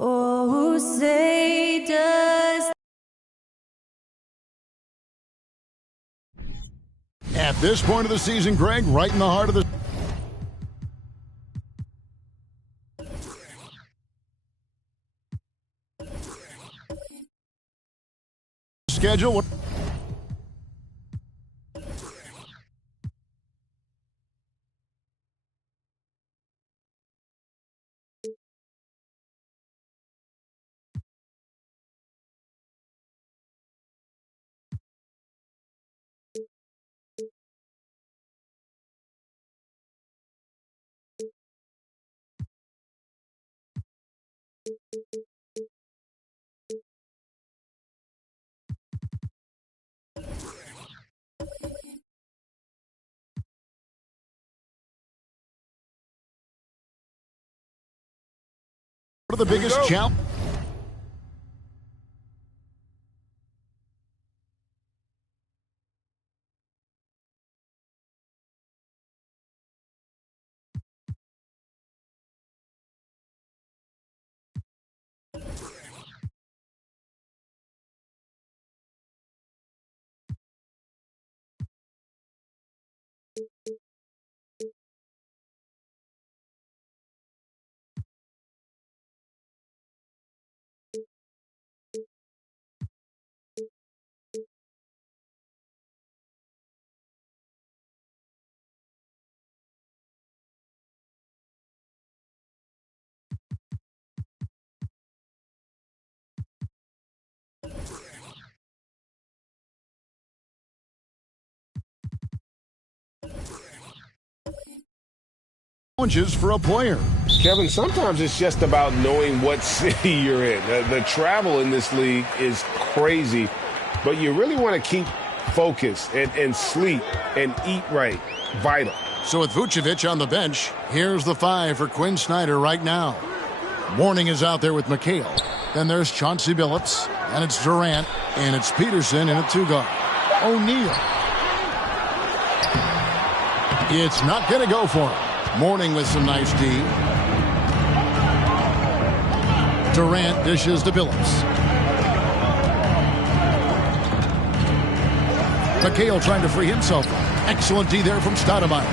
Oh, say does. At this point of the season, Greg, right in the heart of the schedule. One of the biggest challenges. Challenges for a player. Kevin, sometimes it's just about knowing what city you're in. The travel in this league is crazy, but you really want to keep focus and sleep and eat right. Vital. So with Vucevic on the bench, here's the 5 for Quinn Snyder right now. Mourning is out there with McHale. Then there's Chauncey Billups, and it's Durant, and it's Peterson in a 2-guard. O'Neal. It's not going to go for him. Mourning with some nice D. Durant dishes to Billups. McHale trying to free himself. Excellent D there from Stoudemire.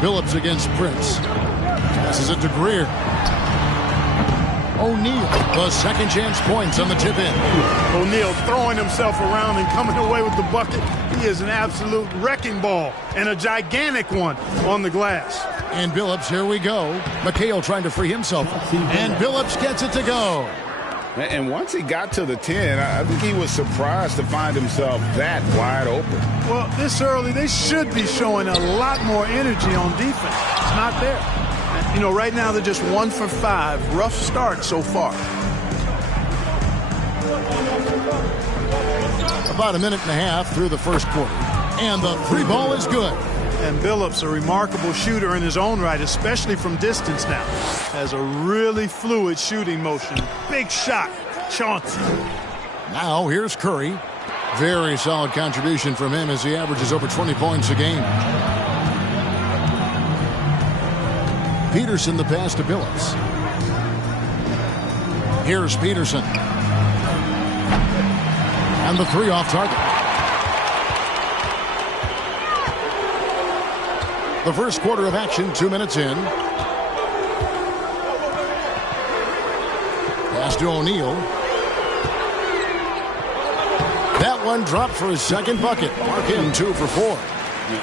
Billups against Prince. Passes it to Greer. O'Neal, the second chance points on the tip in. O'Neal throwing himself around and coming away with the bucket. He is an absolute wrecking ball and a gigantic one on the glass. And Billups, here we go. McHale trying to free himself. And Billups gets it to go. And once he got to the 10, I think he was surprised to find himself that wide open. Well, this early, they should be showing a lot more energy on defense. It's not there. You know, right now they're just 1 for 5. Rough start so far. About a minute and a half through the first quarter. And the 3 ball is good. And Billups, a remarkable shooter in his own right, especially from distance now. Has a really fluid shooting motion. Big shot. Chauncey. Now here's Curry. Very solid contribution from him as he averages over 20 points a game. Peterson the pass to Billups. Here's Peterson. And the 3 off target. The first quarter of action, 2 minutes in. Pass to O'Neal. That one dropped for his second bucket. Mark him 2 for 4.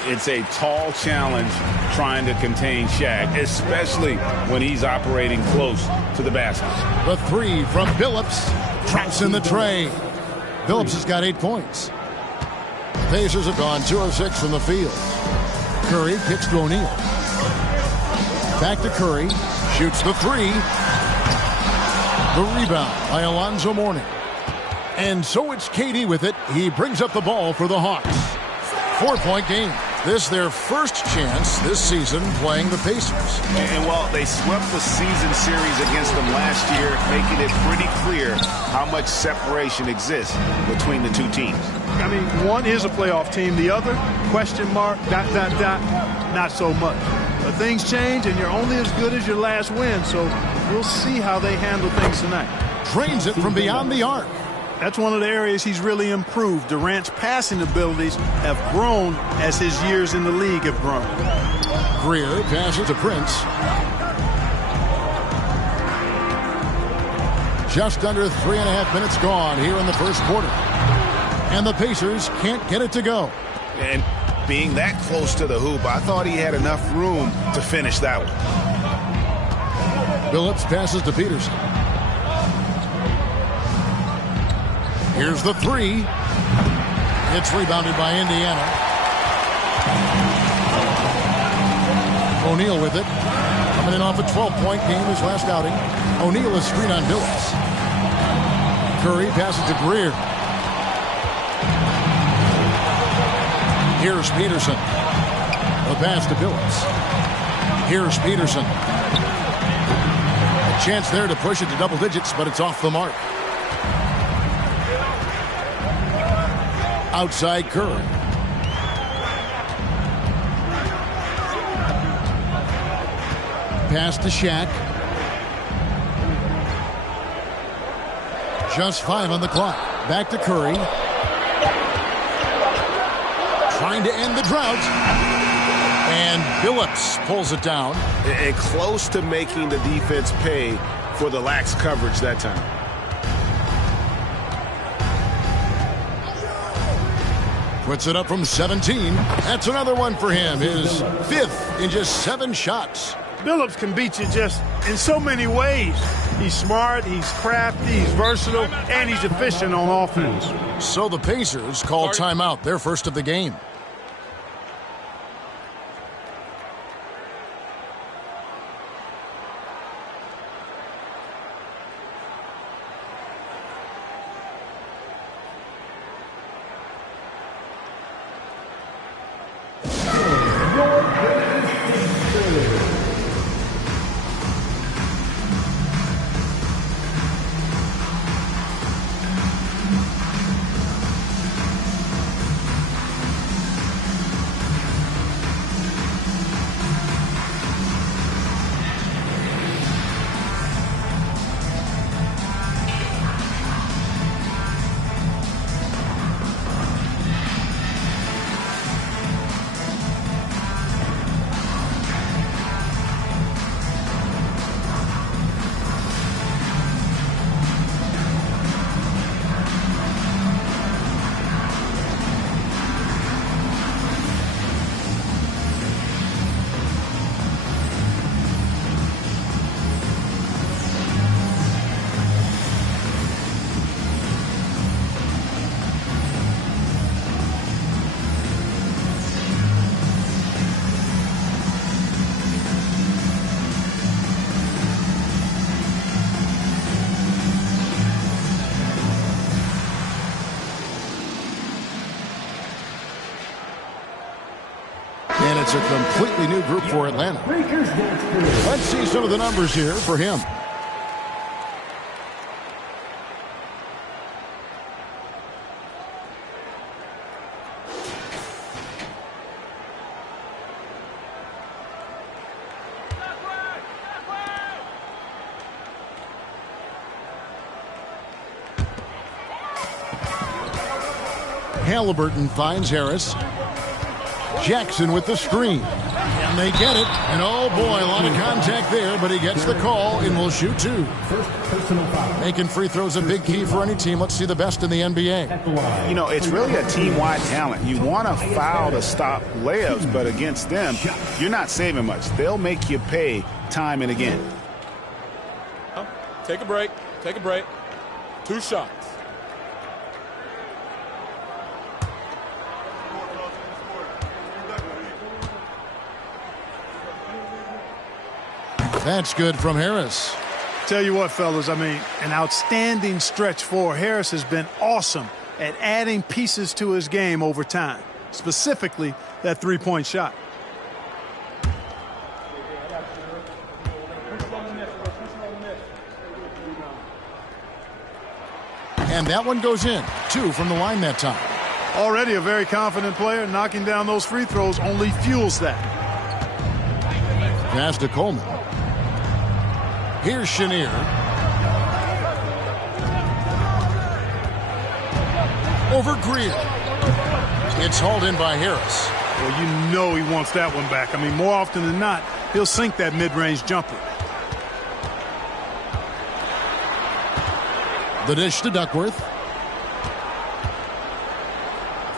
It's a tall challenge trying to contain Shaq, especially when he's operating close to the basket. The 3 from Billups. Traps in the tray. Billups has got 8 points. The Pacers have gone 2 of 6 from the field. Curry kicks to O'Neal. Back to Curry. Shoots the 3. The rebound by Alonzo Mourning. And so it's KD with it. He brings up the ball for the Hawks. 4-point game. This their first chance this season playing the Pacers. And well, they swept the season series against them last year, making it pretty clear how much separation exists between the two teams. I mean, one is a playoff team. The other, question mark, ... not so much. But things change, and you're only as good as your last win. So we'll see how they handle things tonight. Drains it from beyond the arc. That's one of the areas he's really improved. Durant's passing abilities have grown as his years in the league have grown. Greer passes to Prince. Just under 3.5 minutes gone here in the first quarter. And the Pacers can't get it to go. And being that close to the hoop, I thought he had enough room to finish that one. Billups passes to Peterson. Here's the 3. It's rebounded by Indiana. O'Neal with it. Coming in off a 12-point game his last outing. O'Neal is screen on Billups. Curry passes to Greer. Here's Peterson. The pass to Billups. Here's Peterson. A chance there to push it to double digits, but it's off the mark. Outside Curry. Pass to Shaq. Just 5 on the clock. Back to Curry. Trying to end the drought. And Billups pulls it down. And close to making the defense pay for the lax coverage that time. Puts it up from 17. That's another one for him. His 5th in just 7 shots. Billups can beat you just in so many ways. He's smart, he's crafty, he's versatile, and he's efficient on offense. So the Pacers call timeout, their first of the game. And it's a completely new group for Atlanta. Let's see some of the numbers here for him. Halliburton finds Harris. Jackson with the screen. And they get it. And oh boy, a lot of contact there, but he gets the call and will shoot 2. Making free throws a big key for any team. Let's see the best in the NBA. You know, it's really a team-wide talent. You want to foul to stop layups, but against them, you're not saving much. They'll make you pay time and again. Take a break. Take a break. 2 shots. That's good from Harris. Tell you what, fellas, I mean, an outstanding stretch for Harris has been awesome at adding pieces to his game over time, specifically that 3-point shot. And that one goes in. 2 from the line that time. Already a very confident player. Knocking down those free throws only fuels that. Pass to Coleman. Here's Chenier. Over Greer. It's hauled in by Harris. Well, you know he wants that one back. I mean, more often than not, he'll sink that mid-range jumper. The dish to Duckworth.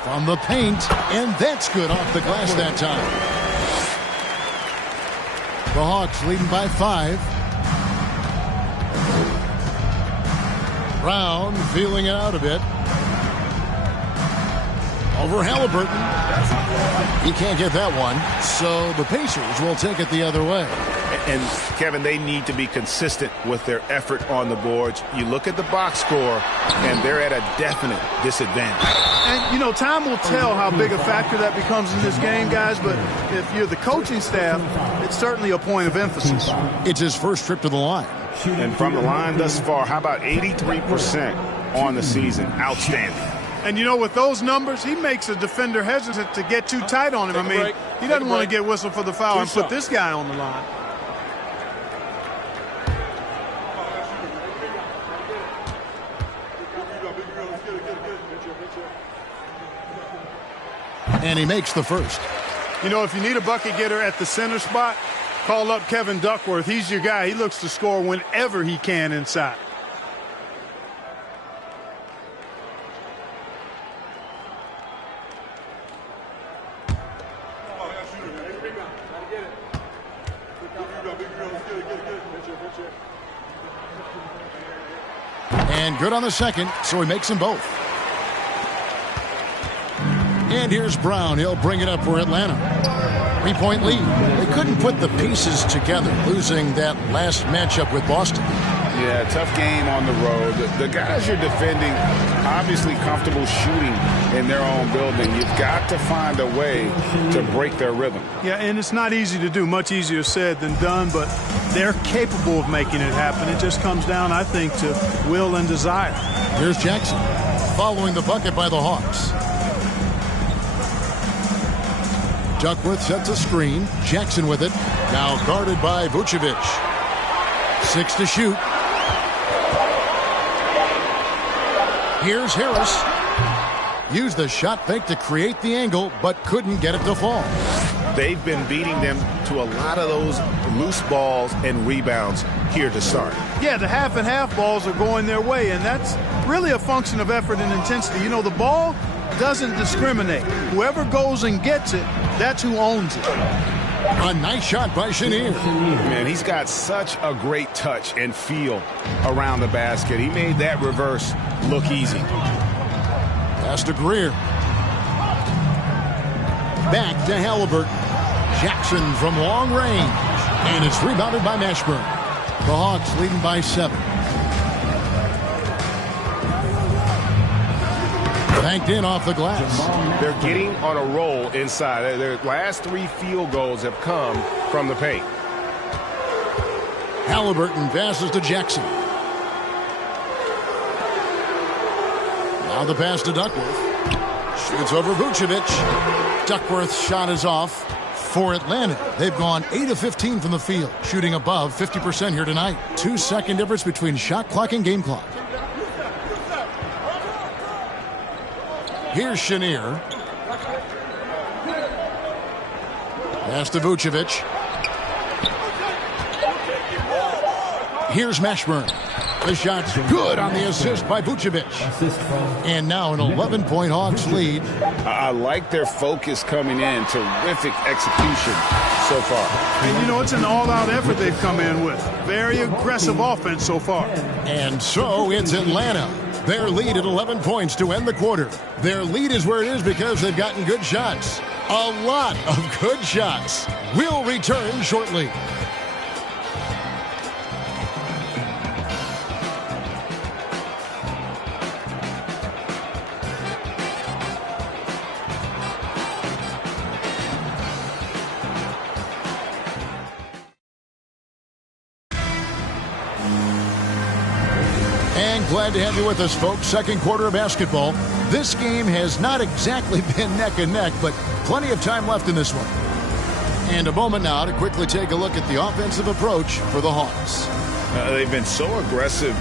From the paint, and that's good off the glass that time. The Hawks leading by 5. Brown feeling it out a bit. Over Halliburton. He can't get that one, so the Pacers will take it the other way. And Kevin, they need to be consistent with their effort on the boards. You look at the box score, and they're at a definite disadvantage. And, you know, time will tell how big a factor that becomes in this game, guys, but if you're the coaching staff, it's certainly a point of emphasis. It's his first trip to the line. And from the line thus far, how about 83% on the season? Outstanding. And, you know, with those numbers, he makes a defender hesitant to get too tight on him. I mean, he doesn't want to get whistled for the foul and put this guy on the line. And he makes the first. You know, if you need a bucket getter at the center spot, call up Kevin Duckworth. He's your guy. He looks to score whenever he can inside. And good on the second, so he makes them both. And here's Brown. He'll bring it up for Atlanta. 3-point lead. They couldn't put the pieces together, losing that last matchup with Boston. Yeah, tough game on the road. The guys you're defending, obviously comfortable shooting in their own building. You've got to find a way to break their rhythm. Yeah, and it's not easy to do. Much easier said than done, but they're capable of making it happen. It just comes down, I think, to will and desire. Here's Jackson following the bucket by the Hawks. Duckworth sets a screen. Jackson with it. Now guarded by Vucevic. 6 to shoot. Here's Harris. Used the shot fake to create the angle, but couldn't get it to fall. They've been beating them to a lot of those loose balls and rebounds here to start. Yeah, the half and half balls are going their way, and that's really a function of effort and intensity. You know, the ball doesn't discriminate. Whoever goes and gets it, that's who owns it. A nice shot by Chenier. Man, he's got such a great touch and feel around the basket. He made that reverse look easy. Pass to Greer. Back to Halliburton. Jackson from long range. And it's rebounded by Mashburn. The Hawks leading by 7. Banked in off the glass. They're getting on a roll inside. Their last 3 field goals have come from the paint. Halliburton passes to Jackson. Now the pass to Duckworth. Shoots over Vucevic. Duckworth's shot is off for Atlanta. They've gone 8 of 15 from the field, shooting above 50% here tonight. 2-second difference between shot clock and game clock. Here's Chenier. Pass to Vucevic. Here's Mashburn. The shot's good on the assist by Vucevic. And now an 11-point Hawks lead. I like their focus coming in. Terrific execution so far. And, you know, it's an all-out effort they've come in with. Very aggressive offense so far. And so it's Atlanta. Their lead at 11 points to end the quarter. Their lead is where it is because they've gotten good shots. A lot of good shots. We'll return shortly. Glad to have you with us, folks. Second quarter of basketball. This game has not exactly been neck and neck, but plenty of time left in this one. And a moment now to quickly take a look at the offensive approach for the Hawks. They've been so aggressive,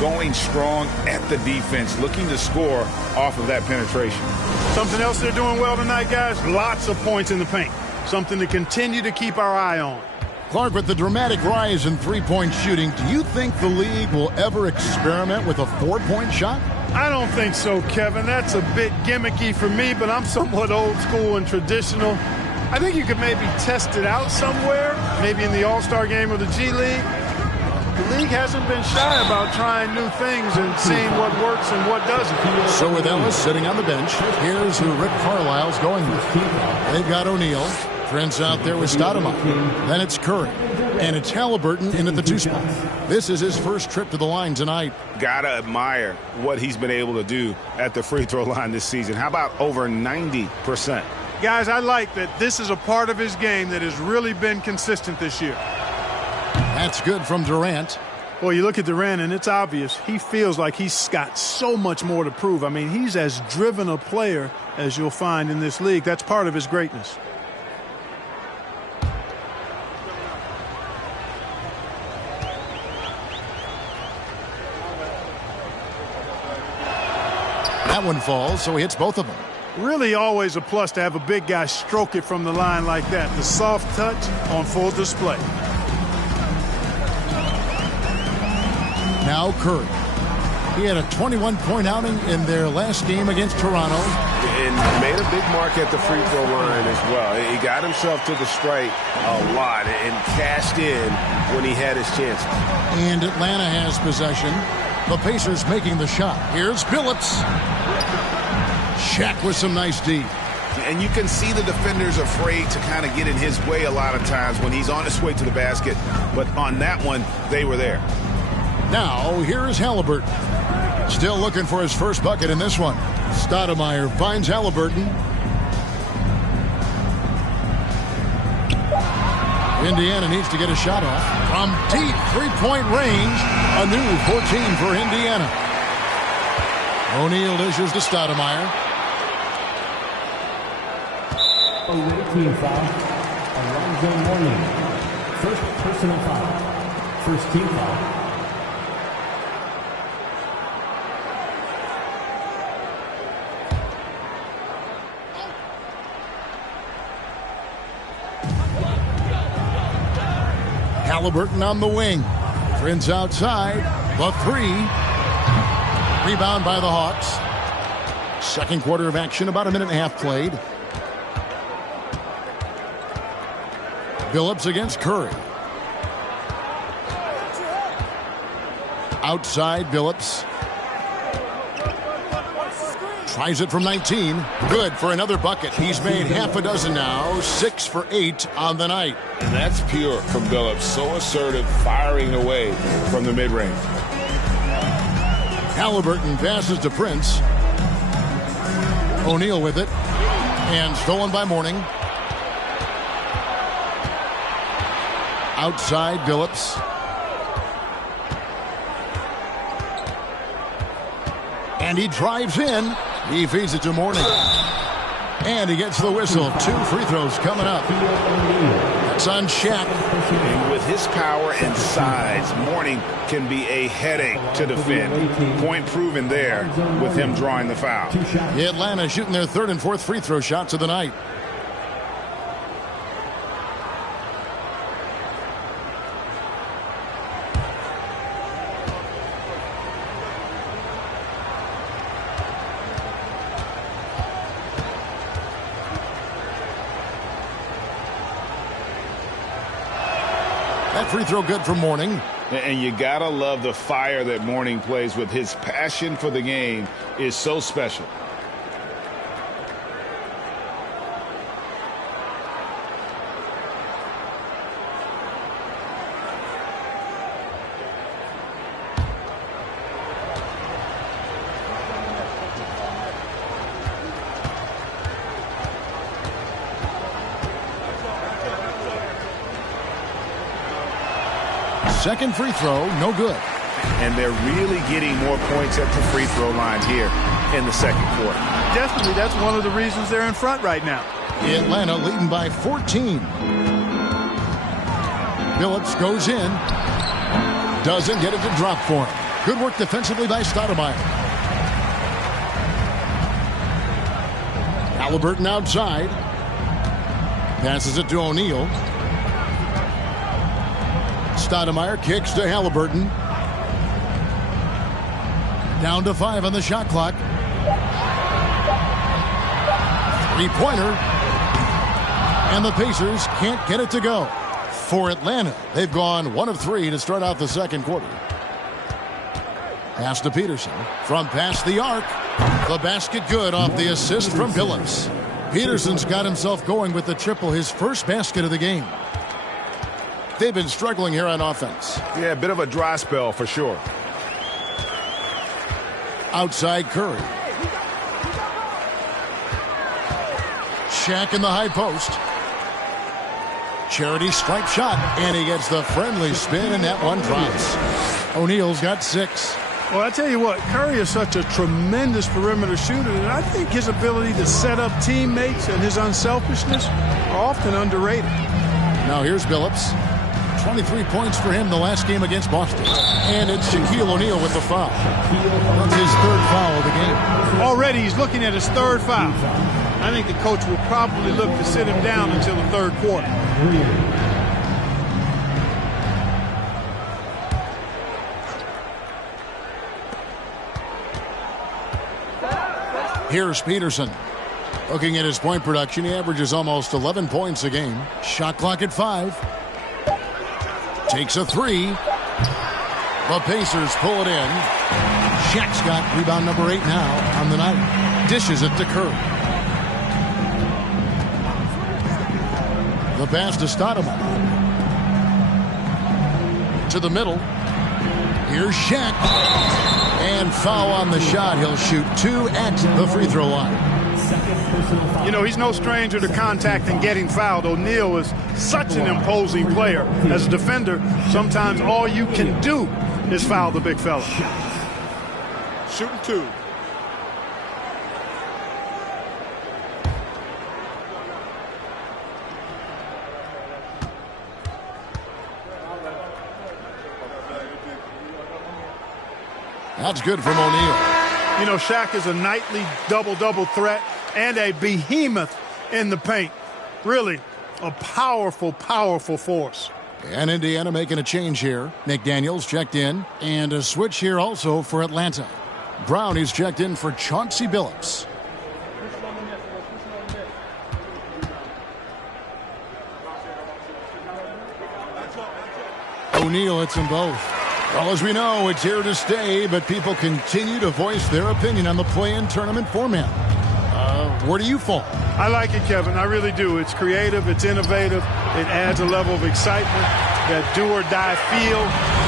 going strong at the defense, looking to score off of that penetration. Something else they're doing well tonight, guys, lots of points in the paint. Something to continue to keep our eye on. Clark, with the dramatic rise in three-point shooting, do you think the league will ever experiment with a four-point shot? I don't think so, Kevin. That's a bit gimmicky for me, but I'm somewhat old school and traditional. I think you could maybe test it out somewhere, maybe in the All-Star game or the G League. The league hasn't been shy about trying new things and seeing what works and what doesn't. So with Ellis sitting on the bench, here's who Rick Carlisle's going with. They've got O'Neal. Trent's out there with Stoudemire. Then it's Curry. And it's Halliburton in at the 2 spot. This is his first trip to the line tonight. Gotta admire what he's been able to do at the free throw line this season. How about over 90%? Guys, I like that this is a part of his game that has really been consistent this year. That's good from Durant. Well, you look at Durant, and it's obvious. He feels like he's got so much more to prove. I mean, he's as driven a player as you'll find in this league. That's part of his greatness. That one falls, so he hits both of them. Really always a plus to have a big guy stroke it from the line like that. The soft touch on full display. Now Curry. He had a 21-point outing in their last game against Toronto. And made a big mark at the free throw line as well. He got himself to the strike a lot and cashed in when he had his chance. And Atlanta has possession. The Pacers making the shot. Here's Billups. Shaq with some nice D. And you can see the defenders afraid to kind of get in his way a lot of times when he's on his way to the basket. But on that one, they were there. Now, here is Halliburton. Still looking for his first bucket in this one. Stoudemire finds Halliburton. Indiana needs to get a shot off. From deep three-point range, a new 14 for Indiana. O'Neal dishes to Stoudemire. Team foul. Alonzo Mourning. First personal foul. First team foul. Halliburton on the wing. Friends outside. The 3. Rebound by the Hawks. Second quarter of action, about a minute and a half played. Billups against Curry. Outside Billups. Tries it from 19. Good for another bucket. He's made half a dozen now. 6 for 8 on the night. And that's pure from Billups. So assertive, firing away from the mid-range. Halliburton passes to Prince. O'Neal with it. And stolen by Mourning. Outside Billups. And he drives in. He feeds it to Mourning. And he gets the whistle. 2 free throws coming up. That's on Shaq. And with his power and size, Mourning can be a headache to defend. Point proven there with him drawing the foul. Atlanta shooting their 3rd and 4th free throw shots of the night. That free throw good for Mourning. And you gotta love the fire that Mourning plays with. His passion for the game is so special. Second free throw, no good. And they're really getting more points at the free throw line here in the second quarter. Definitely, that's one of the reasons they're in front right now. Atlanta leading by 14. Billups goes in. Doesn't get it to drop for him. Good work defensively by Stoudemire. Halliburton outside. Passes it to O'Neal. Stoudemire kicks to Halliburton. Down to 5 on the shot clock. Three-pointer. And the Pacers can't get it to go. For Atlanta, they've gone 1 of 3 to start out the second quarter. Pass to Peterson. From past the arc. The basket good off the assist from Billups. Peterson's got himself going with the triple, his first basket of the game. they've been struggling here on offense. Yeah, a bit of a dry spell for sure. Outside Curry. Shaq in the high post. Charity stripe shot, and he gets the friendly spin, and that one drops. O'Neal's got 6. Well, I tell you what, Curry is such a tremendous perimeter shooter, and I think his ability to set up teammates and his unselfishness are often underrated. Now here's Billups. 23 points for him the last game against Boston. And it's Shaquille O'Neal with the foul. That's his 3rd foul of the game. Already he's looking at his 3rd foul. I think the coach will probably look to sit him down until the 3rd quarter. Here's Peterson. Looking at his point production, he averages almost 11 points a game. Shot clock at 5. Takes a 3. The Pacers pull it in. Shaq's got rebound number 8 now on the night. Dishes it to Curry. The pass to Stoudemire. To the middle. Here's Shaq. And foul on the shot. He'll shoot 2 at the free throw line. You know, he's no stranger to contact and getting fouled. O'Neal is such an imposing player. As a defender, sometimes all you can do is foul the big fella. Shooting 2. That's good from O'Neal. You know, Shaq is a nightly double-double threat and a behemoth in the paint. Really a powerful, powerful force. And Indiana making a change here. McDaniels checked in. And a switch here also for Atlanta. Brown is checked in for Chauncey Billups. O'Neal hits them both. Well, as we know, it's here to stay, but people continue to voice their opinion on the play-in tournament format. Where do you fall? I like it, Kevin. I really do. It's creative. It's innovative. It adds a level of excitement, that do-or-die feel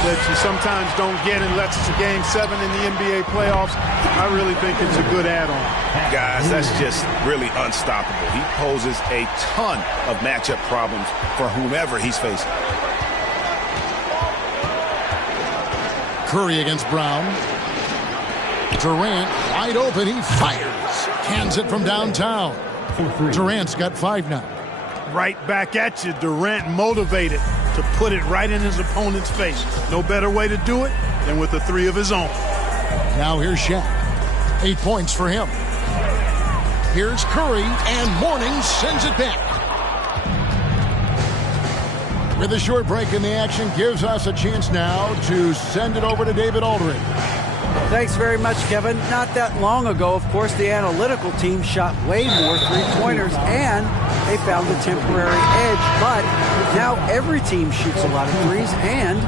that you sometimes don't get unless it's a Game 7 in the NBA playoffs. I really think it's a good add-on. Guys, that's just really unstoppable. He poses a ton of matchup problems for whomever he's facing. Curry against Brown. Durant wide open. He fires. Cans it from downtown. Durant's got 5 now. Right back at you. Durant motivated to put it right in his opponent's face. No better way to do it than with a 3 of his own. Now here's Shaq. 8 points for him. Here's Curry, and Mourning sends it back. With a short break in the action, gives us a chance now to send it over to David Aldridge. Thanks very much, Kevin. Not that long ago, of course, the analytical team shot way more three-pointers, and they found a temporary edge. But now every team shoots a lot of threes, and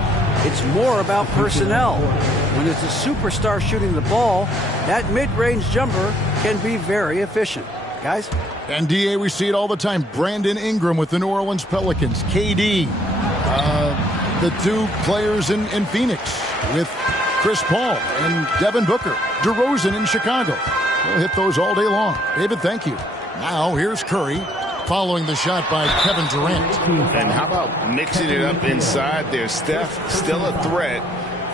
it's more about personnel. When it's a superstar shooting the ball, that mid-range jumper can be very efficient. Guys? And, D.A., we see it all the time. Brandon Ingram with the New Orleans Pelicans. KD. The 2 players in Phoenix with Chris Paul and Devin Booker. DeRozan in Chicago. We'll hit those all day long. David, thank you. Now, here's Curry following the shot by Kevin Durant. And how about mixing it up inside there? Steph, still a threat.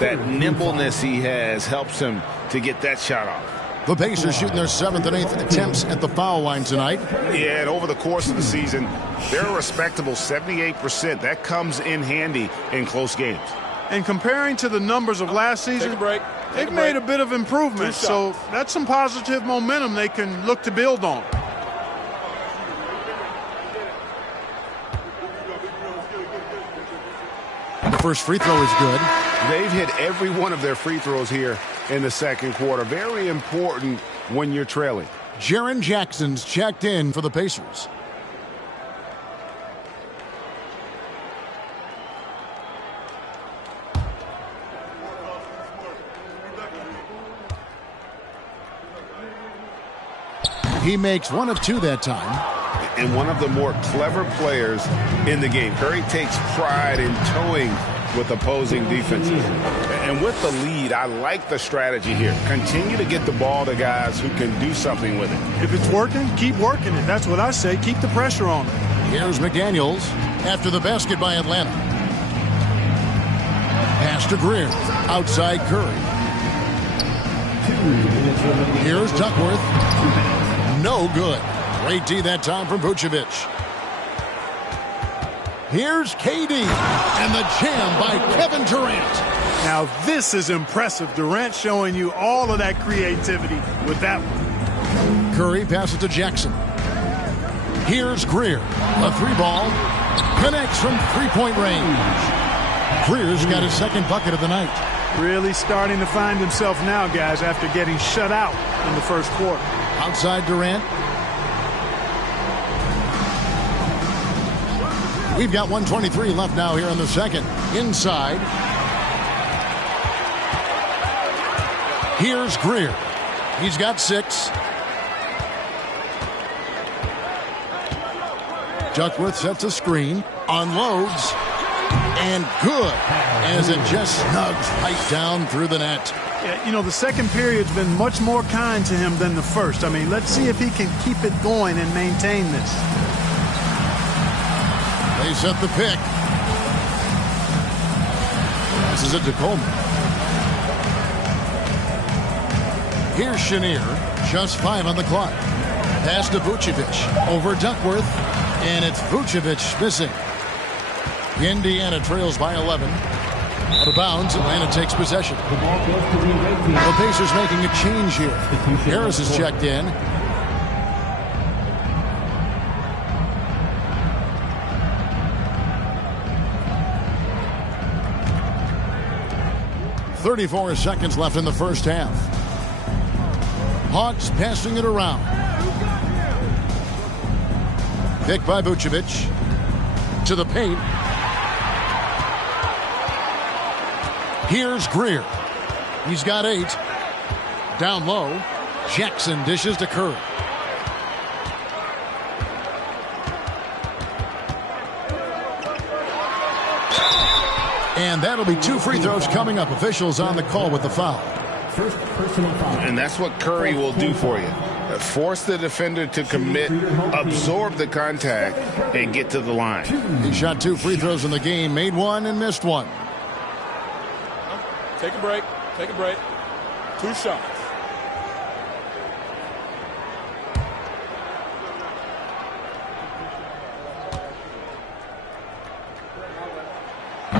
That nimbleness he has helps him to get that shot off. The Pacers shooting their 7th and 8th attempts at the foul line tonight. Yeah, and over the course of the season, they're a respectable 78%. That comes in handy in close games. And comparing to the numbers of last season, they've made a bit of improvement. So that's some positive momentum they can look to build on. The first free throw is good. They've hit every one of their free throws here in the second quarter. Very important when you're trailing. Jaren Jackson's checked in for the Pacers. He makes 1 of 2 that time. and one of the more clever players in the game. Curry takes pride in towing with opposing defenses. And with the lead, I like the strategy here. Continue to get the ball to guys who can do something with it. If it's working, keep working it. That's what I say. Keep the pressure on it. Here's McDaniels after the basket by Atlanta. Pass to Greer. Outside Curry. Here's Duckworth. No good. Great D that time from Vucevic. Here's KD. And the jam by Kevin Durant. Now this is impressive. Durant showing you all of that creativity with that one. Curry passes to Jackson. Here's Greer. A three ball. Connects from three-point range. Greer's got his second bucket of the night. Really starting to find himself now, guys, after getting shut out in the first quarter. Outside Durant. We've got 1:23 left now here in the second. Inside. Here's Greer. He's got 6. Duckworth sets a screen. Unloads. And good, as it just snugs right down through the net. Yeah, you know, the second period's been much more kind to him than the first. I mean, let's see if he can keep it going and maintain this. They set the pick. This is it to Coleman. Here's Chenier, just 5 on the clock. Pass to Vucevic, over Duckworth, and it's Vucevic missing. Indiana trails by 11. Out of bounds, Atlanta takes possession. The Pacers making a change here. Harris is checked in. .34 seconds left in the first half. Hawks passing it around. Pick by Vucevic. To the paint. Here's Greer. He's got 8. Down low. Jackson dishes to Curry. And that'll be 2 free throws coming up. Officials on the call with the foul. First personal foul. And that's what Curry will do for you. Force the defender to commit, absorb the contact, and get to the line. He shot 2 free throws in the game, made 1 and missed 1. Take a break. Take a break. 2 shots.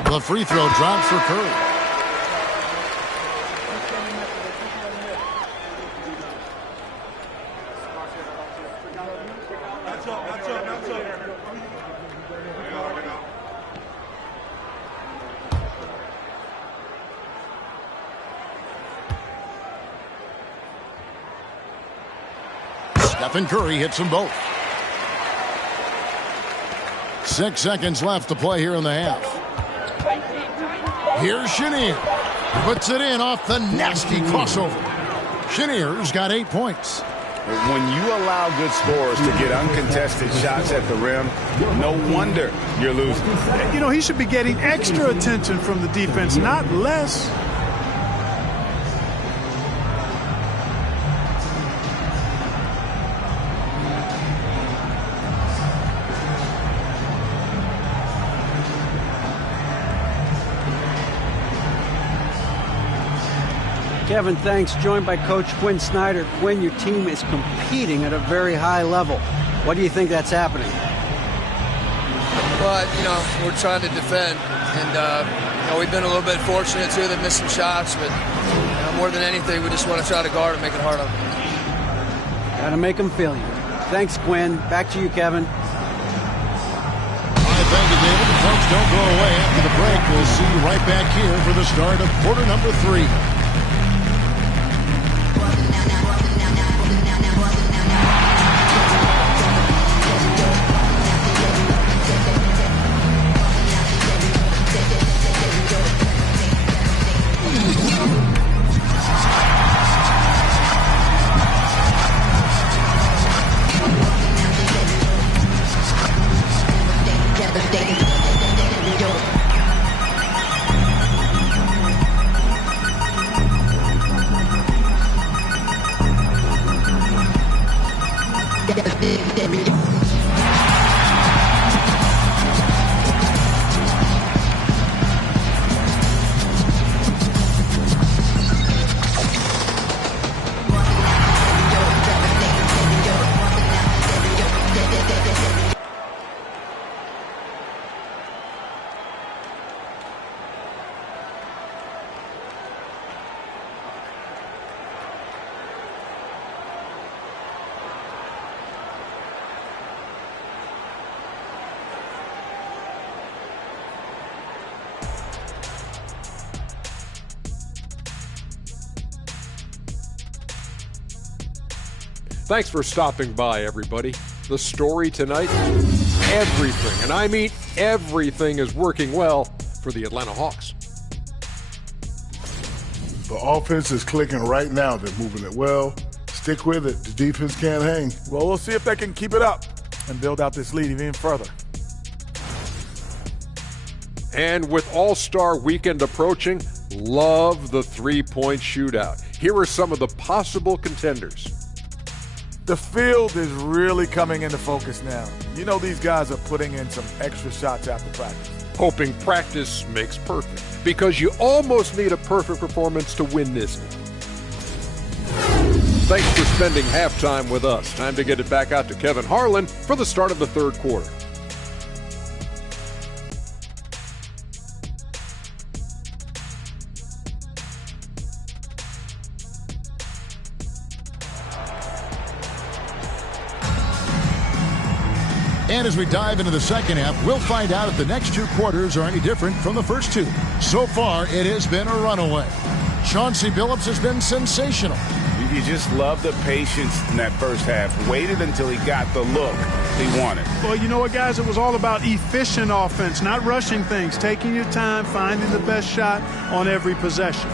The free throw drops for Curry. Stephen Curry hits them both. 6 seconds left to play here in the half. Here's Chenier. Puts it in off the nasty crossover. Chenier's got 8 points. When you allow good scorers to get uncontested shots at the rim, no wonder you're losing. You know, he should be getting extra attention from the defense, not less. Kevin, thanks. Joined by Coach Quinn Snyder. Quinn, your team is competing at a very high level. What do you think that's happening? Well, you know, we're trying to defend, and we've been a little bit fortunate too. They've missed some shots, but more than anything, we just want to try to guard and make it hard on them. Got to make them feel you. Thanks, Quinn. Back to you, Kevin. All right, thank you, David. The folks don't go away after the break. We'll see you right back here for the start of quarter number 3. Thanks for stopping by, everybody. The story tonight, everything, and I mean everything, is working well for the Atlanta Hawks. The offense is clicking right now. They're moving it well. Stick with it. The defense can't hang. Well, we'll see if they can keep it up and build out this lead even further. And with All-Star Weekend approaching, love the three-point shootout. Here are some of the possible contenders. The field is really coming into focus now. You know these guys are putting in some extra shots after practice. Hoping practice makes perfect, because you almost need a perfect performance to win this. Thanks for spending halftime with us. Time to get it back out to Kevin Harlan for the start of the third quarter. And as we dive into the second half, we'll find out if the next two quarters are any different from the first two. So far, it has been a runaway. Chauncey Billups has been sensational. You just love the patience in that first half. Waited until he got the look he wanted. Well, you know what, guys? It was all about efficient offense, not rushing things, taking your time, finding the best shot on every possession.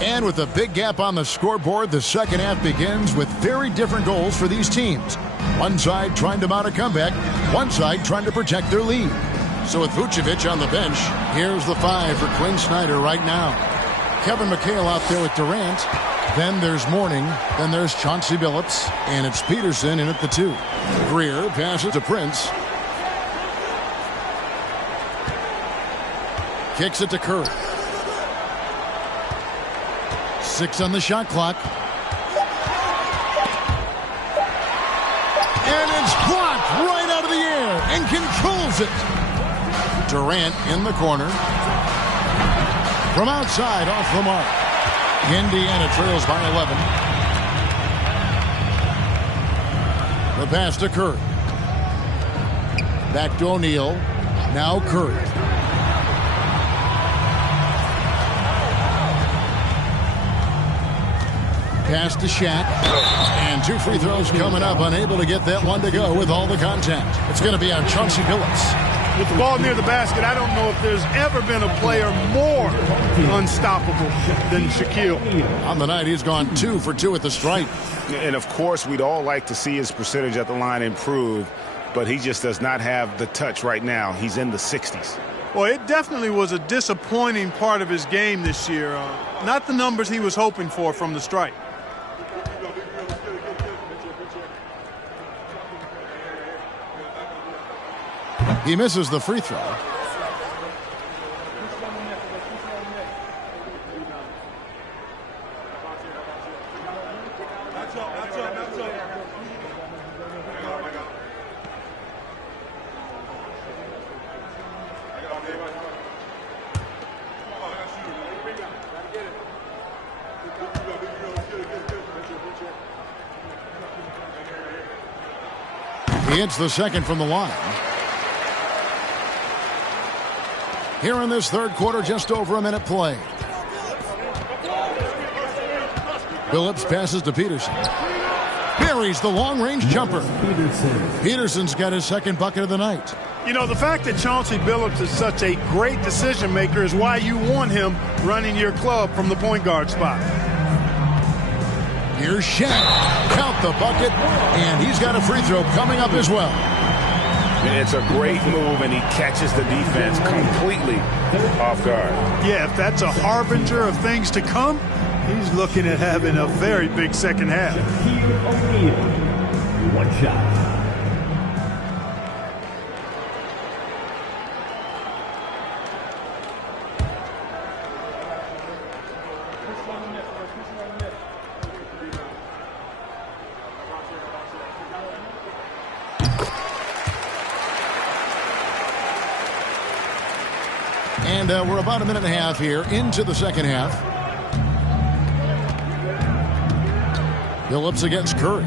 And with a big gap on the scoreboard, the second half begins with very different goals for these teams. One side trying to mount a comeback, one side trying to protect their lead. So with Vucevic on the bench, here's the five for Quinn Snyder right now. Kevin McHale out there with Durant. Then there's Mourning. Then there's Chauncey Billups. And it's Peterson in at the two. Greer passes to Prince. Kicks it to Curry. 6 on the shot clock. And it's blocked right out of the air and controls it. Durant in the corner. From outside, off the mark. Indiana trails by 11. The pass to Curry. Back to O'Neal. Now Curry. Pass to Shaq. And 2 free throws coming up. Unable to get that one to go with all the contact. It's going to be on Chauncey Billups. With the ball near the basket, I don't know if there's ever been a player more unstoppable than Shaquille. On the night, he's gone 2 for 2 at the stripe. And, of course, we'd all like to see his percentage at the line improve, but he just does not have the touch right now. He's in the 60s. Well, it definitely was a disappointing part of his game this year. Not the numbers he was hoping for from the stripe. He misses the free throw. He hits the second from the line. Here in this third quarter, just over a minute play. Billups passes to Peterson. Buries the long-range jumper. Peterson's got his second bucket of the night. You know, the fact that Chauncey Billups is such a great decision maker is why you want him running your club from the point guard spot. Here's Shaq. Count the bucket, and he's got a free throw coming up as well. It's a great move, and he catches the defense completely off guard. Yeah, if that's a harbinger of things to come, he's looking at having a very big second half. O'Neal. One shot. And we're about a minute and a half here into the second half. Phillips against Curry.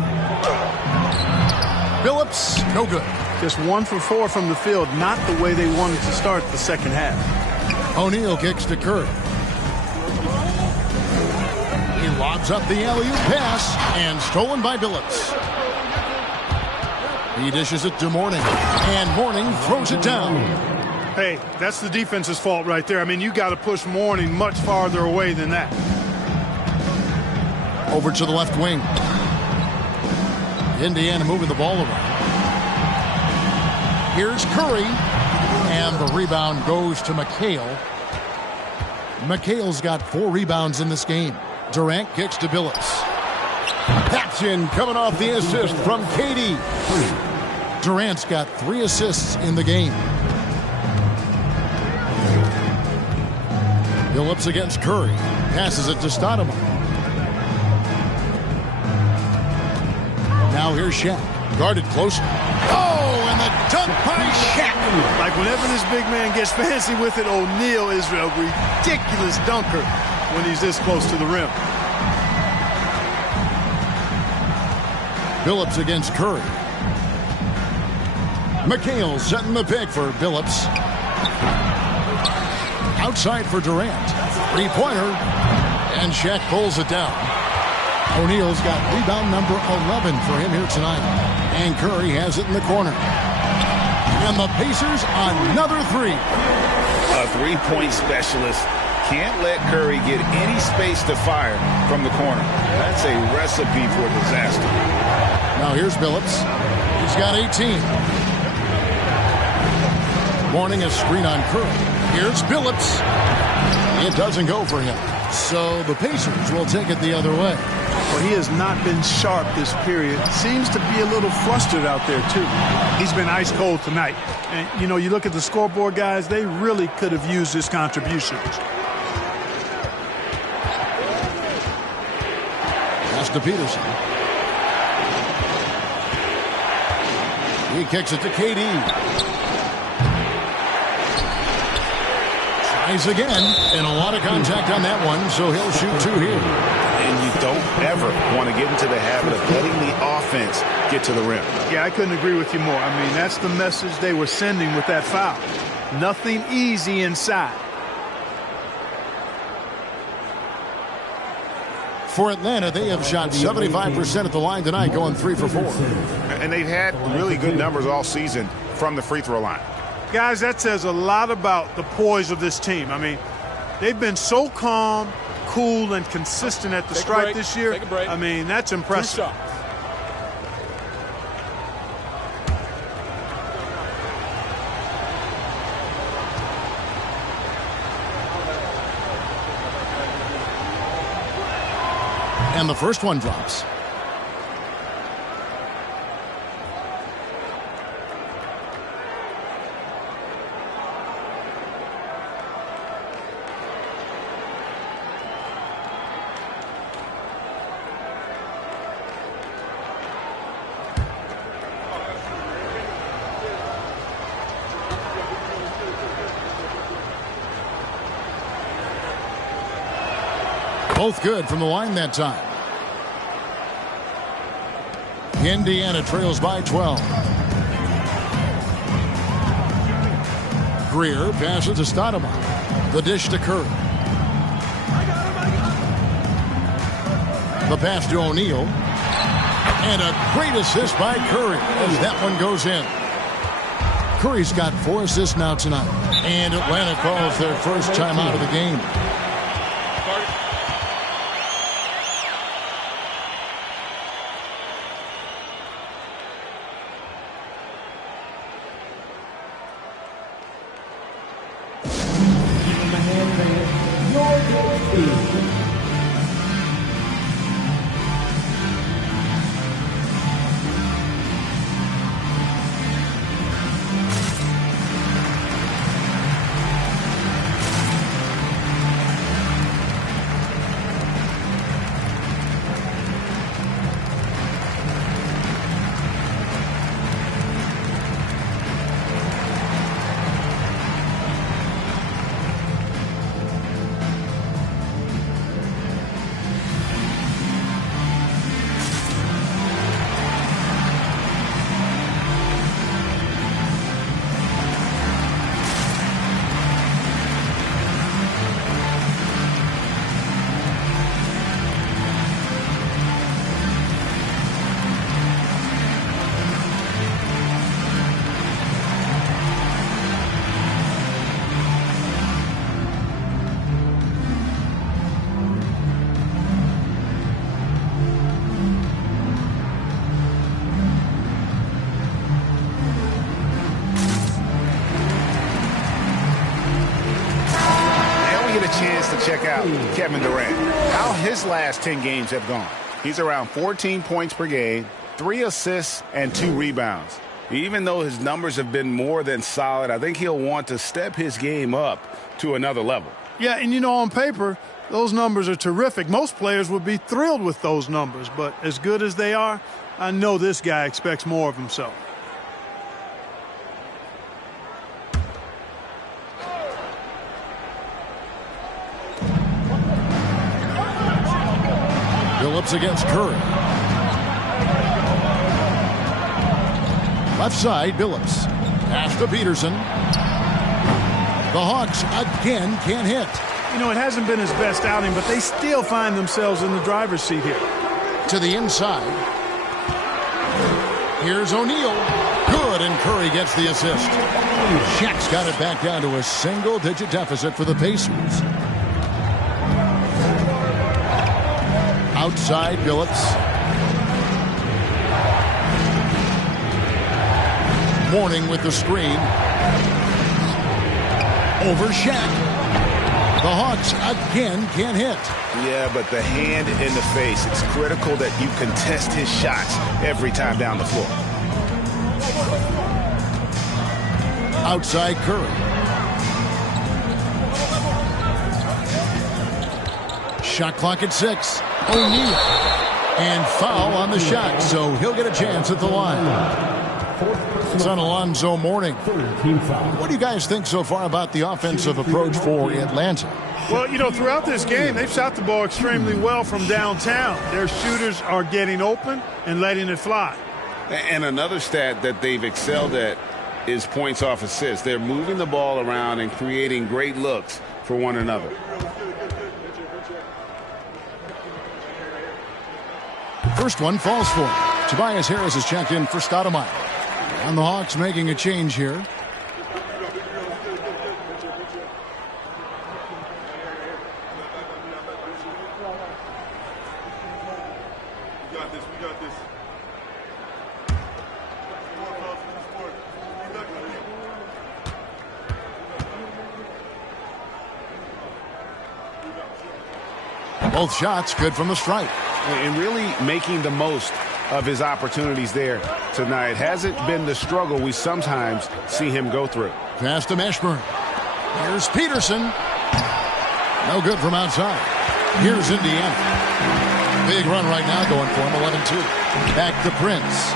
Phillips, no good. Just 1 for 4 from the field, not the way they wanted to start the second half. O'Neal kicks to Curry. He lobs up the alley-oop pass and stolen by Phillips. He dishes it to Mourning, and Mourning throws it down. Hey, that's the defense's fault right there. I mean, you got to push Mourning much farther away than that. Over to the left wing. Indiana moving the ball around. Here's Curry, and the rebound goes to McHale. McHale's got 4 rebounds in this game. Durant kicks to Billups. Patchen coming off the assist from KD. Durant's got 3 assists in the game. Billups against Curry. Passes it to Stoudemire. Now here's Shaq. Guarded closely. Oh, and the dunk by Shaq. Like whenever this big man gets fancy with it, O'Neal is a ridiculous dunker when he's this close to the rim. Billups against Curry. McHale setting the pick for Billups. Outside for Durant. 3-pointer. And Shaq pulls it down. O'Neal's got rebound number 11 for him here tonight. And Curry has it in the corner. And the Pacers another 3. A three-point specialist can't let Curry get any space to fire from the corner. That's a recipe for disaster. Now here's Billups. He's got 18. Mourning a screen on Curry. Here's Billups. It doesn't go for him. So the Pacers will take it the other way. Well, he has not been sharp this period. Seems to be a little flustered out there, too. He's been ice cold tonight. And, you know, you look at the scoreboard, guys, they really could have used his contributions. Pass to Peterson. He kicks it to KD. Tries again, and a lot of contact on that one, so he'll shoot 2 here. And you don't ever want to get into the habit of letting the offense get to the rim. Yeah, I couldn't agree with you more. I mean, that's the message they were sending with that foul. Nothing easy inside. For Atlanta, they have shot 75% at the line tonight, going 3 for 4. And they've had really good numbers all season from the free throw line. Guys, that says a lot about the poise of this team. I mean, they've been so calm, cool, and consistent at the stripe this year. I mean, that's impressive. And the first one drops. Both good from the line that time. Indiana trails by 12. Greer passes to Stoudemire. The dish to Curry. The pass to O'Neal. And a great assist by Curry as that one goes in. Curry's got 4 assists now tonight. And Atlanta calls their first timeout of the game. out Kevin Durant. How his last 10 games have gone. He's around 14 points per game, 3 assists, and 2 rebounds. Even though his numbers have been more than solid, I think he'll want to step his game up to another level. Yeah, and you know, on paper, those numbers are terrific. Most players would be thrilled with those numbers, but as good as they are, I know this guy expects more of himself. Phillips against Curry. Left side, Phillips. Pass to Peterson. The Hawks again can't hit. You know, it hasn't been his best outing, but they still find themselves in the driver's seat here. To the inside. Here's O'Neal. Good, and Curry gets the assist. Shaq's got it back down to a single-digit deficit for the Pacers. Outside, Phillips. Mourning with the screen. Over Shaq. The Hawks again can't hit. Yeah, but the hand in the face. It's critical that you contest his shots every time down the floor. Outside Curry. Shot clock at 6. O'Neal. And foul on the shot, so he'll get a chance at the line. It's on Alonzo Mourning. What do you guys think so far about the offensive approach for Atlanta? Well, you know, throughout this game, they've shot the ball extremely well from downtown. Their shooters are getting open and letting it fly. And another stat that they've excelled at is points off assists. They're moving the ball around and creating great looks for one another. First one falls for him. Tobias Harris is checked in for Stoudemire. And the Hawks making a change here. We got this. Both shots good from the stripe. And really making the most of his opportunities there tonight. Hasn't been the struggle we sometimes see him go through. Pass to Mashburn. Here's Peterson. No good from outside. Here's Indiana. Big run right now going for him, 11-2. Back to Prince.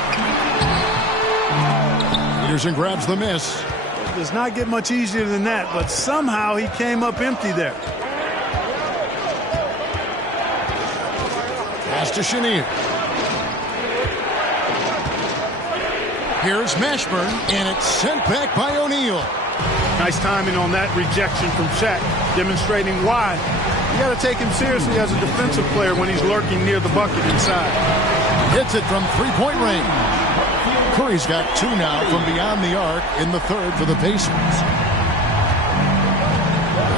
Peterson grabs the miss. It does not get much easier than that, but somehow he came up empty there. Pass to Chenier. Here's Mashburn, and it's sent back by O'Neal. Nice timing on that rejection from Shaq, demonstrating why you got to take him seriously as a defensive player when he's lurking near the bucket inside. Hits it from three-point range. Curry's got 2 now from beyond the arc in the third for the Pacers.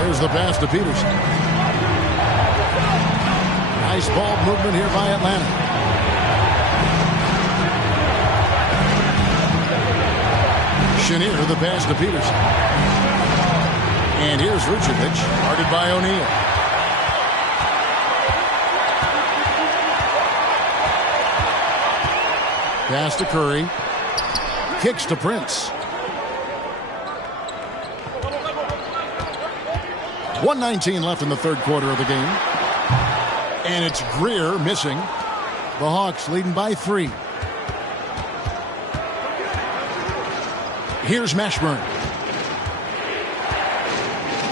There's the pass to Peterson. Nice ball movement here by Atlanta. Chenier, the pass to Peterson. And here's Vucevic, guarded by O'Neal. Pass to Curry. Kicks to Prince. 1:19 left in the third quarter of the game. And it's Greer missing. The Hawks leading by 3. Here's Mashburn.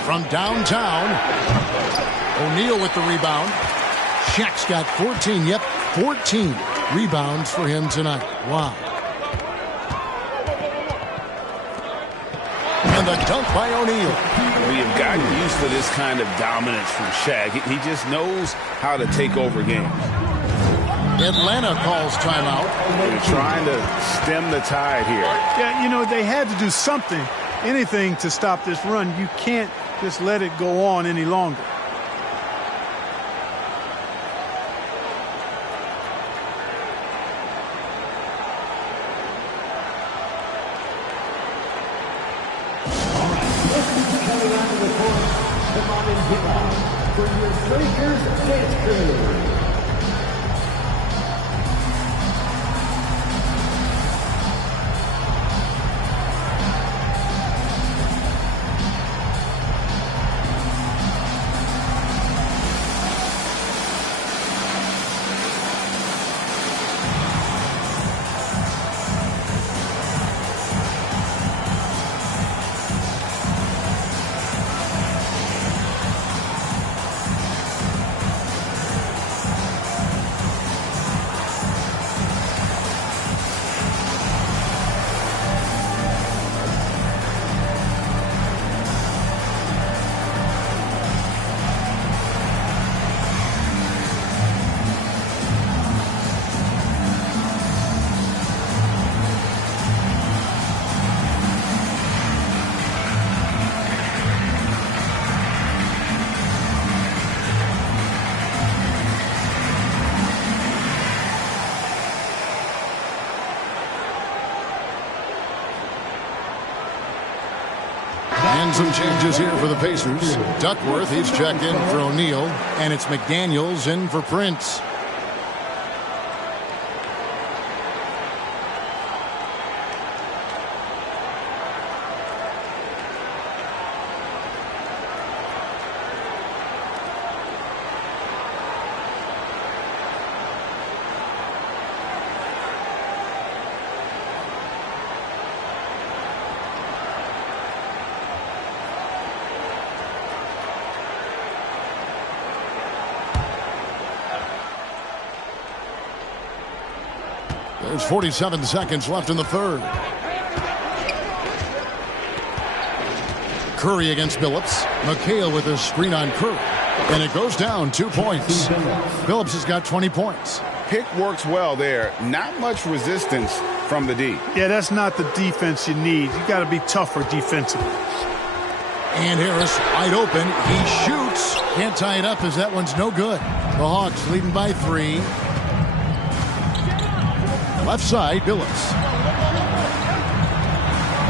From downtown. O'Neal with the rebound. Shaq's got 14. Yep, 14 rebounds for him tonight. Wow. And the dunk by O'Neal. We have gotten used to this kind of dominance from Shaq. He just knows how to take over games. Atlanta calls timeout. They're trying to stem the tide here. Yeah, you know, they had to do something, anything to stop this run. You can't just let it go on any longer. from your Lakers dance crew. And some changes here for the Pacers. Duckworth, he's checked in for O'Neal, and it's McDaniels in for Prince. There's 47 seconds left in the third. Curry against Billups. McHale with a screen on Curry. And it goes down 2 points. Billups has got 20 points. Pick works well there. Not much resistance from the D. Yeah, that's not the defense you need. You got to be tougher defensively. And Harris wide open. He shoots. Can't tie it up as that one's no good. The Hawks leading by 3. Left side, Billups.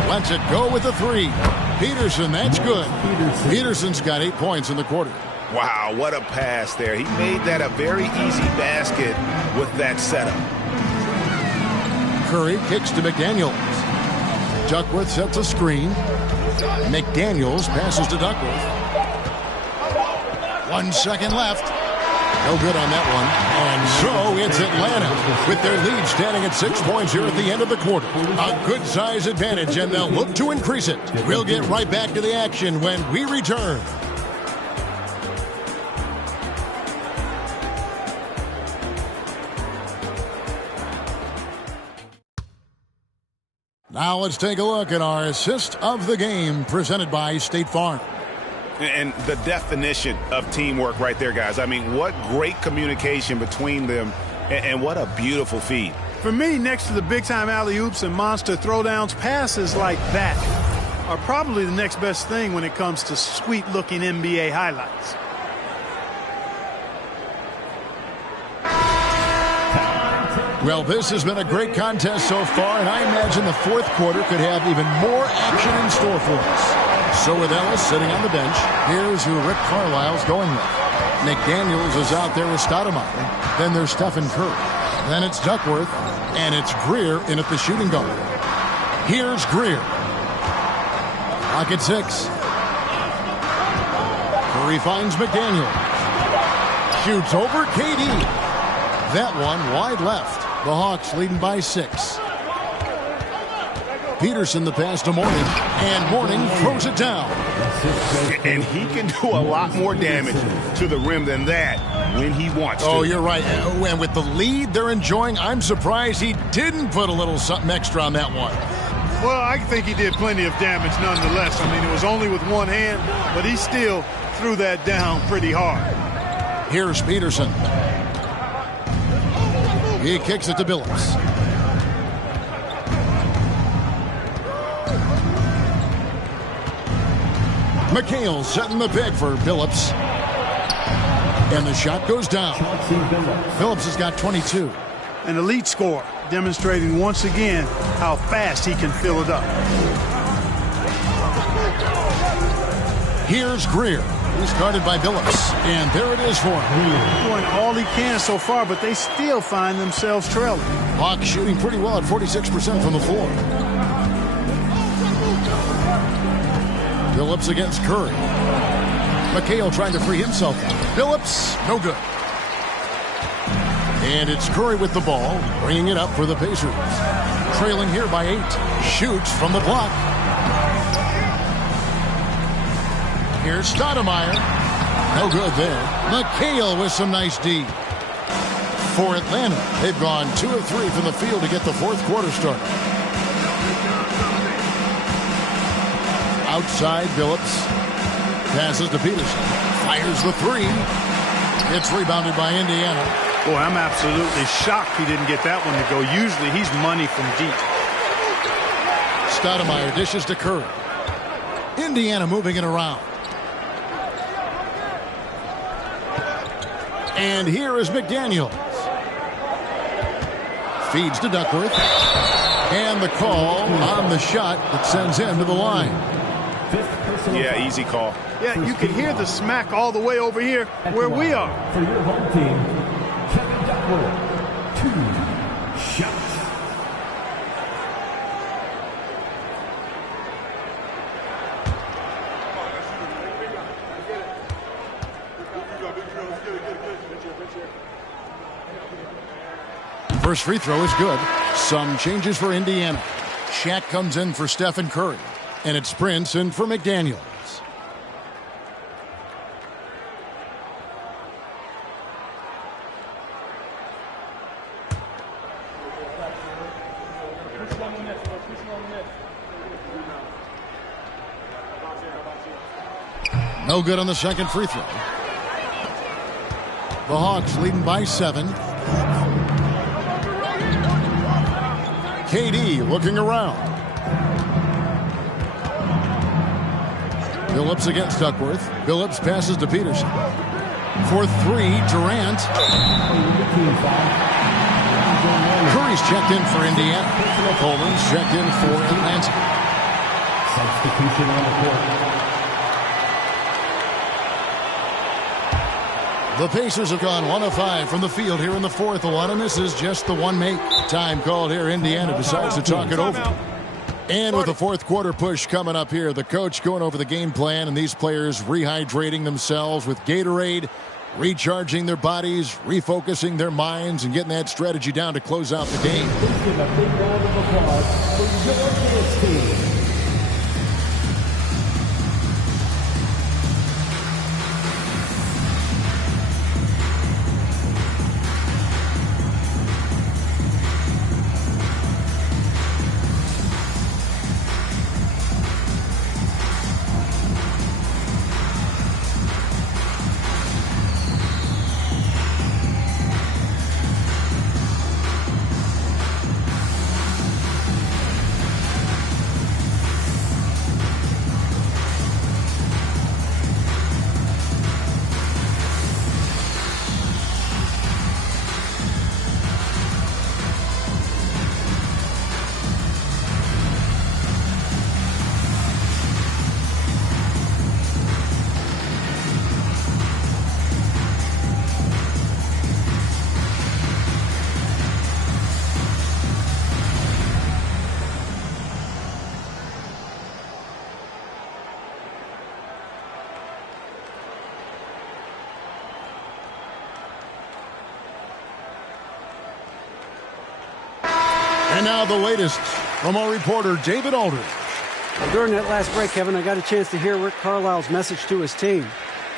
Lets it go with the 3. Peterson, that's good. Peterson's got 8 points in the quarter. Wow, what a pass there. He made that a very easy basket with that setup. Curry kicks to McDaniels. Duckworth sets a screen. McDaniels passes to Duckworth. 1 second left. No good on that one. And so it's Atlanta with their lead standing at 6 points here at the end of the quarter. A good size advantage, and they'll look to increase it. We'll get right back to the action when we return. Now let's take a look at our assist of the game presented by State Farm. And the definition of teamwork right there, guys. I mean, what great communication between them, and what a beautiful feed. For me, next to the big-time alley-oops and monster throwdowns, passes like that are probably the next best thing when it comes to sweet-looking NBA highlights. Well, this has been a great contest so far, and I imagine the fourth quarter could have even more action in store for us. So with Ellis sitting on the bench, here's who Rick Carlisle's going with. McDaniels is out there with Stoudemire. Then there's Stephen Curry. Then it's Duckworth, and it's Greer in at the shooting guard. Here's Greer. Clock at 6. Curry finds McDaniels. Shoots over KD. That one wide left. The Hawks leading by 6. Peterson the pass to Mourning, and Mourning throws it down. And he can do a lot more damage to the rim than that when he wants to. Oh, you're right. And with the lead they're enjoying, I'm surprised he didn't put a little something extra on that one. Well, I think he did plenty of damage nonetheless. I mean, it was only with one hand, but he still threw that down pretty hard. Here's Peterson. He kicks it to Billups. McHale setting the pick for Billups. And the shot goes down. Billups has got 22. An elite scorer, demonstrating once again how fast he can fill it up. Here's Greer. He's guarded by Billups, and there it is for him. Doing all he can so far, but they still find themselves trailing. Hawks shooting pretty well at 46% from the floor. Billups against Curry. McHale trying to free himself. Billups, no good. And it's Curry with the ball, bringing it up for the Pacers. Trailing here by 8. Shoots from the block. Here's Stoudemire. No good there. McHale with some nice D. For Atlanta, they've gone 2 of 3 from the field to get the fourth quarter started. Outside, Billups passes to Peterson. Fires the 3. It's rebounded by Indiana. Boy, I'm absolutely shocked he didn't get that one to go. Usually he's money from deep. Stoudemire dishes to Curry. Indiana moving it around. And here is McDaniels. Feeds to Duckworth. And the call on the shot that sends him to the line. Yeah, easy call. Yeah, you can hear the smack all the way over here where we are. For your home team, Kevin Duckworth, 2 shots. First free throw is good. Some changes for Indiana. Shaq comes in for Stephen Curry. And it's Prince in for McDaniels. No good on the second free throw. The Hawks leading by 7. KD looking around. Billups against Duckworth. Billups passes to Peterson. For 3, Durant. Curry's checked in for Indiana. Coleman's checked in for Atlanta. Substitution on the court. The Pacers have gone 1 of 5 from the field here in the fourth. A lot of misses, just the one make. Time called here. Indiana decides to talk it over. And with the fourth quarter push coming up here, the coach going over the game plan and these players rehydrating themselves with Gatorade, recharging their bodies, refocusing their minds, and getting that strategy down to close out the game. Please give a big round of applause for your Phoenix team. And now the latest from our reporter, David Aldridge. Well, during that last break, Kevin, I got a chance to hear Rick Carlisle's message to his team.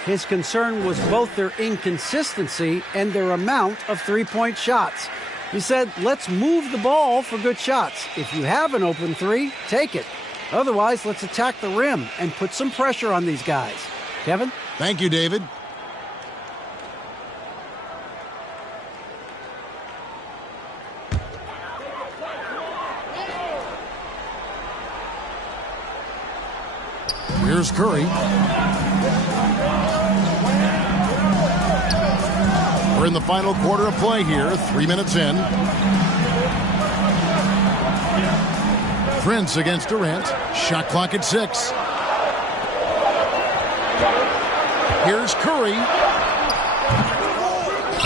His concern was both their inconsistency and their amount of three-point shots. He said, let's move the ball for good shots. If you have an open 3, take it. Otherwise, let's attack the rim and put some pressure on these guys. Kevin? Thank you, David. Here's Curry. We're in the final quarter of play here, 3 minutes in. Prince against Durant. Shot clock at 6. Here's Curry.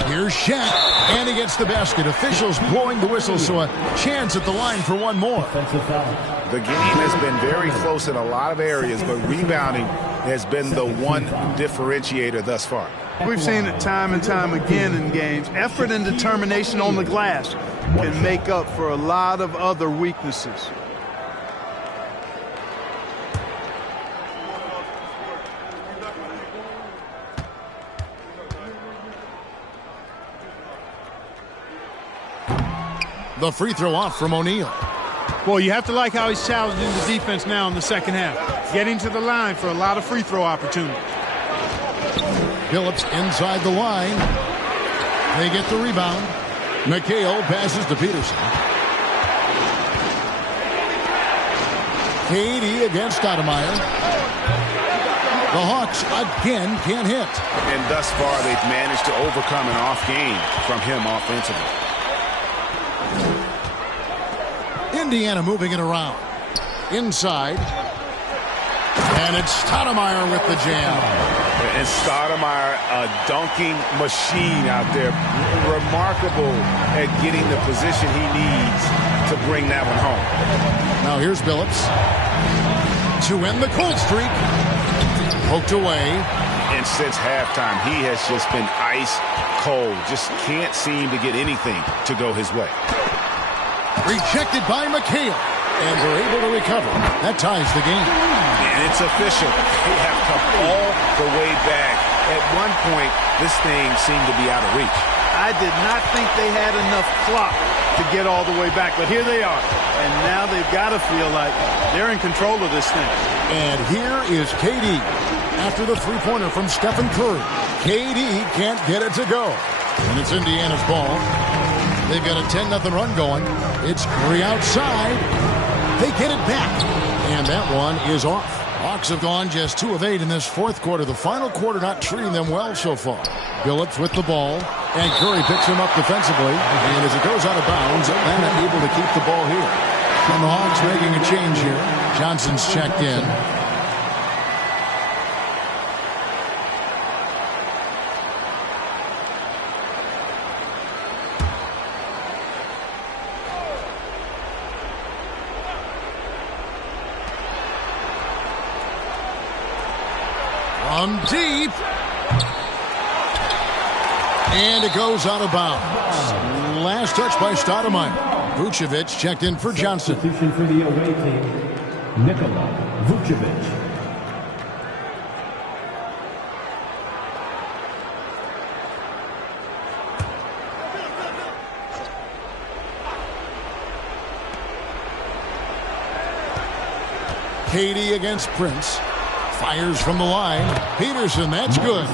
Here's Shaq, and he gets the basket. Officials blowing the whistle, so a chance at the line for one more. The game has been very close in a lot of areas, but rebounding has been the one differentiator thus far. We've seen it time and time again in games. Effort and determination on the glass can make up for a lot of other weaknesses. The free throw off from O'Neal. Well, you have to like how he's challenging the defense now in the second half. Getting to the line for a lot of free throw opportunities. Phillips inside the line. They get the rebound. McHale passes to Peterson. KD against Stoudemire. The Hawks again can't hit. And thus far, they've managed to overcome an off game from him offensively. Indiana moving it around. Inside. And it's Stoudemire with the jam. And Stoudemire, a dunking machine out there. Remarkable at getting the position he needs to bring that one home. Now here's Billups. To end the cold streak. Poked away. And since halftime, he has just been ice cold. Just can't seem to get anything to go his way. Rejected by McHale. And they're able to recover. That ties the game. And it's official. They have come all the way back. At one point, this thing seemed to be out of reach. I did not think they had enough clock to get all the way back, but here they are. And now they've got to feel like they're in control of this thing. And here is KD. After the three-pointer from Stephen Curry. KD can't get it to go. And it's Indiana's ball. They've got a 10-0 run going. It's Curry outside. They get it back. And that one is off. Hawks have gone just 2 of 8 in this fourth quarter. The final quarter not treating them well so far. Billups with the ball. And Curry picks him up defensively. And as it goes out of bounds, Atlanta able to keep the ball here. And the Hawks making a change here. Johnson's checked in. From deep. And it goes out of bounds. Last touch by Stoudemire. Vucevic checked in for Johnson. Substitution for the away team, Nikola Vucevic. KD against Prince. Fires from the line. Peterson, that's good.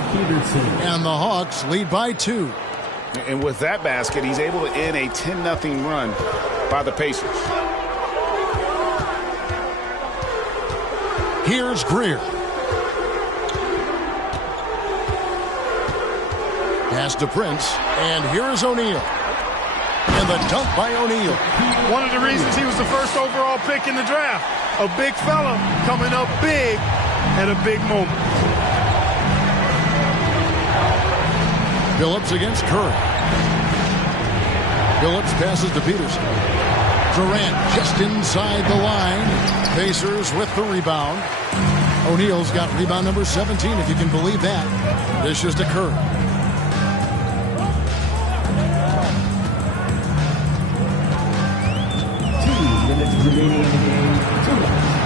And the Hawks lead by 2. And with that basket, he's able to end a 10-0 run by the Pacers. Here's Greer. Pass to Prince. And here is O'Neal. And the dunk by O'Neal. One of the reasons he was the first overall pick in the draft. A big fella coming up big at a big moment. Billups against Curry. Billups passes to Peterson. Durant just inside the line. Pacers with the rebound. O'Neal's got rebound number 17, if you can believe that. Dishes to Curry.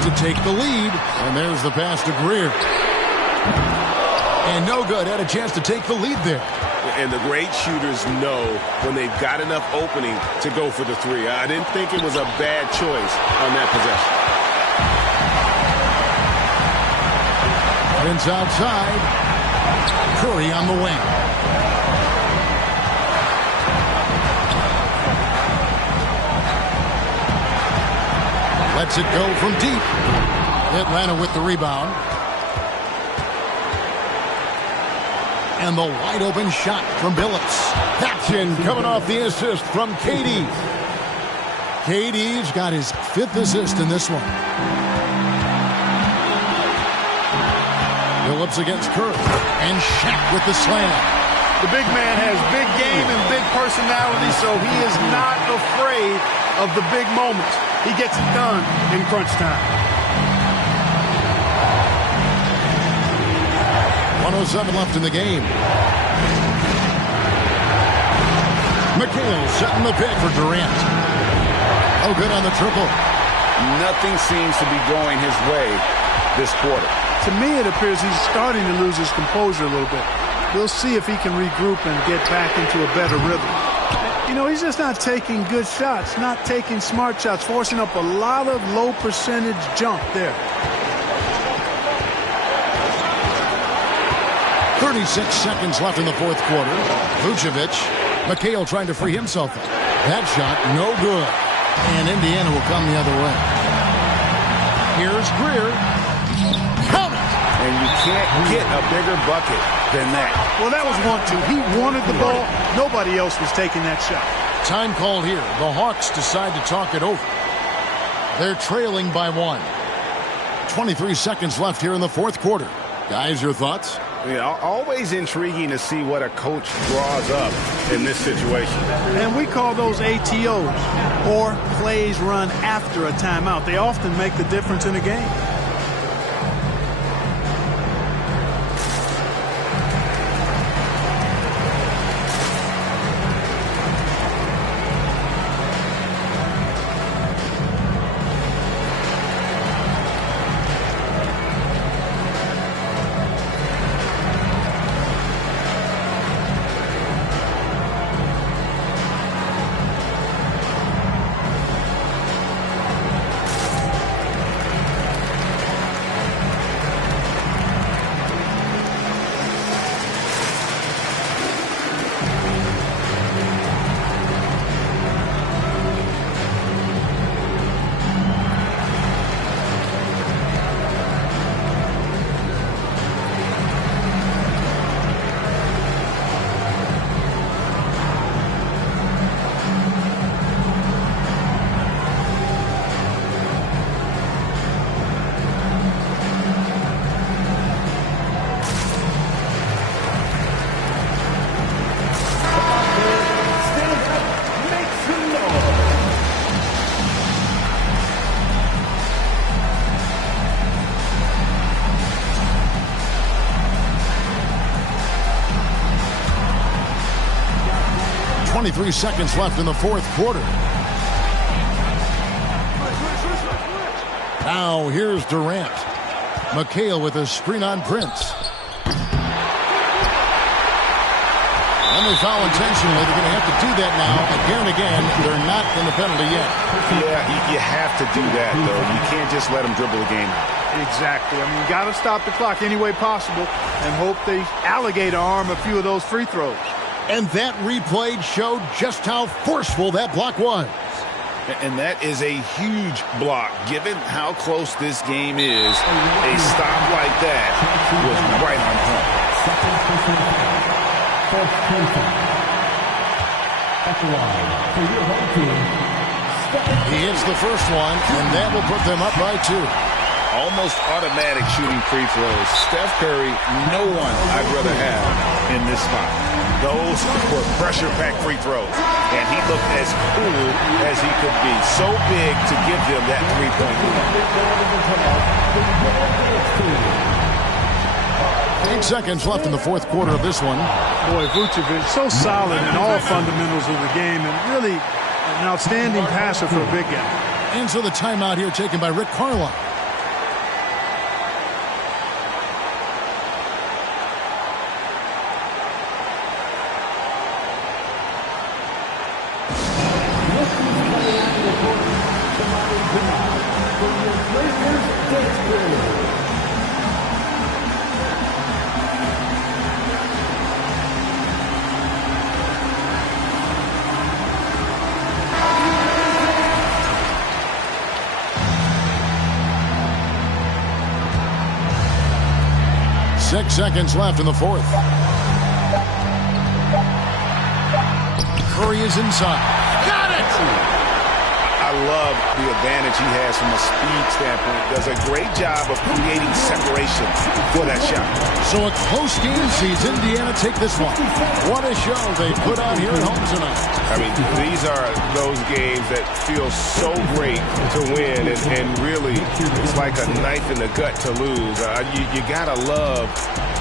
To take the lead, and there's the pass to Greer. And no good, had a chance to take the lead there. And the great shooters know when they've got enough opening to go for the three. I didn't think it was a bad choice on that possession. Prince outside. Curry on the wing. Lets it go from deep. Atlanta with the rebound. And the wide open shot from Billups. That's in, coming off the assist from KD. KD's got his 5th assist in this one. Phillips against Curry. And Shaq with the slam. The big man has big game and big personality, so he is not afraid of the big moments. He gets it done in crunch time. 1:07 left in the game. McHale setting the pick for Durant. Oh, good on the triple. Nothing seems to be going his way this quarter. To me, it appears he's starting to lose his composure a little bit. We'll see if he can regroup and get back into a better rhythm. You know, he's just not taking good shots, not taking smart shots, forcing up a lot of low percentage jump there. 36 seconds left in the fourth quarter. Vucevic. McHale trying to free himself up. That shot, no good. And Indiana will come the other way. Here's Greer. Count it! And you can't get a bigger bucket than that. Well, that was 1-2. He wanted the ball. Nobody else was taking that shot. Time called here. The Hawks decide to talk it over. They're trailing by 1. 23 seconds left here in the fourth quarter. Guys, your thoughts? Yeah, always intriguing to see what a coach draws up in this situation. And we call those ATOs, or plays run after a timeout. They often make the difference in a game. .23 seconds left in the fourth quarter. Now here's Durant. McHale with a screen on Prince. And they foul intentionally. They're going to have to do that now again and again. They're not in the penalty yet. Yeah, you have to do that, though. You can't just let them dribble the game out. Exactly. I mean, you got to stop the clock any way possible and hope they alligator arm a few of those free throws. And that replay showed just how forceful that block was. And that is a huge block. Given how close this game is, a stop like that was right on point. He hits the first one, and that will put them up by 2. Almost automatic shooting free throws. Steph Curry, no one I'd rather have in this spot. Those were pressure-packed free throws, and he looked as cool as he could be. So big to give them that three-point lead. 8 seconds left in the fourth quarter of this one. Boy, Vucevic, so solid in all fundamentals of the game, and really an outstanding passer for a big guy. And so the timeout here taken by Rick Carlisle. Seconds left in the fourth. Curry is inside. Got it! I I love the advantage he has from a speed standpoint. Does a great job of creating separation for that shot. So a close game sees Indiana take this one. What a show they put on here at home tonight. I mean, these are those games that feel so great to win, and really, it's like a knife in the gut to lose. You gotta love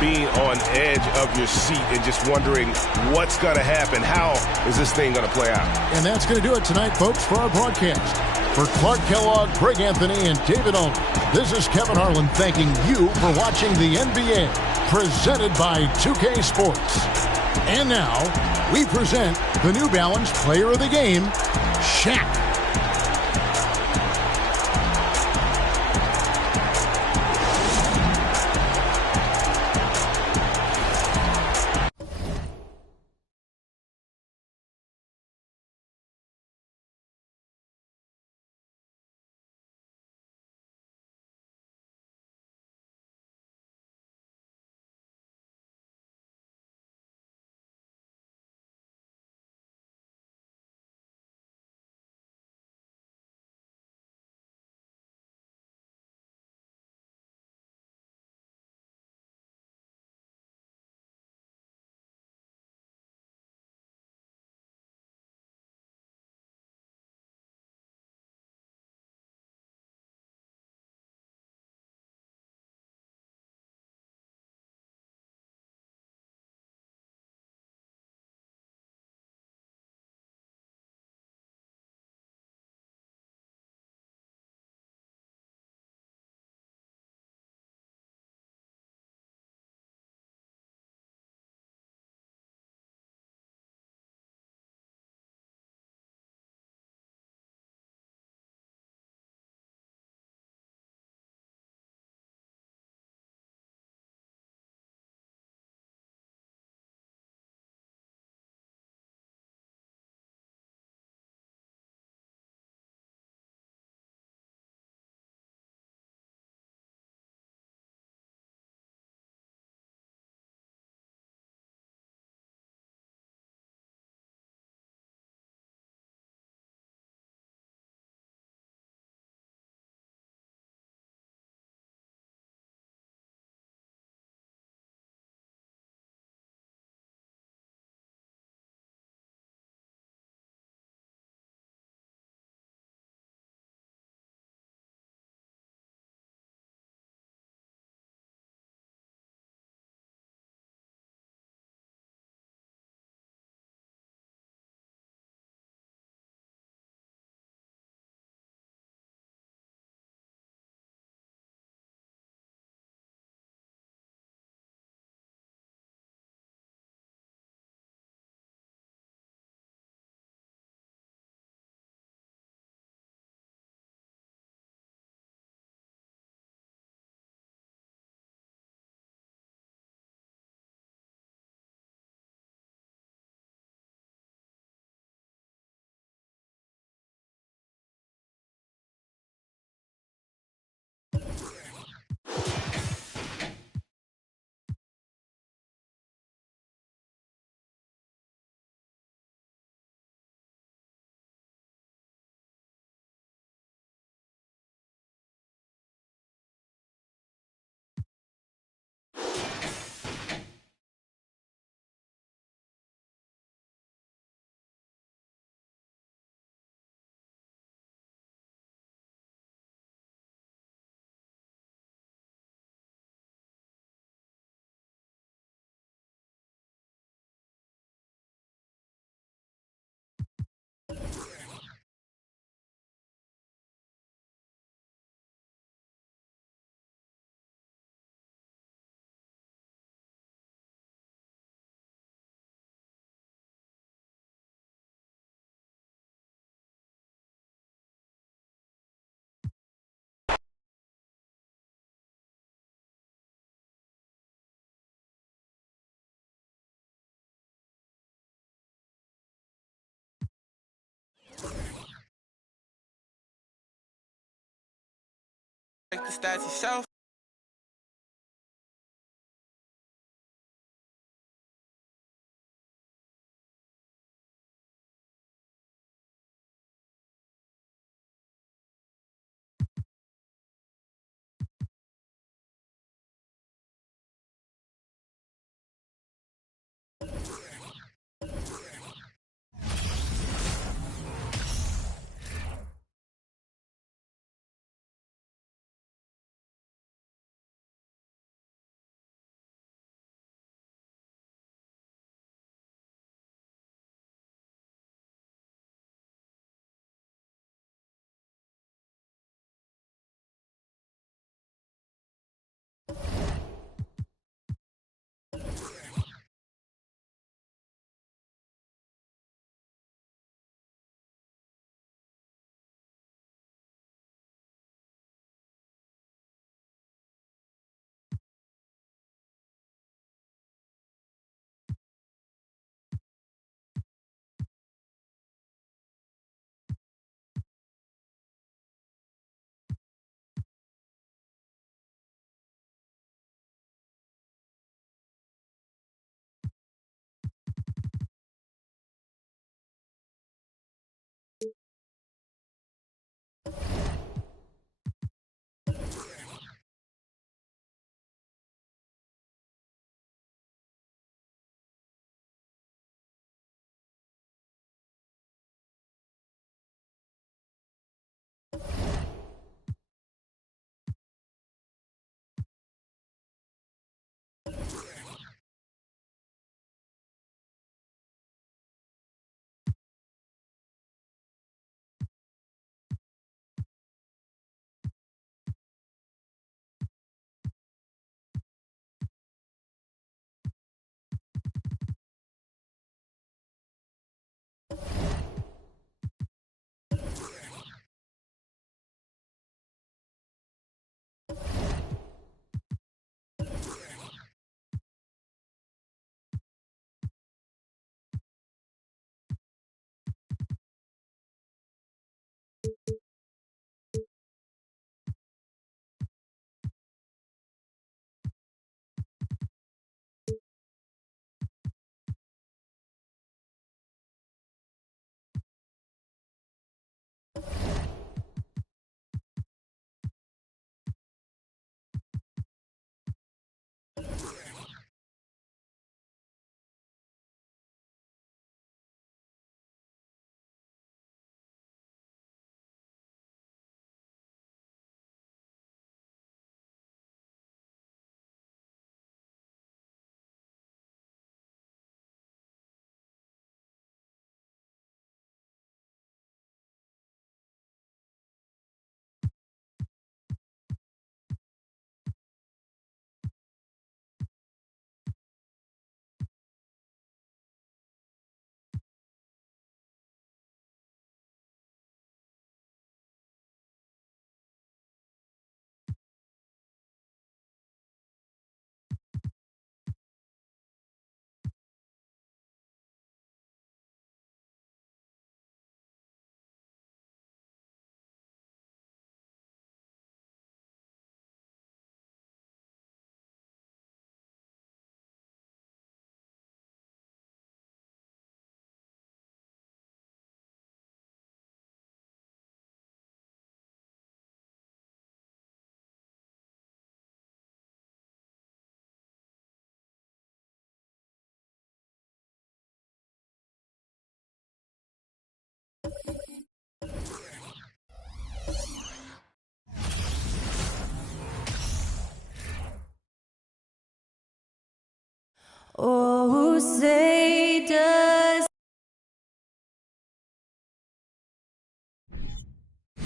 being on edge of your seat and just wondering what's gonna happen. How is this thing gonna play out? And that's going to do it tonight, folks, for our broadcast. For Clark Kellogg, Greg Anthony, and David Owen, this is Kevin Harlan thanking you for watching the NBA, presented by 2K Sports. And now, we present the New Balance Player of the Game, Shaq. Check the stats yourself. Oh, say does.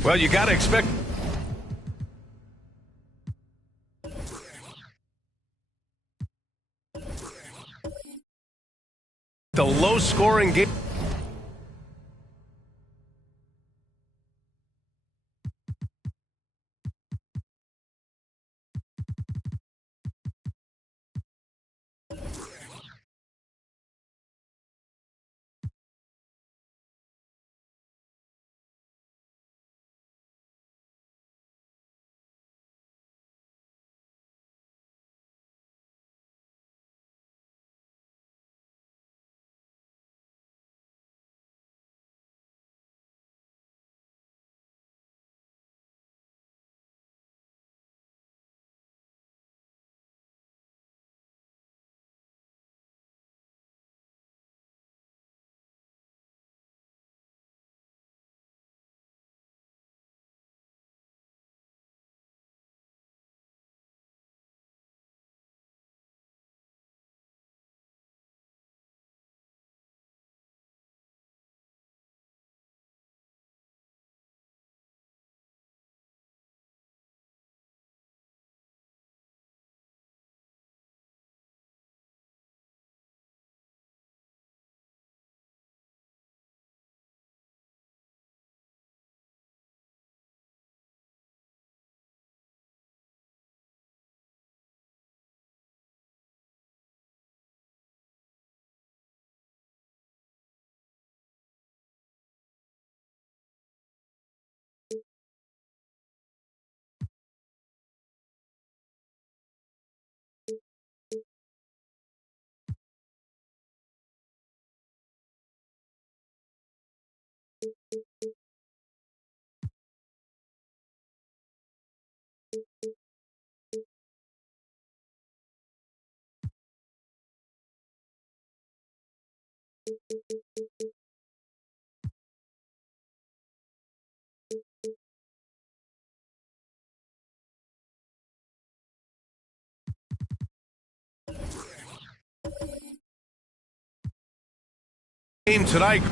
Well, you got to expect the low-scoring game. Game tonight.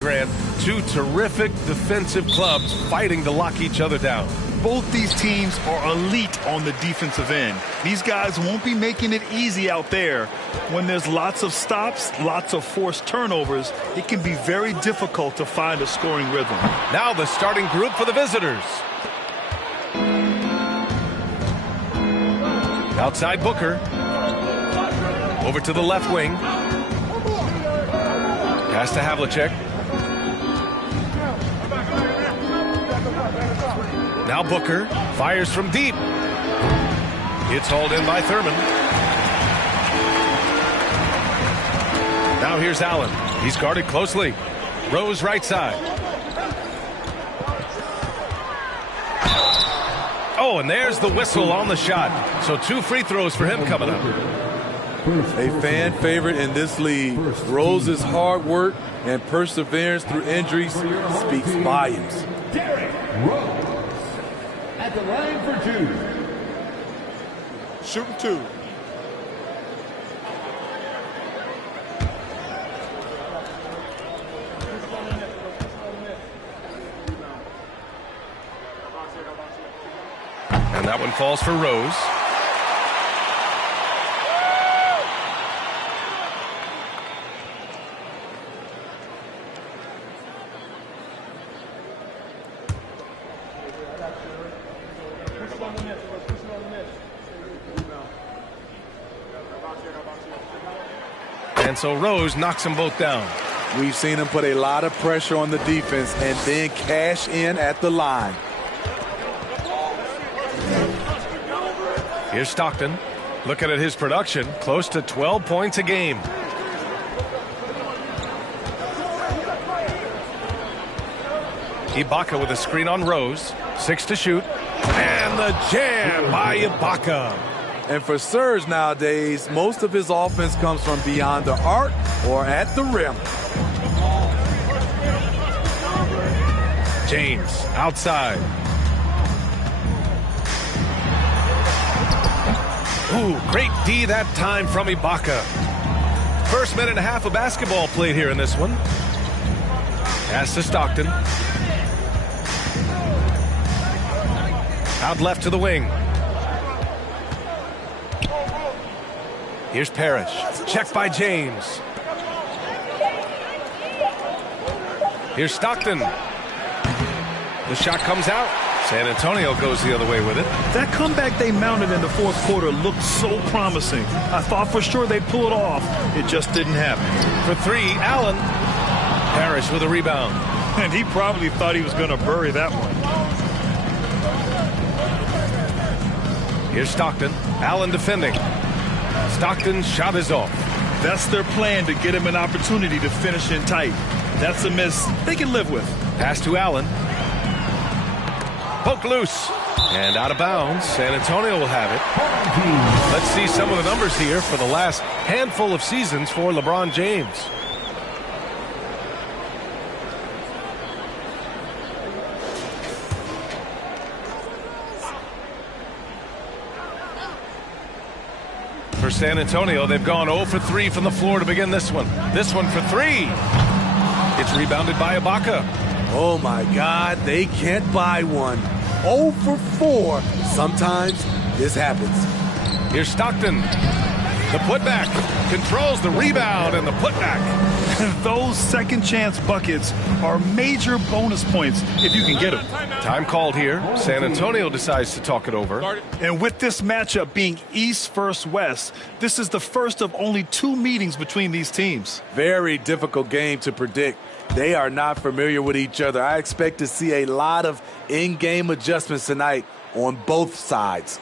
Grant, two terrific defensive clubs fighting to lock each other down. Both these teams are elite on the defensive end. These guys won't be making it easy out there. When there's lots of stops, lots of forced turnovers, it can be very difficult to find a scoring rhythm. Now the starting group for the visitors. Outside Booker. Over to the left wing. Pass to Havlicek. Now Booker fires from deep. It's hauled in by Thurman. Now here's Allen. He's guarded closely. Rose right side. Oh, and there's the whistle on the shot. So 2 free throws for him coming up. A fan favorite in this league. Rose's hard work and perseverance through injuries speaks volumes. Derrick Rose at the line for 2. Shooting 2. And that one falls for Rose. And so Rose knocks them both down. We've seen him put a lot of pressure on the defense and then cash in at the line. Here's Stockton. Looking at his production, close to 12 points a game. Ibaka with a screen on Rose. 6 to shoot. And the jam by Ibaka. And for Serge nowadays, most of his offense comes from beyond the arc or at the rim. James outside. Ooh, great D that time from Ibaka. First minute and a half of basketball played here in this one. Pass to Stockton. Out left to the wing. Here's Parrish. Checked by James. Here's Stockton. The shot comes out. San Antonio goes the other way with it. That comeback they mounted in the fourth quarter looked so promising. I thought for sure they'd pull it off. It just didn't happen. For 3, Allen. Parrish with a rebound. And he probably thought he was going to bury that one. Here's Stockton. Allen defending. Stockton's shot is off. That's their plan, to get him an opportunity to finish in tight. That's a miss they can live with. Pass to Allen. Poke loose. And out of bounds. San Antonio will have it. Let's see some of the numbers here for the last handful of seasons for LeBron James. For San Antonio, they've gone 0 for 3 from the floor to begin this one. This one for 3. It's rebounded by Ibaka. Oh my God, they can't buy one. 0 for 4. Sometimes this happens. Here's Stockton. The putback. Controls the rebound and the putback. Those second chance buckets are major bonus points if you can get them. Time called here. San Antonio decides to talk it over. And with this matchup being East versus West, this is the first of only 2 meetings between these teams. Very difficult game to predict. They are not familiar with each other. I expect to see a lot of in-game adjustments tonight on both sides.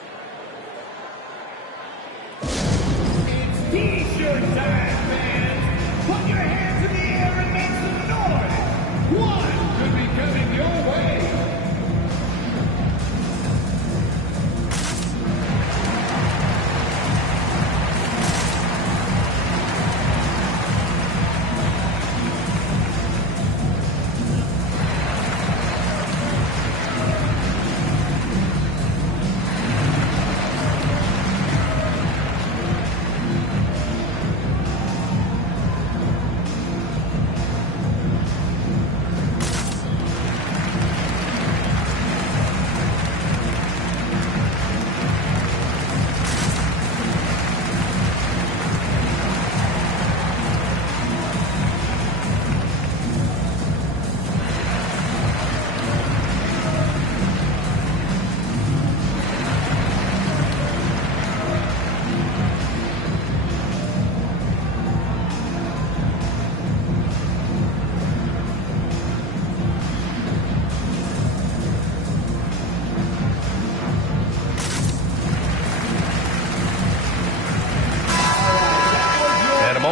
T-shirt time, fans. Put your hands in the air and make some noise. One could be coming your way.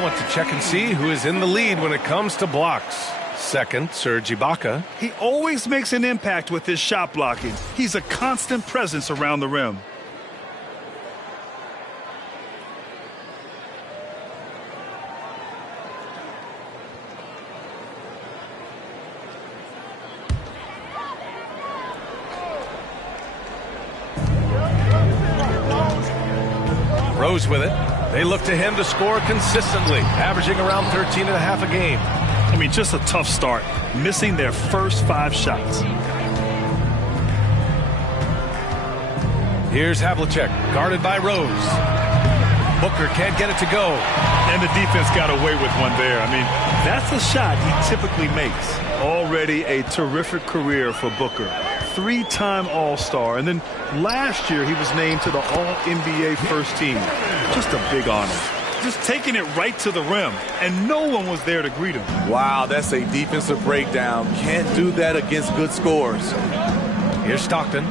To check and see who is in the lead when it comes to blocks. Second, Serge Ibaka. He always makes an impact with his shot blocking. He's a constant presence around the rim. Rose with it. They look to him to score consistently, averaging around 13 and a half a game. I mean, just a tough start, missing their first 5 shots. Here's Havlicek, guarded by Rose. Booker can't get it to go. And the defense got away with one there. I mean, that's a shot he typically makes. Already a terrific career for Booker. 3-time All-Star, and then last year he was named to the All-NBA first team. Just a big honor. Just taking it right to the rim, and no one was there to greet him. Wow, that's a defensive breakdown. Can't do that against good scores. Here's Stockton,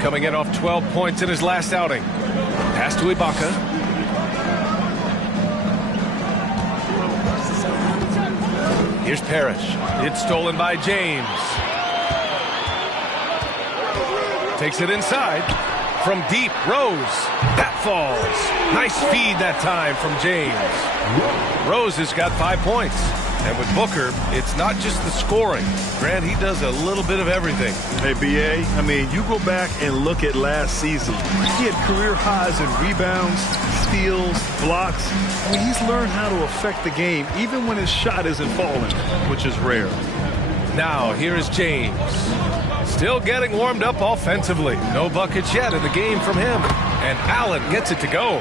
coming in off 12 points in his last outing. Pass to Ibaka. Here's Parrish. It's stolen by James. Takes it inside. From deep, Rose. That falls. Nice feed that time from James. Rose has got 5 points. And with Booker, it's not just the scoring. Grant, he does a little bit of everything. Hey, B.A., I mean, you go back and look at last season. He had career highs in rebounds, steals, blocks. I mean, he's learned how to affect the game even when his shot isn't falling, which is rare. Now, here is James. Still getting warmed up offensively. No buckets yet in the game from him. And Allen gets it to go.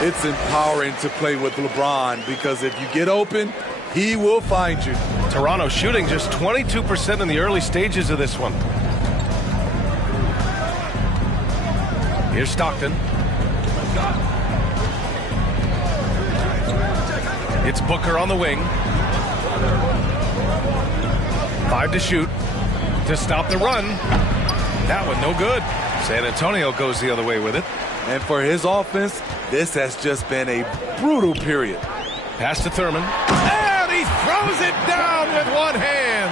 It's empowering to play with LeBron because if you get open, he will find you. Toronto shooting just 22% in the early stages of this one. Here's Stockton. It's Booker on the wing. 5 to shoot to stop the run. That one no good. San Antonio goes the other way with it. And for his offense, this has just been a brutal period. Pass to Thurman. And he throws it down with one hand.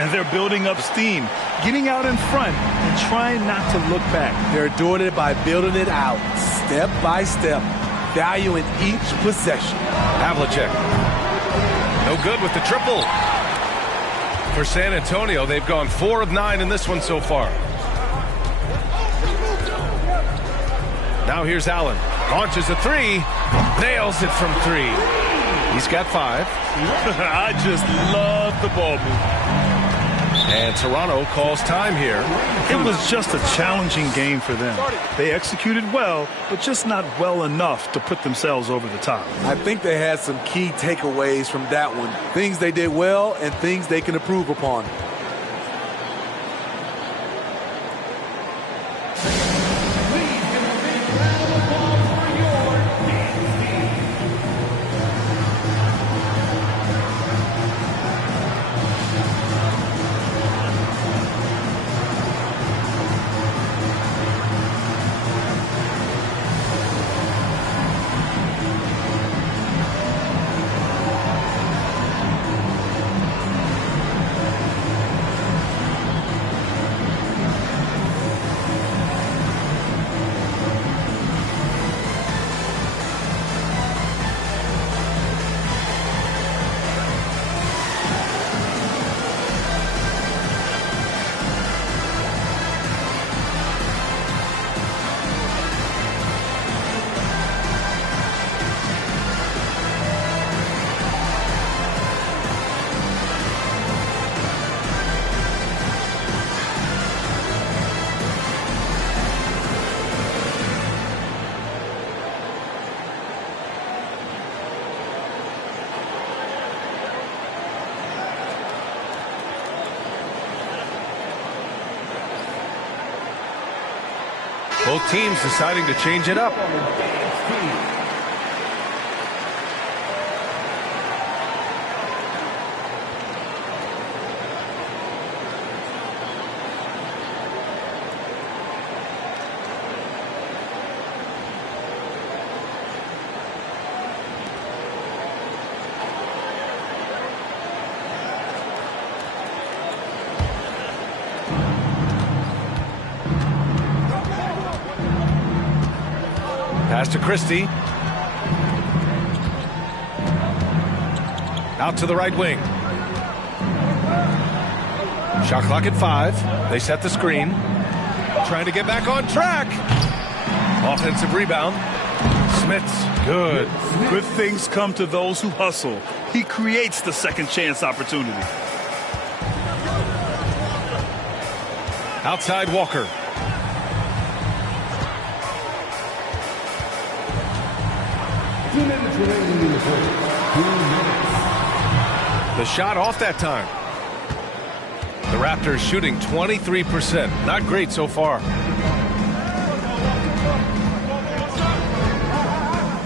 And they're building up steam, getting out in front and trying not to look back. They're doing it by building it out, step by step, valuing each possession. Havlicek. No good with the triple. For San Antonio, they've gone 4 of 9 in this one so far. Now here's Allen. Launches a 3. Nails it from 3. He's got 5. I just love the ball movement. And Toronto calls time here. It was just a challenging game for them. They executed well, but just not well enough to put themselves over the top. I think they had some key takeaways from that one. Things they did well and things they can improve upon. Both teams deciding to change it up. Pass to Christie. Out to the right wing. Shot clock at 5. They set the screen. Trying to get back on track. Offensive rebound. Smith's good. Good things come to those who hustle. He creates the second chance opportunity. Outside Walker. The shot off that time. The Raptors shooting 23%. Not great so far.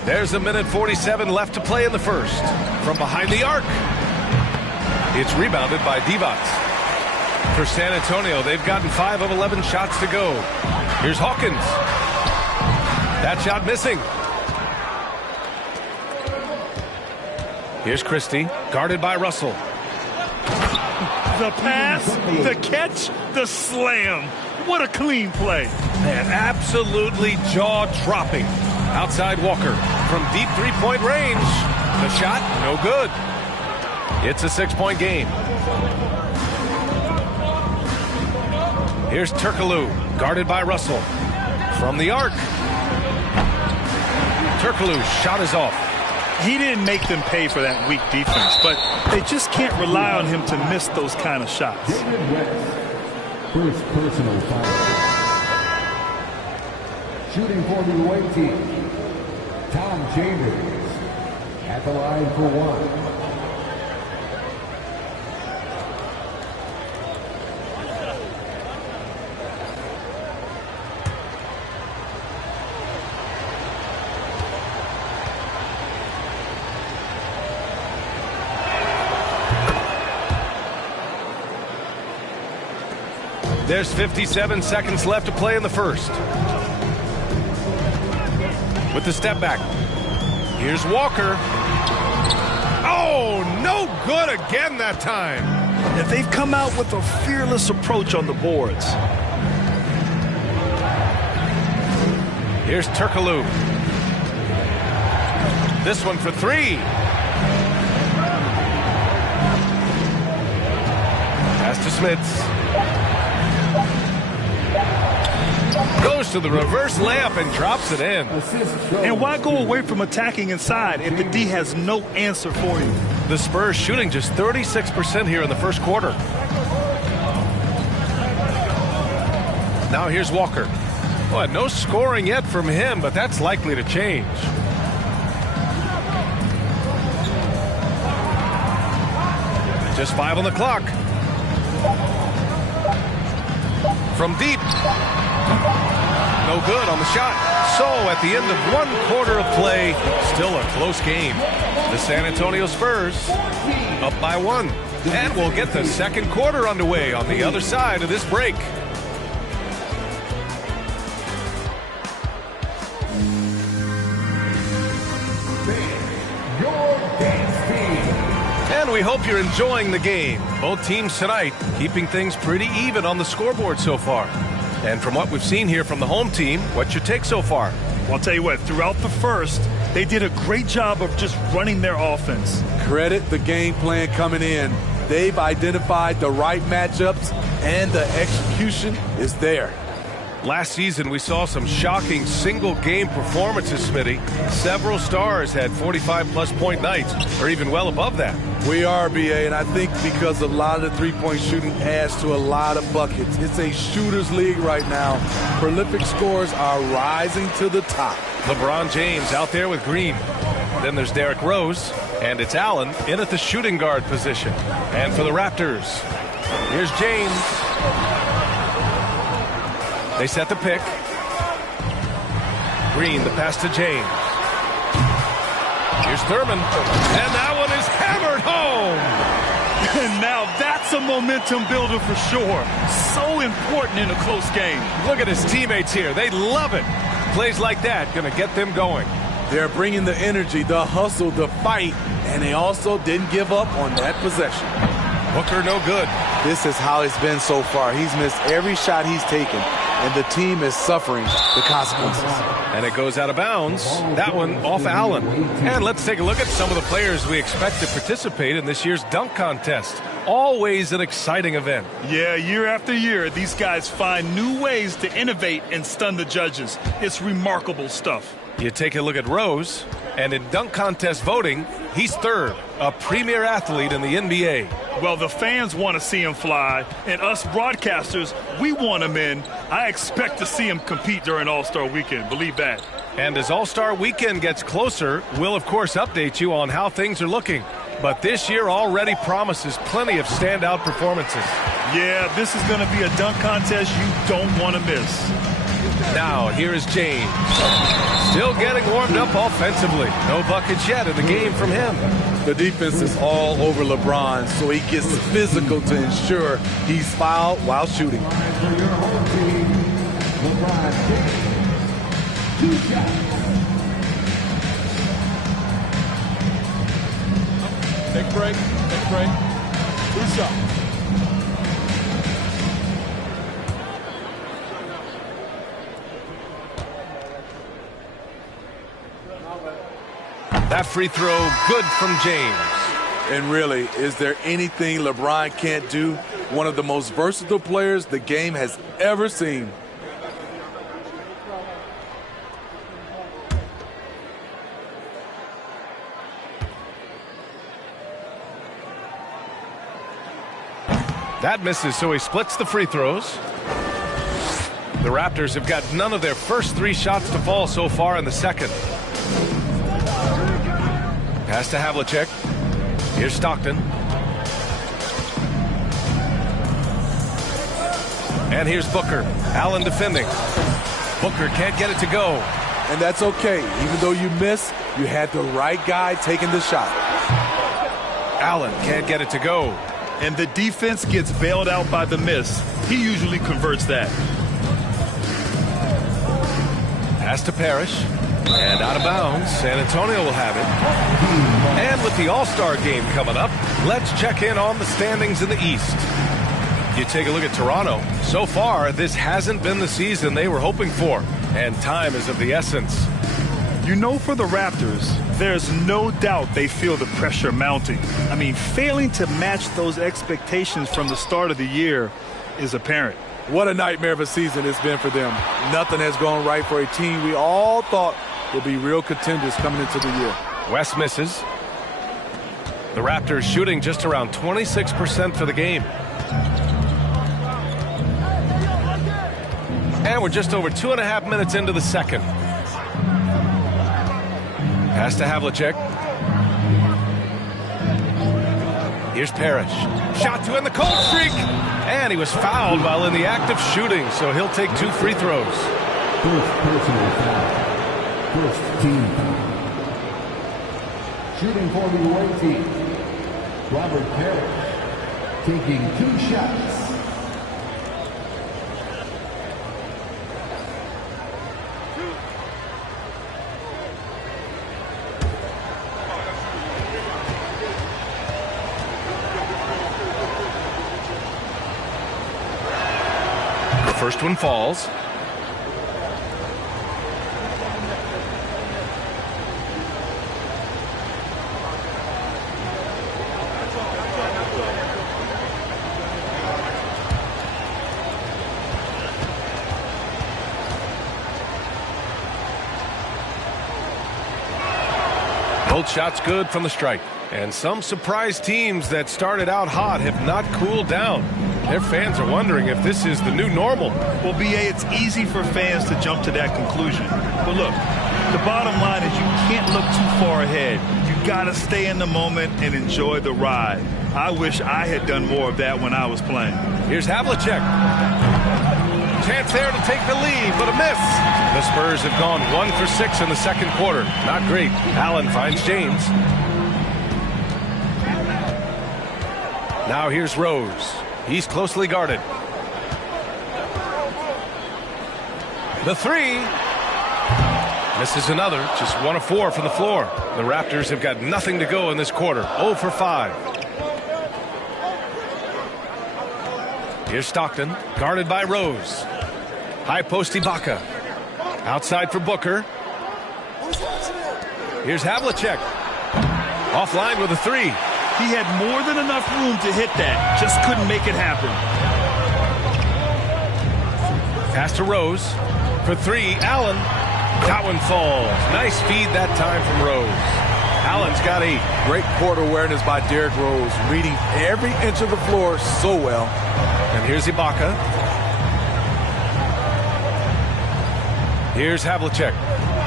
There's a minute 47 left to play in the first. From behind the arc. It's rebounded by Divac. For San Antonio, they've gotten 5 of 11 shots to go. Here's Hawkins. That shot missing. Here's Christie, guarded by Russell. The pass, the catch, the slam. What a clean play. Man, absolutely jaw-dropping. Outside Walker from deep three-point range. The shot, no good. It's a 6-point game. Here's Turkoglu, guarded by Russell. From the arc. Turkoglu's shot is off. He didn't make them pay for that weak defense, but they just can't rely on him to miss those kind of shots. First personal foul. Shooting for the away team, Tom Chambers at the line for one. There's 57 seconds left to play in the first. With the step back. Here's Walker. Oh, no good again that time. And they've come out with a fearless approach on the boards. Here's Turkoglu. This one for three. Pass to Smits. Goes to the reverse layup and drops it in. And why go away from attacking inside if the D has no answer for you? The Spurs shooting just 36% here in the first quarter. Now here's Walker. Boy, no scoring yet from him, but that's likely to change. Just 5 on the clock. From deep. No good on the shot. So at the end of 1 quarter of play, still a close game. The San Antonio Spurs up by 1. And we'll get the second quarter underway on the other side of this break. And we hope you're enjoying the game. Both teams tonight keeping things pretty even on the scoreboard so far. And from what we've seen here from the home team, what's your take so far? Well, I'll tell you what, throughout the first, they did a great job of just running their offense. Credit the game plan coming in. They've identified the right matchups, and the execution is there. Last season, we saw some shocking single-game performances, Smitty. Several stars had 45-plus point nights, or even well above that. We are, BA, and I think because a lot of the three-point shooting adds to a lot of buckets. It's a shooter's league right now. Prolific scorers are rising to the top. LeBron James out there with Green. Then there's Derrick Rose, and it's Allen in at the shooting guard position. And for the Raptors, here's James. They set the pick. Green, the pass to James. Here's Thurman. And that one is hammered home. And now that's a momentum builder for sure. So important in a close game. Look at his teammates here. They love it. Plays like that going to get them going. They're bringing the energy, the hustle, the fight, and they also didn't give up on that possession. Booker no good. This is how it's been so far. He's missed every shot he's taken, and the team is suffering the consequences. And it goes out of bounds. That one off Allen. And let's take a look at some of the players we expect to participate in this year's dunk contest. Always an exciting event. Yeah, year after year, these guys find new ways to innovate and stun the judges. It's remarkable stuff. You take a look at Rose, and in dunk contest voting, he's third, a premier athlete in the NBA. Well, the fans want to see him fly, and us broadcasters, we want him in. I expect to see him compete during All-Star Weekend. Believe that. And as All-Star Weekend gets closer, we'll, of course, update you on how things are looking. But this year already promises plenty of standout performances. Yeah, this is going to be a dunk contest you don't want to miss. Now, here is James. Still getting warmed up offensively. No buckets yet in the game from him. The defense is all over LeBron, so he gets physical to ensure he's fouled while shooting. 2 shots. Take break. 2 shots. That free throw, good from James. And really, is there anything LeBron can't do? One of the most versatile players the game has ever seen. That misses, so he splits the free throws. The Raptors have got none of their first 3 shots to fall so far in the second. Pass to Havlicek. Here's Stockton. And here's Booker. Allen defending. Booker can't get it to go. And that's okay. Even though you miss, you had the right guy taking the shot. Allen can't get it to go. And the defense gets bailed out by the miss. He usually converts that. Pass to Parrish. And out of bounds. San Antonio will have it. And with the All-Star game coming up, let's check in on the standings in the East. You take a look at Toronto. So far, this hasn't been the season they were hoping for. And time is of the essence. You know, for the Raptors, there's no doubt they feel the pressure mounting. I mean, failing to match those expectations from the start of the year is apparent. What a nightmare of a season it's been for them. Nothing has gone right for a team we all thought would be real contenders coming into the year. West misses. The Raptors shooting just around 26% for the game. And we're just over 2.5 minutes into the second. Pass to Havlicek. Here's Parrish. Shot to end the cold streak. And he was fouled while in the act of shooting, so he'll take 2 free throws. First personal foul. First team foul. Shooting for the away team, Robert Parrish, taking 2 shots. The first one falls. Both shots good from the stripe. And some surprise teams that started out hot have not cooled down. Their fans are wondering if this is the new normal. Well, B.A., it's easy for fans to jump to that conclusion. But look, the bottom line is you can't look too far ahead. You got to stay in the moment and enjoy the ride. I wish I had done more of that when I was playing. Here's Havlicek. Chance there to take the lead, but a miss. The Spurs have gone 1 for 6 in the second quarter. Not great. Allen finds James. Now here's Rose. He's closely guarded. The 3. Misses another. Just 1 of 4 from the floor. The Raptors have got nothing to go in this quarter. 0 for 5. Here's Stockton, guarded by Rose. High post Ibaka. Outside for Booker. Here's Havlicek. Offline with a 3. He had more than enough room to hit that. Just couldn't make it happen. Pass to Rose. For 3, Allen. That one falls. Nice feed that time from Rose. Allen's got 8. Great court awareness by Derrick Rose, reading every inch of the floor so well. And here's Ibaka. Here's Havlicek.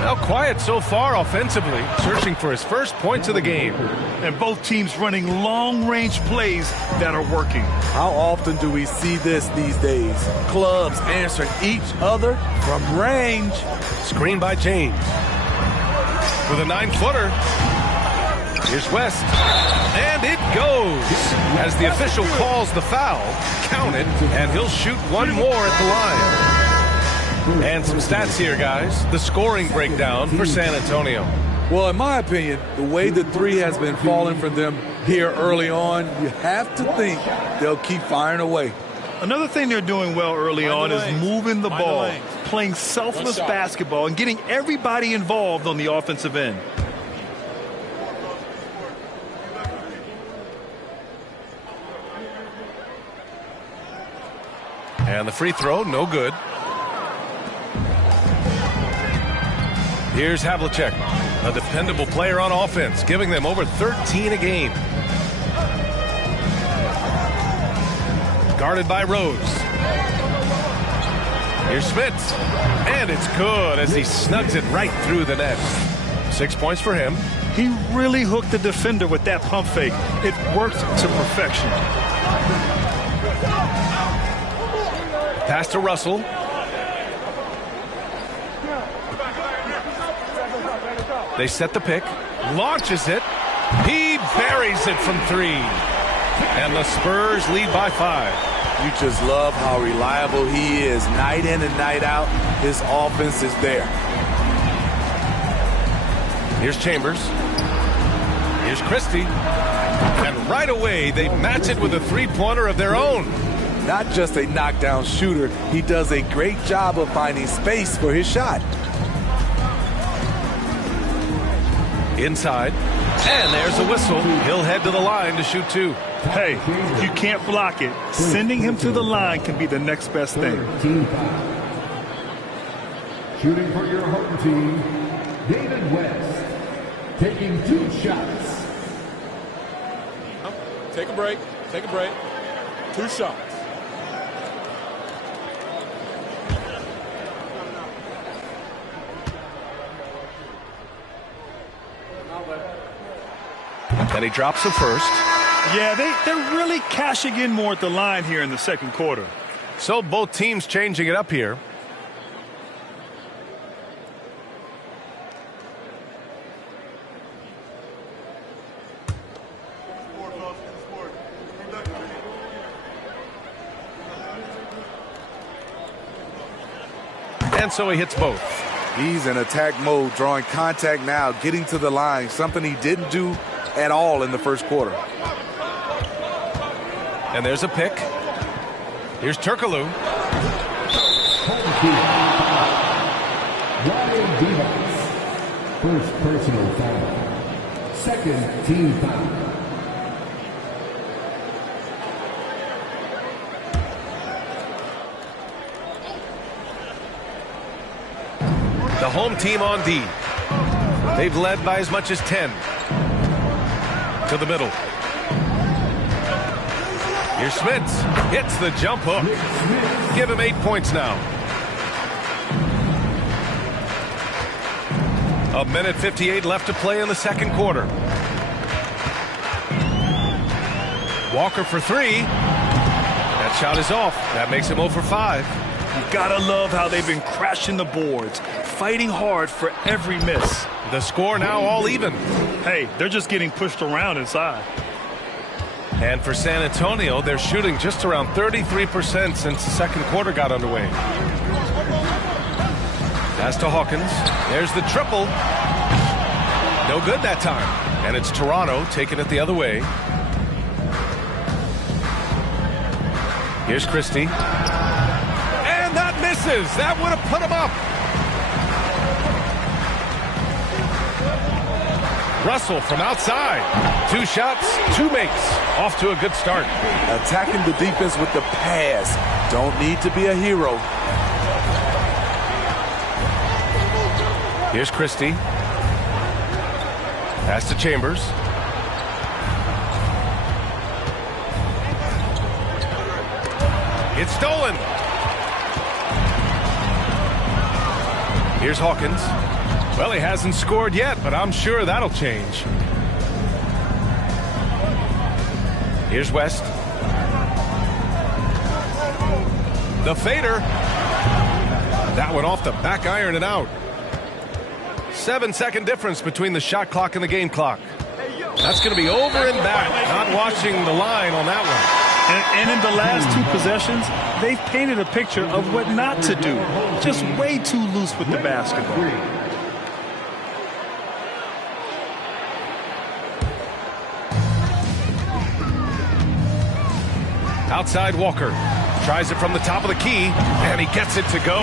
Now quiet so far offensively, searching for his first points of the game. And both teams running long-range plays that are working. How often do we see this these days? Clubs answering each other from range. Screen by James. With a 9-footer. Here's West. And it goes. As the official calls the foul, count it, and he'll shoot one more at the line. And some stats here, guys. The scoring breakdown for San Antonio. Well, in my opinion, the way the three has been falling for them here early on, you have to think they'll keep firing away. Another thing they're doing well early on is moving the ball, playing selfless basketball, and getting everybody involved on the offensive end. And the free throw, no good. Here's Havlicek, a dependable player on offense, giving them over 13 a game. Guarded by Rose. Here's Smith. And it's good as he snugs it right through the net. 6 points for him. He really hooked the defender with that pump fake. It worked to perfection. Pass to Russell. They set the pick. Launches it. He buries it from 3. And the Spurs lead by 5. You just love how reliable he is. Night in and night out, his offense is there. Here's Chambers. Here's Christie. And right away, they match it with a three-pointer of their own. Not just a knockdown shooter, he does a great job of finding space for his shot. Inside. And there's a whistle. He'll head to the line to shoot 2. Hey, if you can't block it, sending him to the line can be the next best thing. Shooting for your home team, David West, taking 2 shots. Take a break. Take a break. 2 shots. And he drops the first. Yeah, they're really cashing in more at the line here in the second quarter. So both teams changing it up here. And so he hits both. He's in attack mode, drawing contact now, getting to the line, something he didn't do at all in the first quarter. And there's a pick. Here's Turkoglu. Ryan Divas, first personal foul. Second team foul. The home team on D. They've led by as much as 10. To the middle. Here's Smits. Hits the jump hook. Give him 8 points now. 1:58 left to play in the second quarter. Walker for 3. That shot is off. That makes him 0 for 5. You gotta love how they've been crashing the boards, fighting hard for every miss. The score now all even. Hey, they're just getting pushed around inside. And for San Antonio, they're shooting just around 33% since the second quarter got underway. Pass to Hawkins. There's the triple. No good that time. And it's Toronto taking it the other way. Here's Christie. And that misses. That would have put him up. Russell from outside. 2 shots, 2 makes. Off to a good start. Attacking the defense with the pass. Don't need to be a hero. Here's Christie. Pass to Chambers. It's stolen. Here's Hawkins. Well, he hasn't scored yet, but I'm sure that'll change. Here's West. The fader. That one off the back iron and out. 7-second difference between the shot clock and the game clock. That's going to be over and back. Not watching the line on that one. And in the last 2 possessions, they've painted a picture of what not to do. Just way too loose with the basketball. Outside Walker. Tries it from the top of the key, and he gets it to go.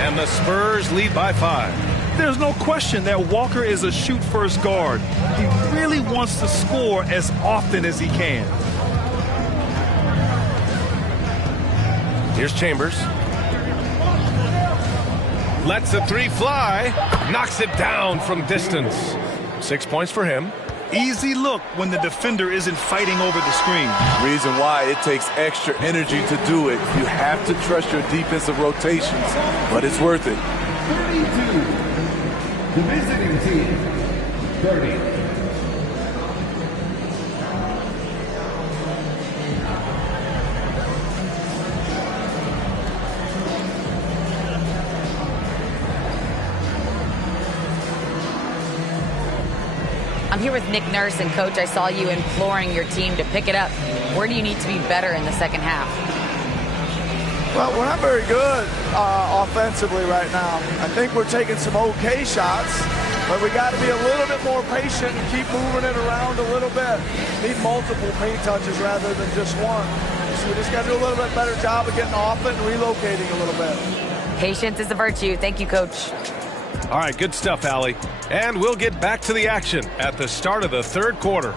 And the Spurs lead by 5. There's no question that Walker is a shoot-first guard. He really wants to score as often as he can. Here's Chambers. Lets the 3 fly. Knocks it down from distance. 6 points for him. Easy look when the defender isn't fighting over the screen. Reason why it takes extra energy to do it. You have to trust your defensive rotations, but it's worth it. 32. The visiting team, 30. I'm here with Nick Nurse, and Coach, I saw you imploring your team to pick it up. Where do you need to be better in the second half? Well, we're not very good offensively right now. I think we're taking some okay shots, but we got to be a little bit more patient and keep moving it around a little bit. Need multiple paint touches rather than just one. So we just got to do a little bit better job of getting off it and relocating a little bit. Patience is a virtue. Thank you, Coach. All right, good stuff, Allie. And we'll get back to the action at the start of the 3rd quarter.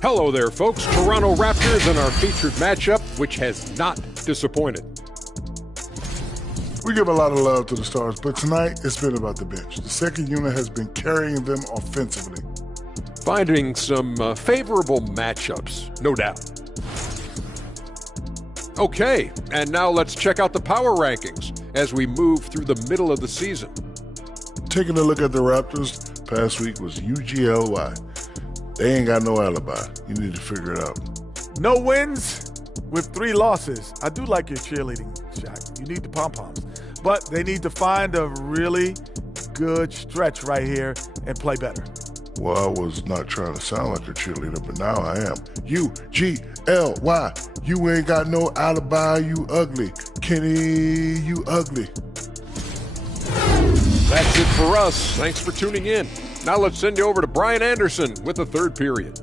Hello there, folks. Toronto Raptors in our featured matchup, which has not disappointed. We give a lot of love to the Stars, but tonight it's been about the bench. The second unit has been carrying them offensively. Finding some favorable matchups, no doubt. Okay, and now let's check out the power rankings as we move through the middle of the season. Taking a look at the Raptors, past week was UGLY. They ain't got no alibi. You need to figure it out. No wins with 3 losses. I do like your cheerleading, Shaq. You need the pom-poms. But they need to find a really good stretch right here and play better. Well, I was not trying to sound like a cheerleader, but now I am. UGLY. You ain't got no alibi, you ugly. Kenny, you ugly. That's it for us. Thanks for tuning in. Now let's send you over to Brian Anderson with the 3rd period.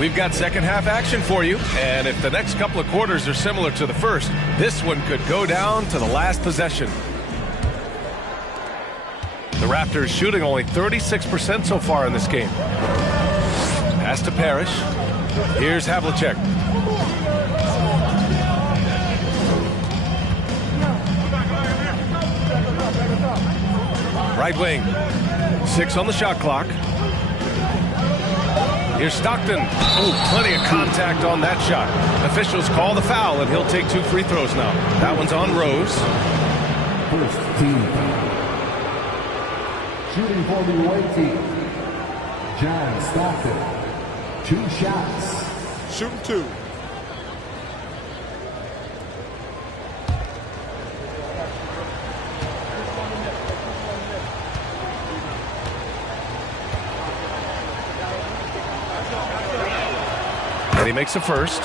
We've got second half action for you, and if the next couple of quarters are similar to the first, this one could go down to the last possession. The Raptors shooting only 36% so far in this game. Pass to Parrish. Here's Havlicek. Right wing. 6 on the shot clock. Here's Stockton. Oh, plenty of contact on that shot. Officials call the foul, and he'll take 2 free throws now. That one's on Rose. First team. Shooting for the away team, John Stockton. 2 shots. Shooting 2. And he makes the first.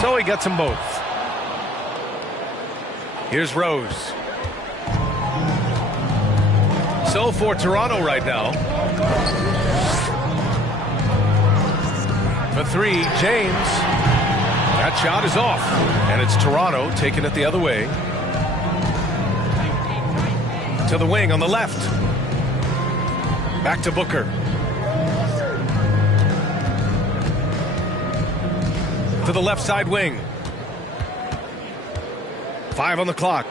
So he gets them both. Here's Rose. So for Toronto right now. For 3, James. That shot is off. And it's Toronto taking it the other way. To the wing on the left. Back to Booker. To the left side wing. 5 on the clock.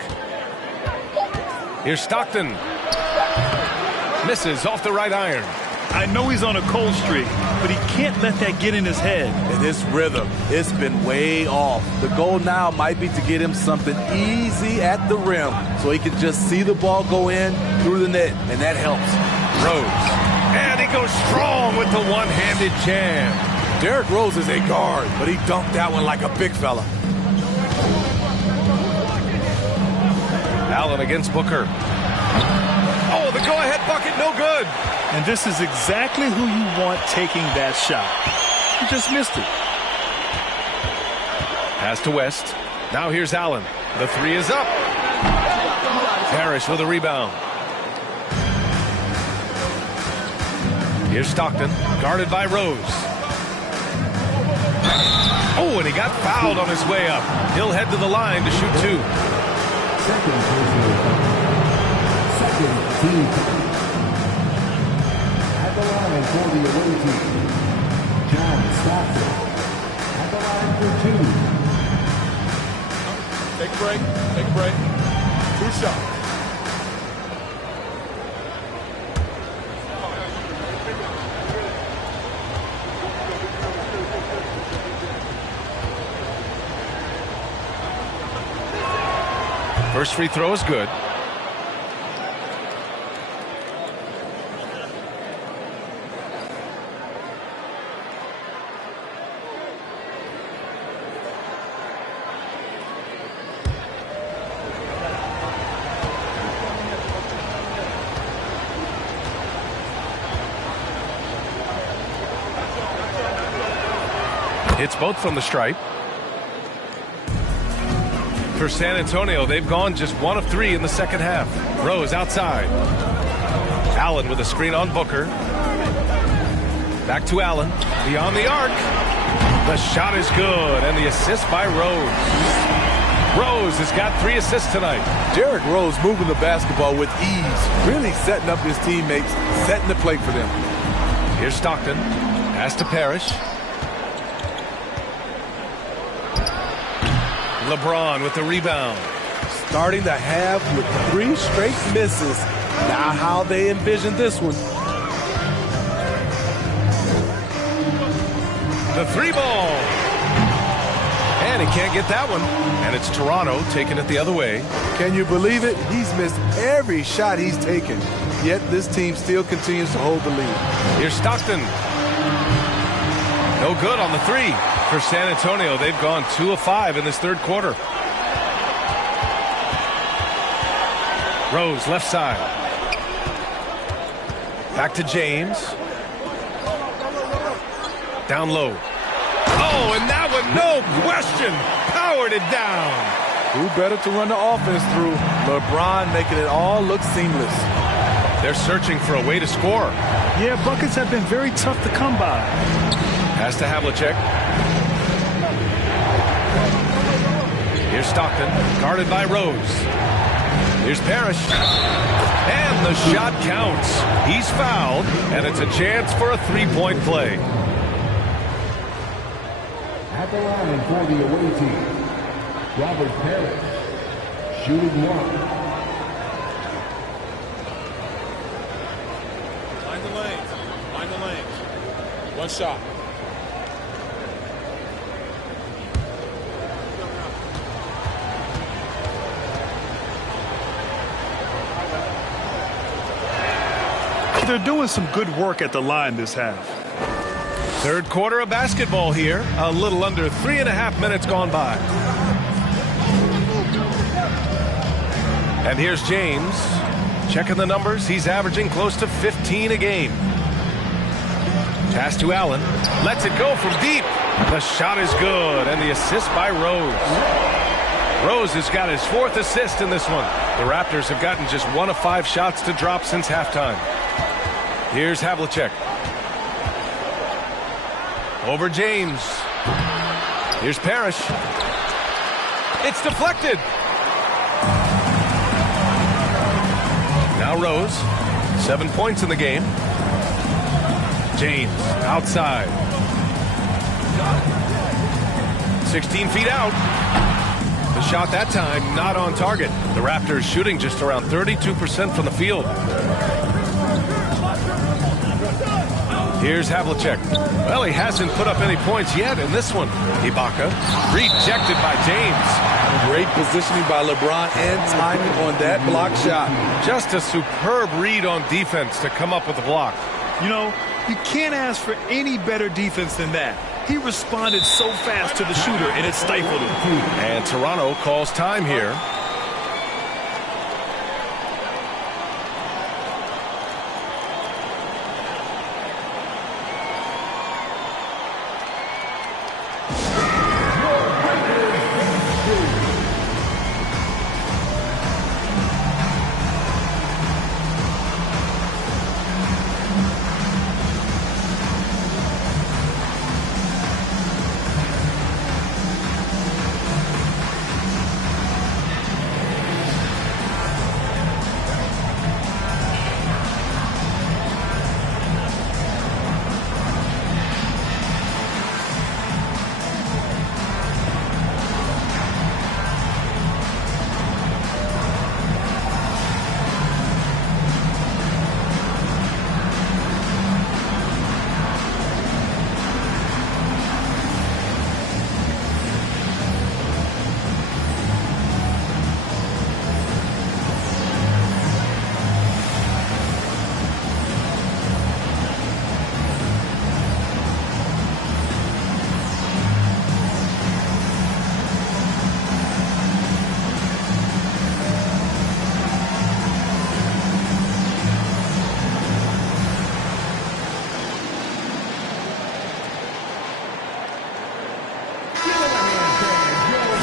Here's Stockton. Misses off the right iron. I know he's on a cold streak, but he can't let that get in his head. And his rhythm, it's been way off. The goal now might be to get him something easy at the rim so he can just see the ball go in through the net, and that helps. Rose. And he goes strong with the one-handed jam. Derrick Rose is a guard, but he dunked that one like a big fella. Allen against Booker. Oh, the go-ahead bucket, no good. And this is exactly who you want taking that shot. He just missed it. Pass to West. Now here's Allen. The three is up. Parrish with a rebound. Here's Stockton, guarded by Rose. Oh, and he got fouled on his way up. He'll head to the line to shoot 2. Second team. At the line for the away team, John Stockton. At the line for 2. Take a break. Take a break. 2 shots. First free throw is good. Hits both from the stripe. For San Antonio, they've gone just 1 of 3 in the second half. Rose outside. Allen with a screen on Booker. Back to Allen. Beyond the arc. The shot is good, and the assist by Rose. Rose has got 3 assists tonight. Derrick Rose moving the basketball with ease, really setting up his teammates, setting the plate for them. Here's Stockton. Pass to Parrish. LeBron with the rebound. Starting the half with 3 straight misses. Now how they envision this one. The 3-ball. And he can't get that one. And it's Toronto taking it the other way. Can you believe it? He's missed every shot he's taken. Yet this team still continues to hold the lead. Here's Stockton. No good on the 3. For San Antonio, they've gone 2 of 5 in this third quarter. Rose, left side. Back to James. Down low. Oh, and that one, no question, powered it down. Who better to run the offense through? LeBron making it all look seamless. They're searching for a way to score. Yeah, buckets have been very tough to come by. Pass to Havlicek. Here's Stockton, guarded by Rose. Here's Parrish. And the shot counts. He's fouled, and it's a chance for a 3-point play. At the line for the away team, Robert Parrish, shooting 1. Find the lanes. Find the lanes. 1 shot. They're doing some good work at the line this half. Third quarter of basketball here. A little under 3.5 minutes gone by. And here's James. Checking the numbers. He's averaging close to 15 a game. Pass to Allen. Lets it go from deep. The shot is good, and the assist by Rose. Rose has got his 4th assist in this one. The Raptors have gotten just 1 of 5 shots to drop since halftime. Here's Havlicek. Over James. Here's Parrish. It's deflected. Now Rose. 7 points in the game. James outside. 16 feet out. The shot that time, not on target. The Raptors shooting just around 32% from the field. Here's Havlicek. Well, he hasn't put up any points yet in this one. Ibaka rejected by James. Great positioning by LeBron and timing on that block shot. Just a superb read on defense to come up with the block. You know, you can't ask for any better defense than that. He responded so fast to the shooter, and it stifled him. And Toronto calls time here.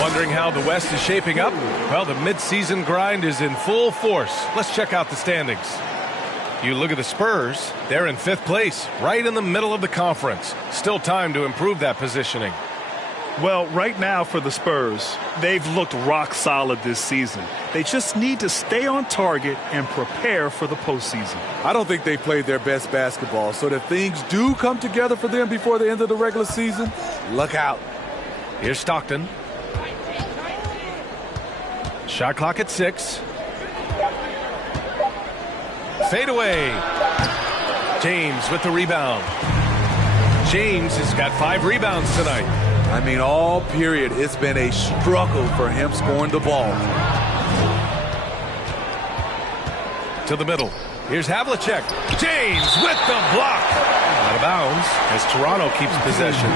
Wondering how the West is shaping up? Well, the midseason grind is in full force. Let's check out the standings. You look at the Spurs, they're in 5th place, right in the middle of the conference. Still time to improve that positioning. Well, right now for the Spurs, they've looked rock solid this season. They just need to stay on target and prepare for the postseason. I don't think they played their best basketball, so that things do come together for them before the end of the regular season, look out. Here's Stockton. Shot clock at 6. Fade away. James with the rebound. James has got 5 rebounds tonight. I mean, all period, it's been a struggle for him scoring the ball. To the middle. Here's Havlicek. James with the block. Out of bounds as Toronto keeps possession.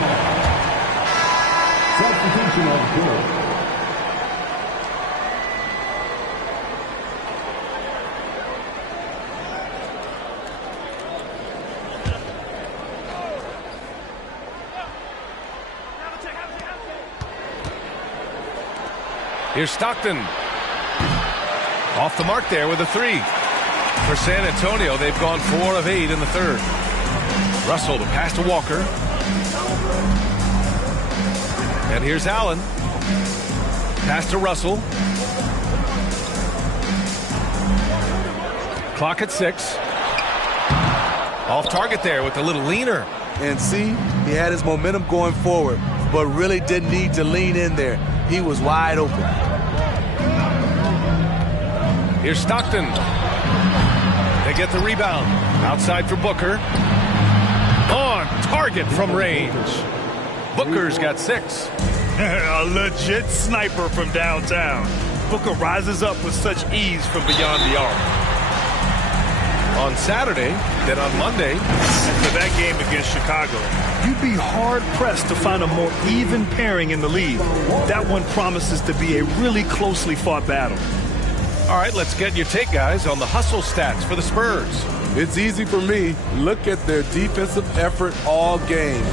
Substitution on the court. Here's Stockton. Off the mark there with a 3. For San Antonio, they've gone 4 of 8 in the 3rd. Russell, the pass to Walker. And here's Allen. Pass to Russell. Clock at 6. Off target there with a little leaner. And see, he had his momentum going forward, but really didn't need to lean in there. He was wide open. Here's Stockton. They get the rebound. Outside for Booker. On target from range. Booker's got 6. A legit sniper from downtown. Booker rises up with such ease from beyond the arc. On Saturday, then on Monday. And for that game against Chicago, you'd be hard-pressed to find a more even pairing in the league. That one promises to be a really closely fought battle. All right, let's get your take, guys, on the hustle stats for the Spurs. It's easy for me. Look at their defensive effort all game.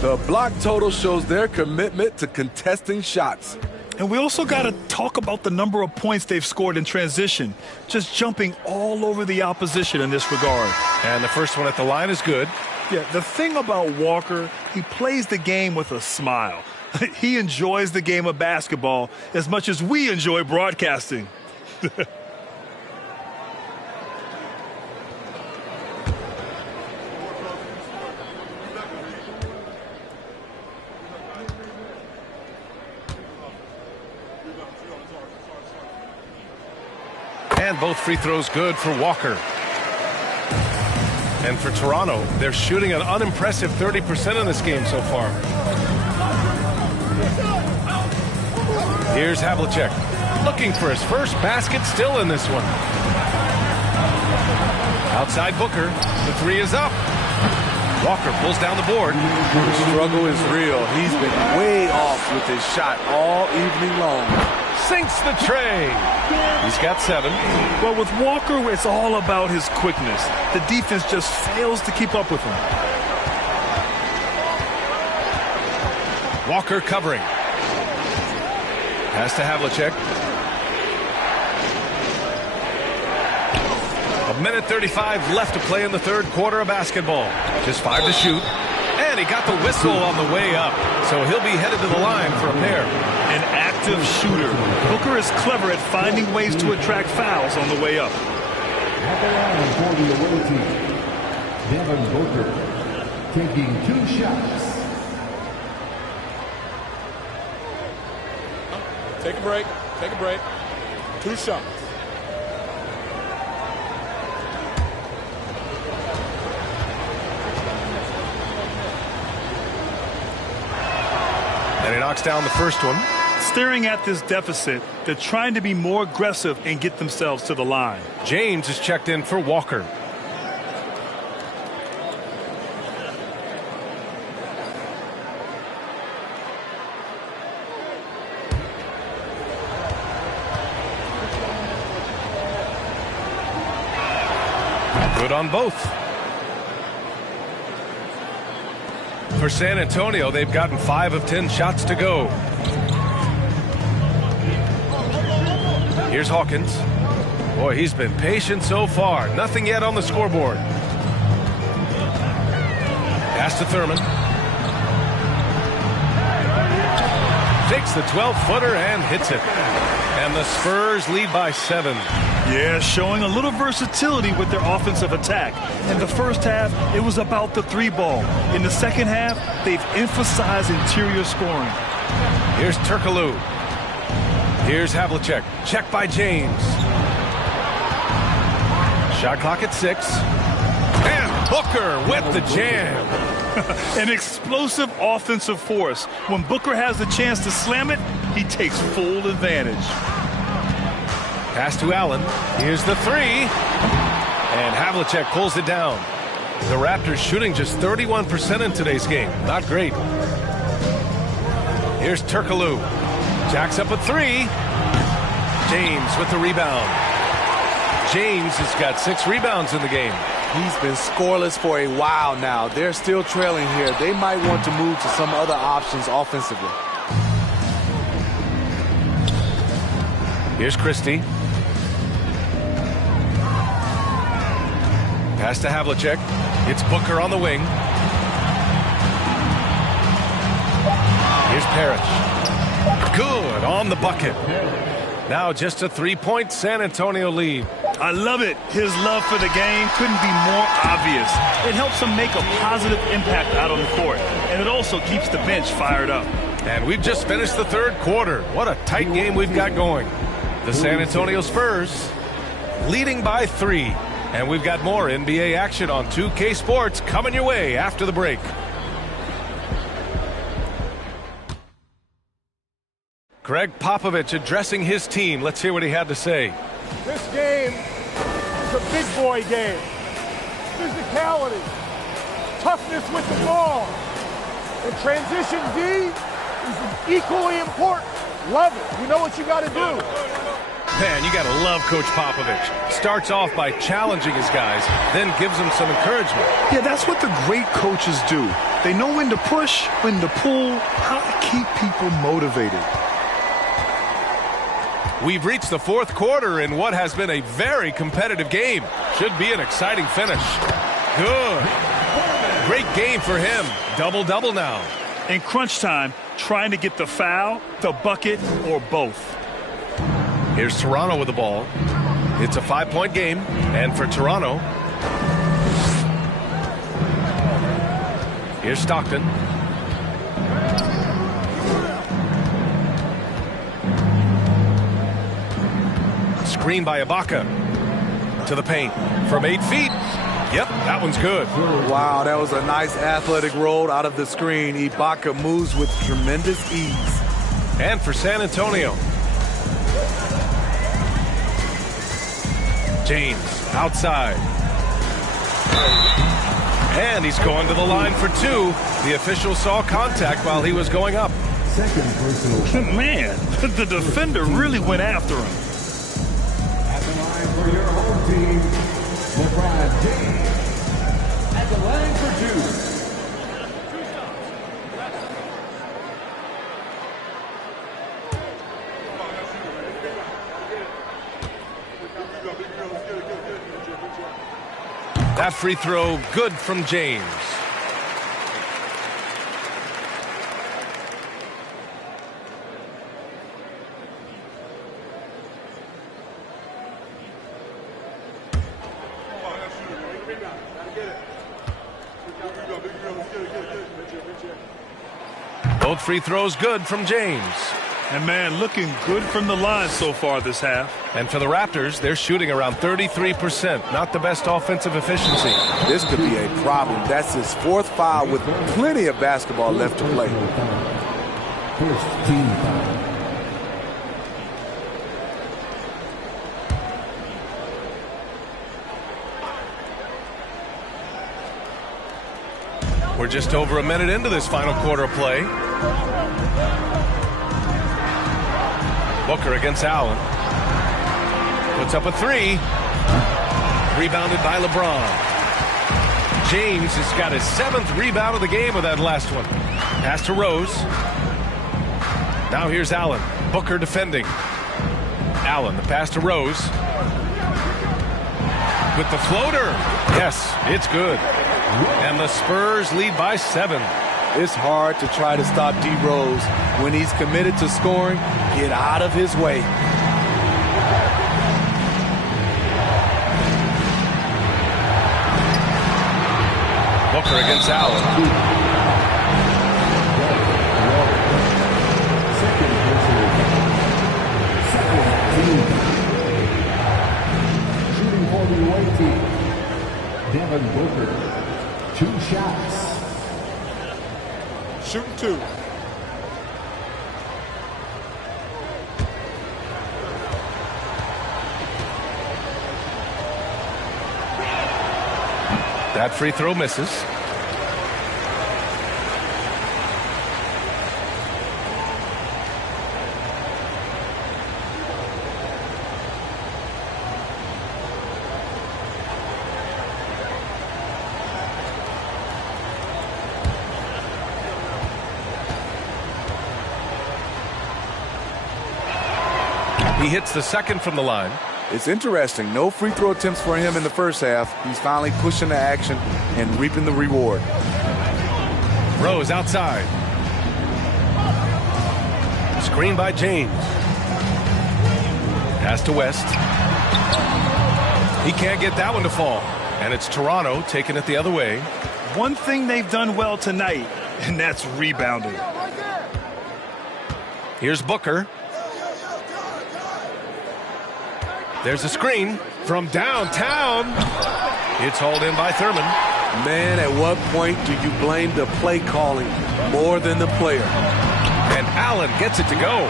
The block total shows their commitment to contesting shots. And we also got to talk about the number of points they've scored in transition, just jumping all over the opposition in this regard. And the first one at the line is good. Yeah, the thing about Walker, he plays the game with a smile. He enjoys the game of basketball as much as we enjoy broadcasting. And both free throws good for Walker. And for Toronto, they're shooting an unimpressive 30% in this game so far. Here's Havlicek, looking for his first basket, still in this one. Outside Booker, the three is up. Walker pulls down the board. The struggle is real. He's been way off with his shot all evening long. Sinks the tray. He's got 7. Well, with Walker, it's all about his quickness. The defense just fails to keep up with him. Walker covering. Pass to Havlicek. 1:35 left to play in the third quarter of basketball. Just 5 to shoot. And he got the whistle on the way up. So he'll be headed to the line for a pair. An active shooter. Booker is clever at finding ways to attract fouls on the way up. At the line for the away team, Devin Booker taking 2 shots. Take a break. Take a break. 2 shots. And he knocks down the first one. Staring at this deficit, they're trying to be more aggressive and get themselves to the line. James is checked in for Walker. Good on both. For San Antonio, they've gotten 5 of 10 shots to go. Here's Hawkins. Boy, he's been patient so far. Nothing yet on the scoreboard. Pass to Thurman. Takes the 12-footer and hits it. And the Spurs lead by 7. Yeah, showing a little versatility with their offensive attack. In the first half, it was about the 3-ball. In the second half, they've emphasized interior scoring. Here's Turkoglu. Here's Havlicek. Check by James. Shot clock at 6. And Booker with the jam. An explosive offensive force. When Booker has the chance to slam it, he takes full advantage. Pass to Allen. Here's the 3. And Havlicek pulls it down. The Raptors shooting just 31% in today's game. Not great. Here's Turkoglu. Jacks up a 3. James with the rebound. James has got 6 rebounds in the game. He's been scoreless for a while now. They're still trailing here. They might want to move to some other options offensively. Here's Christie. Pass to Havlicek. It's Booker on the wing. Here's Parrish. Good on the bucket. Now just a 3-point San Antonio lead. I love it. His love for the game couldn't be more obvious. It helps him make a positive impact out on the court. And it also keeps the bench fired up. And we've just finished the third quarter. What a tight game we've got going. The San Antonio Spurs leading by 3. And we've got more NBA action on 2K Sports coming your way after the break. Greg Popovich addressing his team. Let's hear what he had to say. This game is a big boy game. Physicality, toughness with the ball, and transition D is equally important. Love it. You know what you got to do. Man, you got to love Coach Popovich. Starts off by challenging his guys, then gives them some encouragement. Yeah, that's what the great coaches do. They know when to push, when to pull, how to keep people motivated. We've reached the fourth quarter in what has been a very competitive game. Should be an exciting finish. Good. Great game for him. Double-double now. In crunch time, trying to get the foul, the bucket, or both. Here's Toronto with the ball. It's a 5-point game. And for Toronto, here's Stockton. Screen by Ibaka. To the paint. From 8 feet. Yep, that one's good. Wow, that was a nice athletic roll out of the screen. Ibaka moves with tremendous ease. And for San Antonio. James outside. And he's going to the line for 2. The official saw contact while he was going up. Man, the defender really went after him. At the line for your home team, LeBron James. At the line for 2. That free throw good from James. Both free throws good from James. And man, looking good from the line so far this half. And for the Raptors, they're shooting around 33%. Not the best offensive efficiency. This could be a problem. That's his 4th foul with plenty of basketball left to play. First team foul. We're just over a minute into this final quarter of play. Booker against Allen. Puts up a 3. Rebounded by LeBron. James has got his 7th rebound of the game with that last one. Pass to Rose. Now here's Allen. Booker defending. Allen, the pass to Rose. With the floater. Yes, it's good. And the Spurs lead by 7. It's hard to try to stop D. Rose. When he's committed to scoring, get out of his way. Booker against Allen. Shooting for the away team, Devin Booker. 2 shots. Shooting 2. That free throw misses. He hits the second from the line. It's interesting. No free throw attempts for him in the first half. He's finally pushing the action and reaping the reward. Rose outside. Screen by James. Pass to West. He can't get that one to fall. And it's Toronto taking it the other way. One thing they've done well tonight, and that's rebounding. Here's Booker. There's a screen from downtown. It's hauled in by Thurman. Man, at what point do you blame the play calling more than the player? And Allen gets it to go.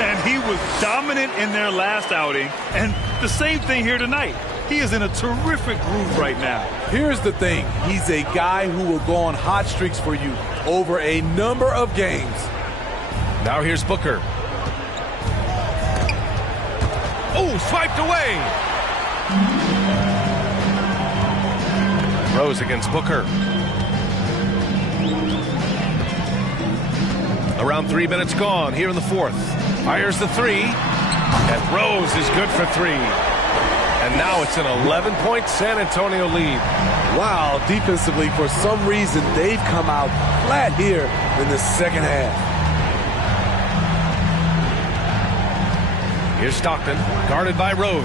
And he was dominant in their last outing. And the same thing here tonight. He is in a terrific groove right now. Here's the thing. He's a guy who will go on hot streaks for you over a number of games. Now here's Booker. Oh, swiped away. Rose against Booker. Around 3 minutes gone here in the 4th. Fires the 3. And Rose is good for 3. And now it's an 11-point San Antonio lead. Wow, defensively, for some reason, they've come out flat here in the second half. Here's Stockton, guarded by Rose.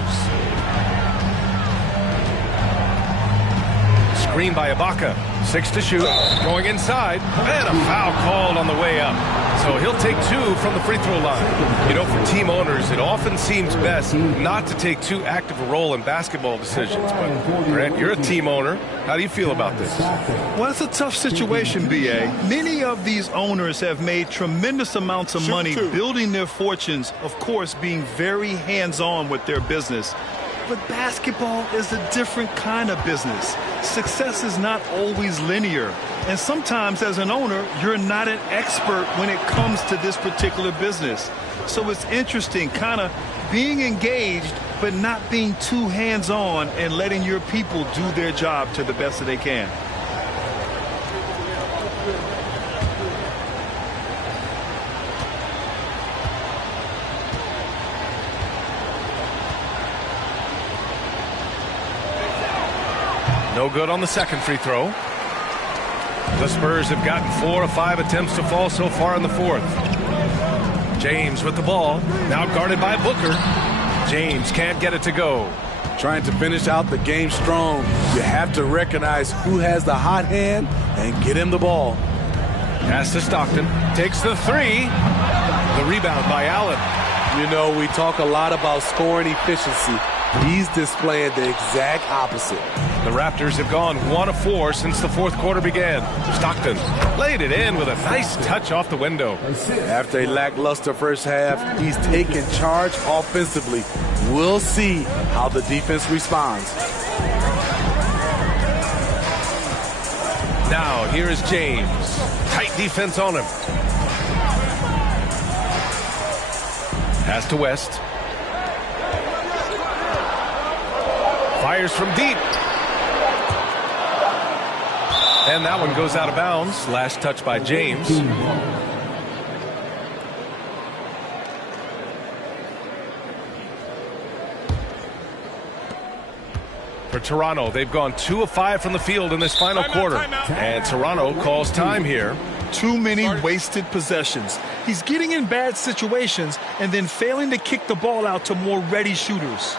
Green by Ibaka. 6 to shoot. Going inside. And a foul called on the way up. So he'll take 2 from the free throw line. You know, for team owners, it often seems best not to take too active a role in basketball decisions. But, Grant, you're a team owner. How do you feel about this? Well, it's a tough situation, B.A. Many of these owners have made tremendous amounts of money building their fortunes, of course, being very hands-on with their business. But basketball is a different kind of business. Success is not always linear. And sometimes as an owner, you're not an expert when it comes to this particular business. So it's interesting kind of being engaged, but not being too hands-on and letting your people do their job to the best that they can. No good on the second free throw. The Spurs have gotten 4 of 5 attempts to fall so far in the fourth. James with the ball, now guarded by Booker. James can't get it to go. Trying to finish out the game strong, you have to recognize who has the hot hand and get him the ball. Pass to Stockton, takes the 3. The rebound by Allen. You know, we talk a lot about scoring efficiency. He's displaying the exact opposite. The Raptors have gone 1 of 4 since the fourth quarter began. Stockton laid it in with a nice touch off the window. After a lackluster first half, he's taken charge offensively. We'll see how the defense responds. Now, here is James. Tight defense on him. Pass to West. Fires from deep. And that one goes out of bounds. Last touch by James. For Toronto, they've gone 2 of 5 from the field in this final quarter. And Toronto calls time here. Too many wasted possessions. He's getting in bad situations and then failing to kick the ball out to more ready shooters.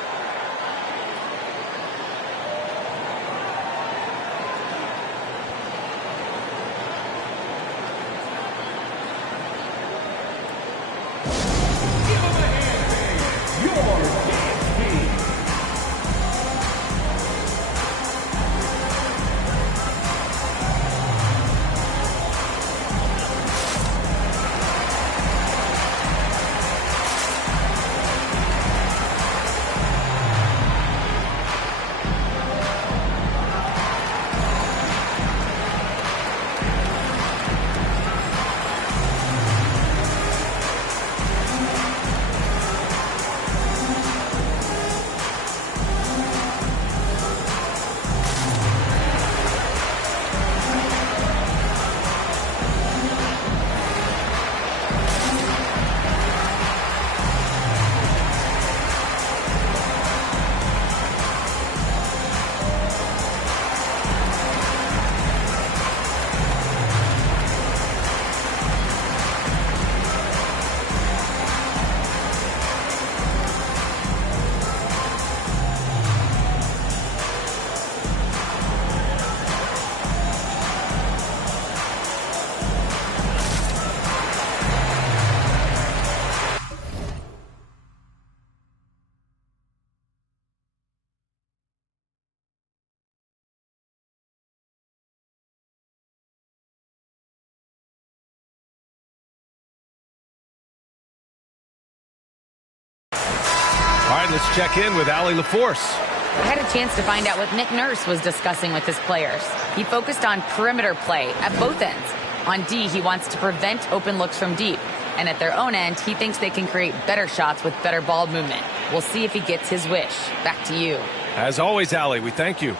All right, let's check in with Allie LaForce. I had a chance to find out what Nick Nurse was discussing with his players. He focused on perimeter play at both ends. On D, he wants to prevent open looks from deep. And at their own end, he thinks they can create better shots with better ball movement. We'll see if he gets his wish. Back to you. As always, Allie, we thank you.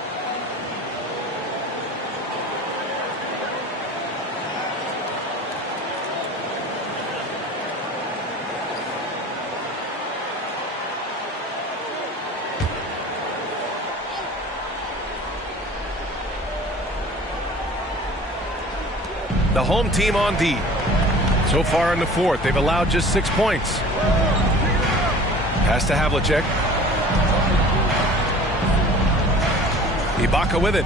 The home team on D. So far in the fourth, they've allowed just 6 points. Pass to Havlicek. Ibaka with it.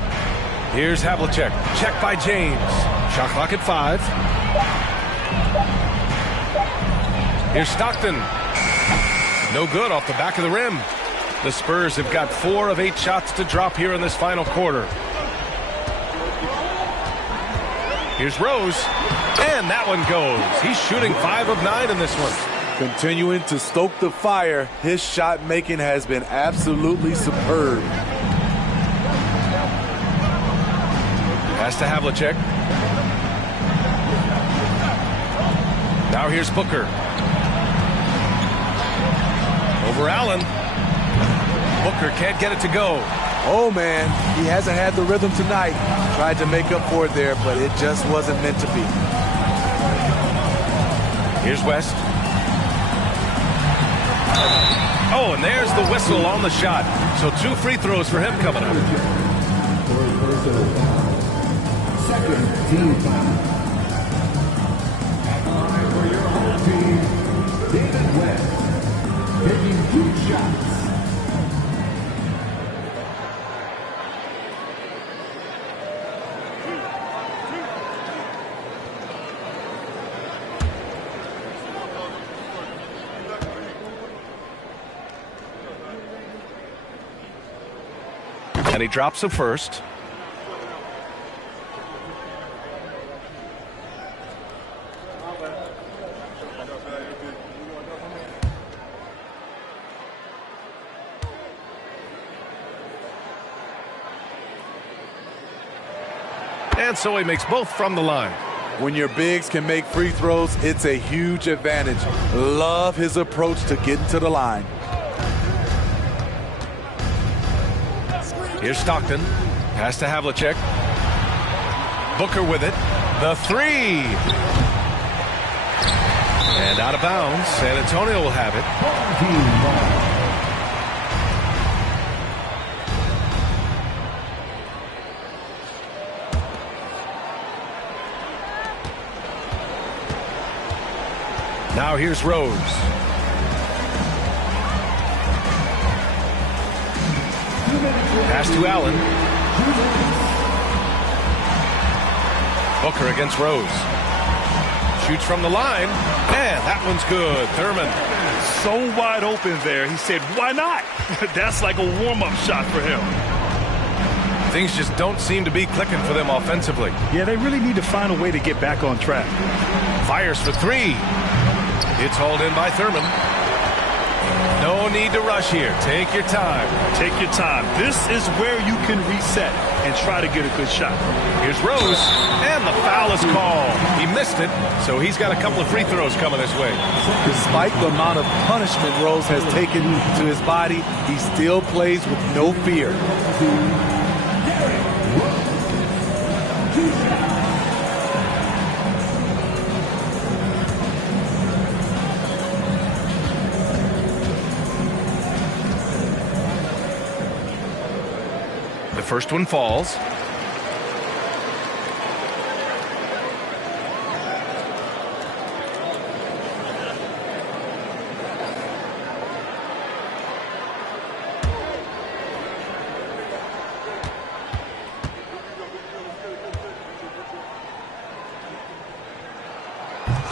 Here's Havlicek. Check by James. Shot clock at 5. Here's Stockton. No good off the back of the rim. The Spurs have got 4 of 8 shots to drop here in this final quarter. Here's Rose. And that one goes. He's shooting 5 of 9 in this one. Continuing to stoke the fire, his shot making has been absolutely superb. Pass to Havlicek. Now here's Booker. Over Allen. Booker can't get it to go. Oh, man, he hasn't had the rhythm tonight. Tried to make up for it there, but it just wasn't meant to be. Here's West. Oh, and there's the whistle on the shot. So 2 free throws for him coming up. Second team foul. At the line for your home team, David West, taking 2 shots. And he drops the first. And so he makes both from the line. When your bigs can make free throws, it's a huge advantage. Love his approach to getting to the line. Here's Stockton. Pass to Havlicek. Booker with it. The 3. And out of bounds. San Antonio will have it. Now here's Rose. Pass to Allen. Booker against Rose. Shoots from the line. And that one's good. Thurman. So wide open there. He said, why not? That's like a warm-up shot for him. Things just don't seem to be clicking for them offensively. Yeah, they really need to find a way to get back on track. Fires for 3. It's hauled in by Thurman. No need to rush here. Take your time. Take your time. This is where you can reset and try to get a good shot. Here's Rose, and the foul is called. He missed it, so he's got a couple of free throws coming his way. Despite the amount of punishment Rose has taken to his body, he still plays with no fear. The first one falls.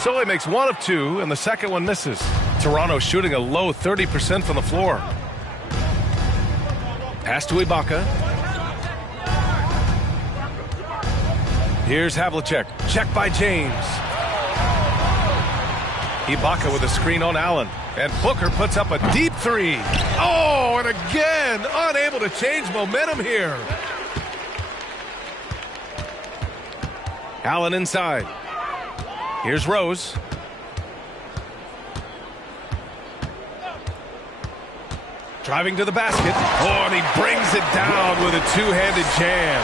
So he makes 1 of 2, and the second one misses. Toronto shooting a low 30% from the floor. Pass to Ibaka. Here's Havlicek. Check by James. Ibaka with a screen on Allen. And Booker puts up a deep 3. Oh, and again, unable to change momentum here. Allen inside. Here's Rose. Driving to the basket. Oh, and he brings it down with a 2-handed jam.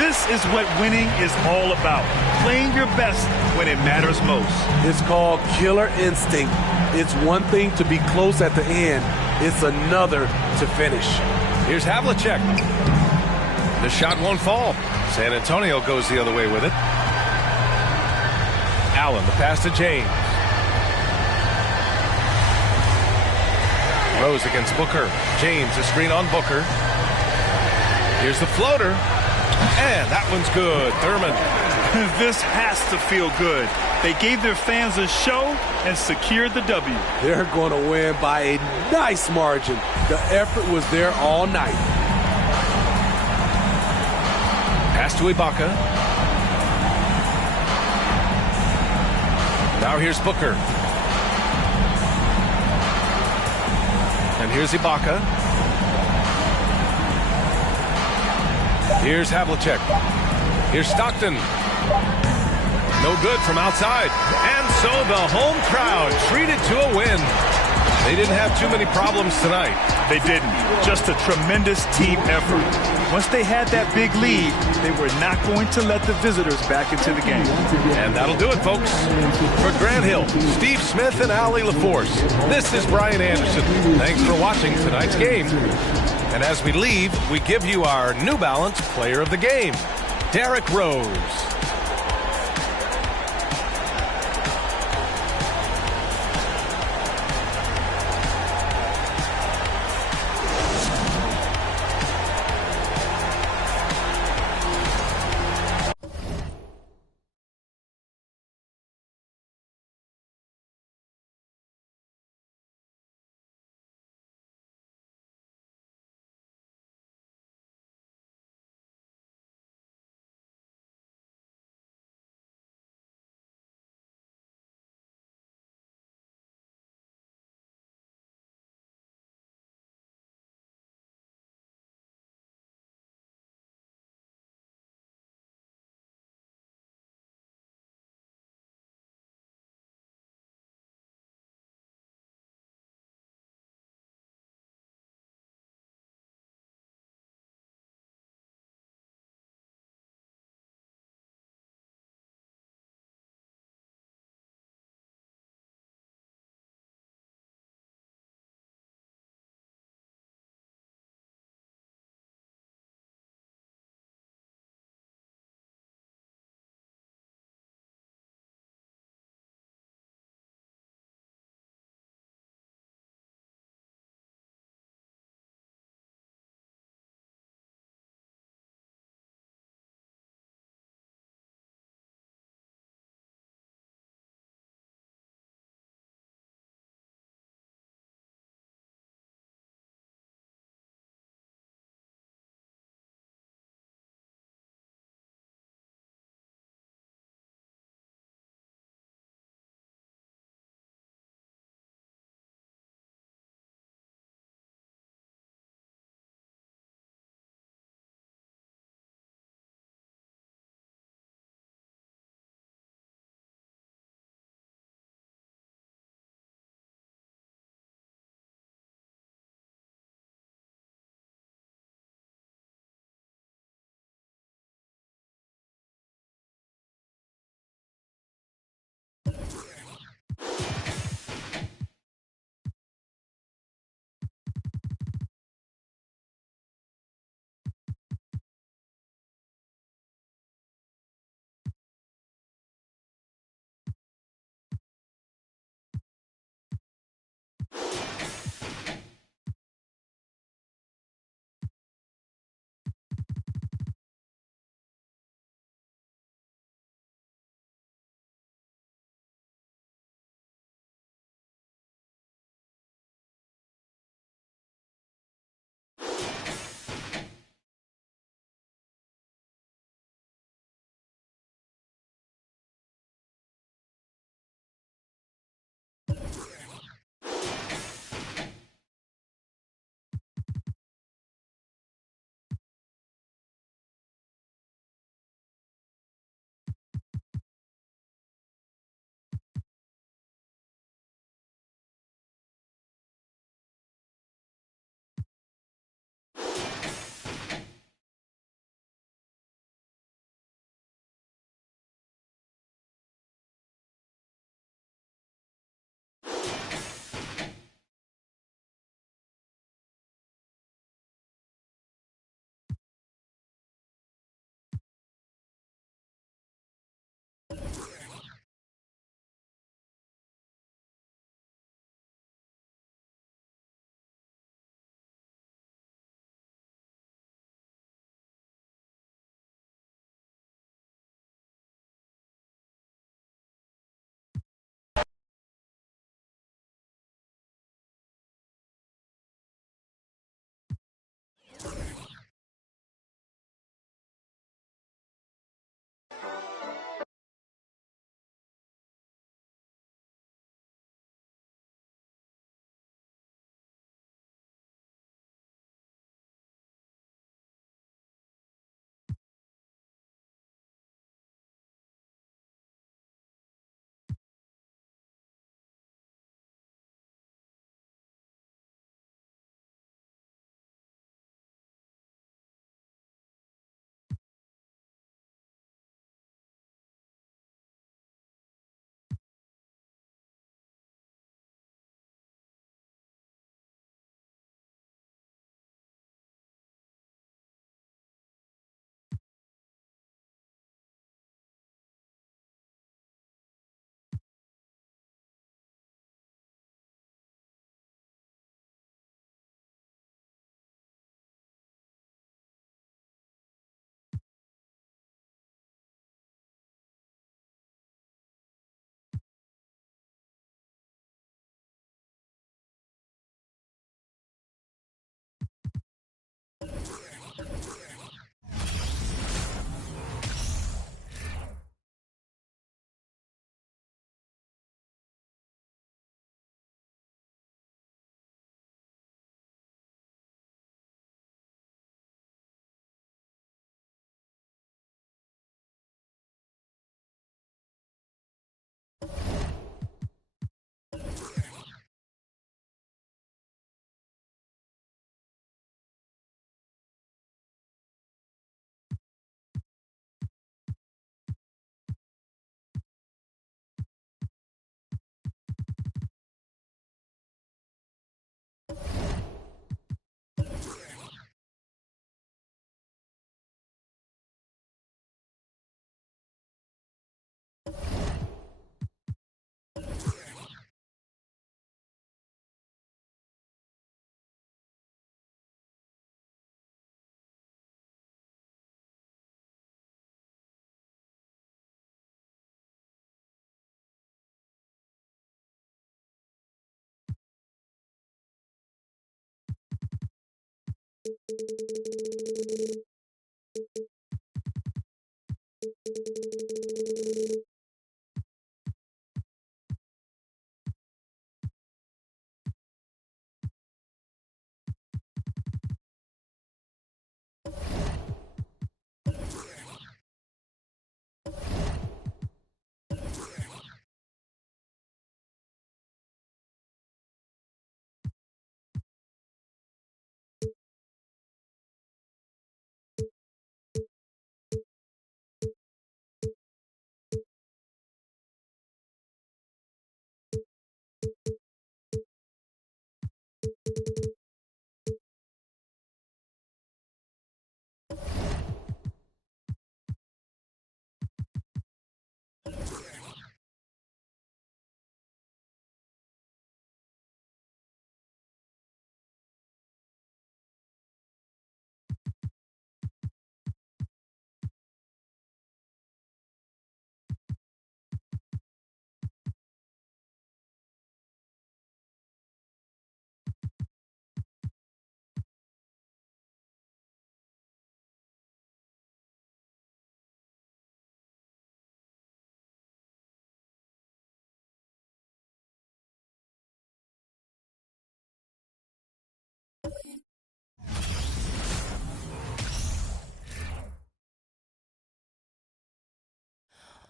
This is what winning is all about. Playing your best when it matters most. It's called killer instinct. It's one thing to be close at the end. It's another to finish. Here's Havlicek. The shot won't fall. San Antonio goes the other way with it. Allen, the pass to James. Rose against Booker. James, a screen on Booker. Here's the floater. And that one's good. Thurman. This has to feel good. They gave their fans a show and secured the W. They're going to win by a nice margin. The effort was there all night. Pass to Ibaka. Now here's Booker. And here's Ibaka. Here's Havlicek. Here's Stockton. No good from outside. And so the home crowd treated to a win. They didn't have too many problems tonight. They didn't. Just a tremendous team effort. Once they had that big lead, they were not going to let the visitors back into the game. And that'll do it, folks. For Grant Hill, Steve Smith, and Allie LaForce, this is Brian Anderson. Thanks for watching tonight's game. And as we leave, we give you our New Balance Player of the Game, Derrick Rose.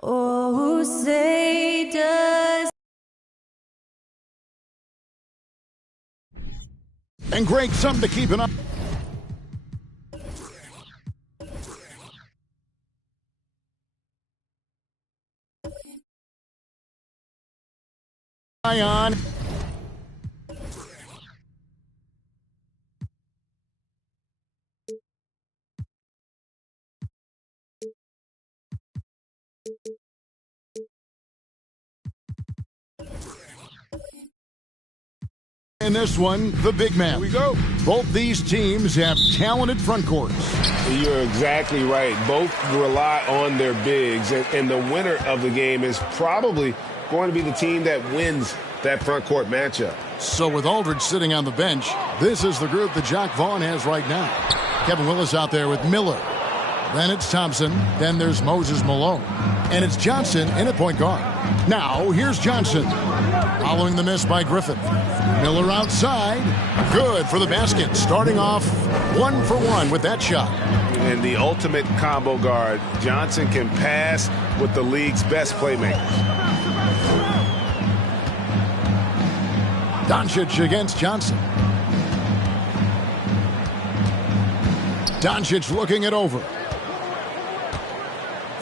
Oh, say does. And Greg, something to keep an eye on. In this one, the big man. Here we go. Both these teams have talented front courts. You're exactly right. Both rely on their bigs, and the winner of the game is probably going to be the team that wins that front court matchup. So with Aldridge sitting on the bench, this is the group that Jacque Vaughn has right now. Kevin Willis out there with Miller. Then it's Thompson. Then there's Moses Malone. And it's Johnson in at point guard. Now, here's Johnson. Following the miss by Griffin. Miller outside. Good for the basket. Starting off 1 for 1 with that shot. And the ultimate combo guard. Johnson can pass with the league's best playmakers. Doncic against Johnson. Doncic looking it over.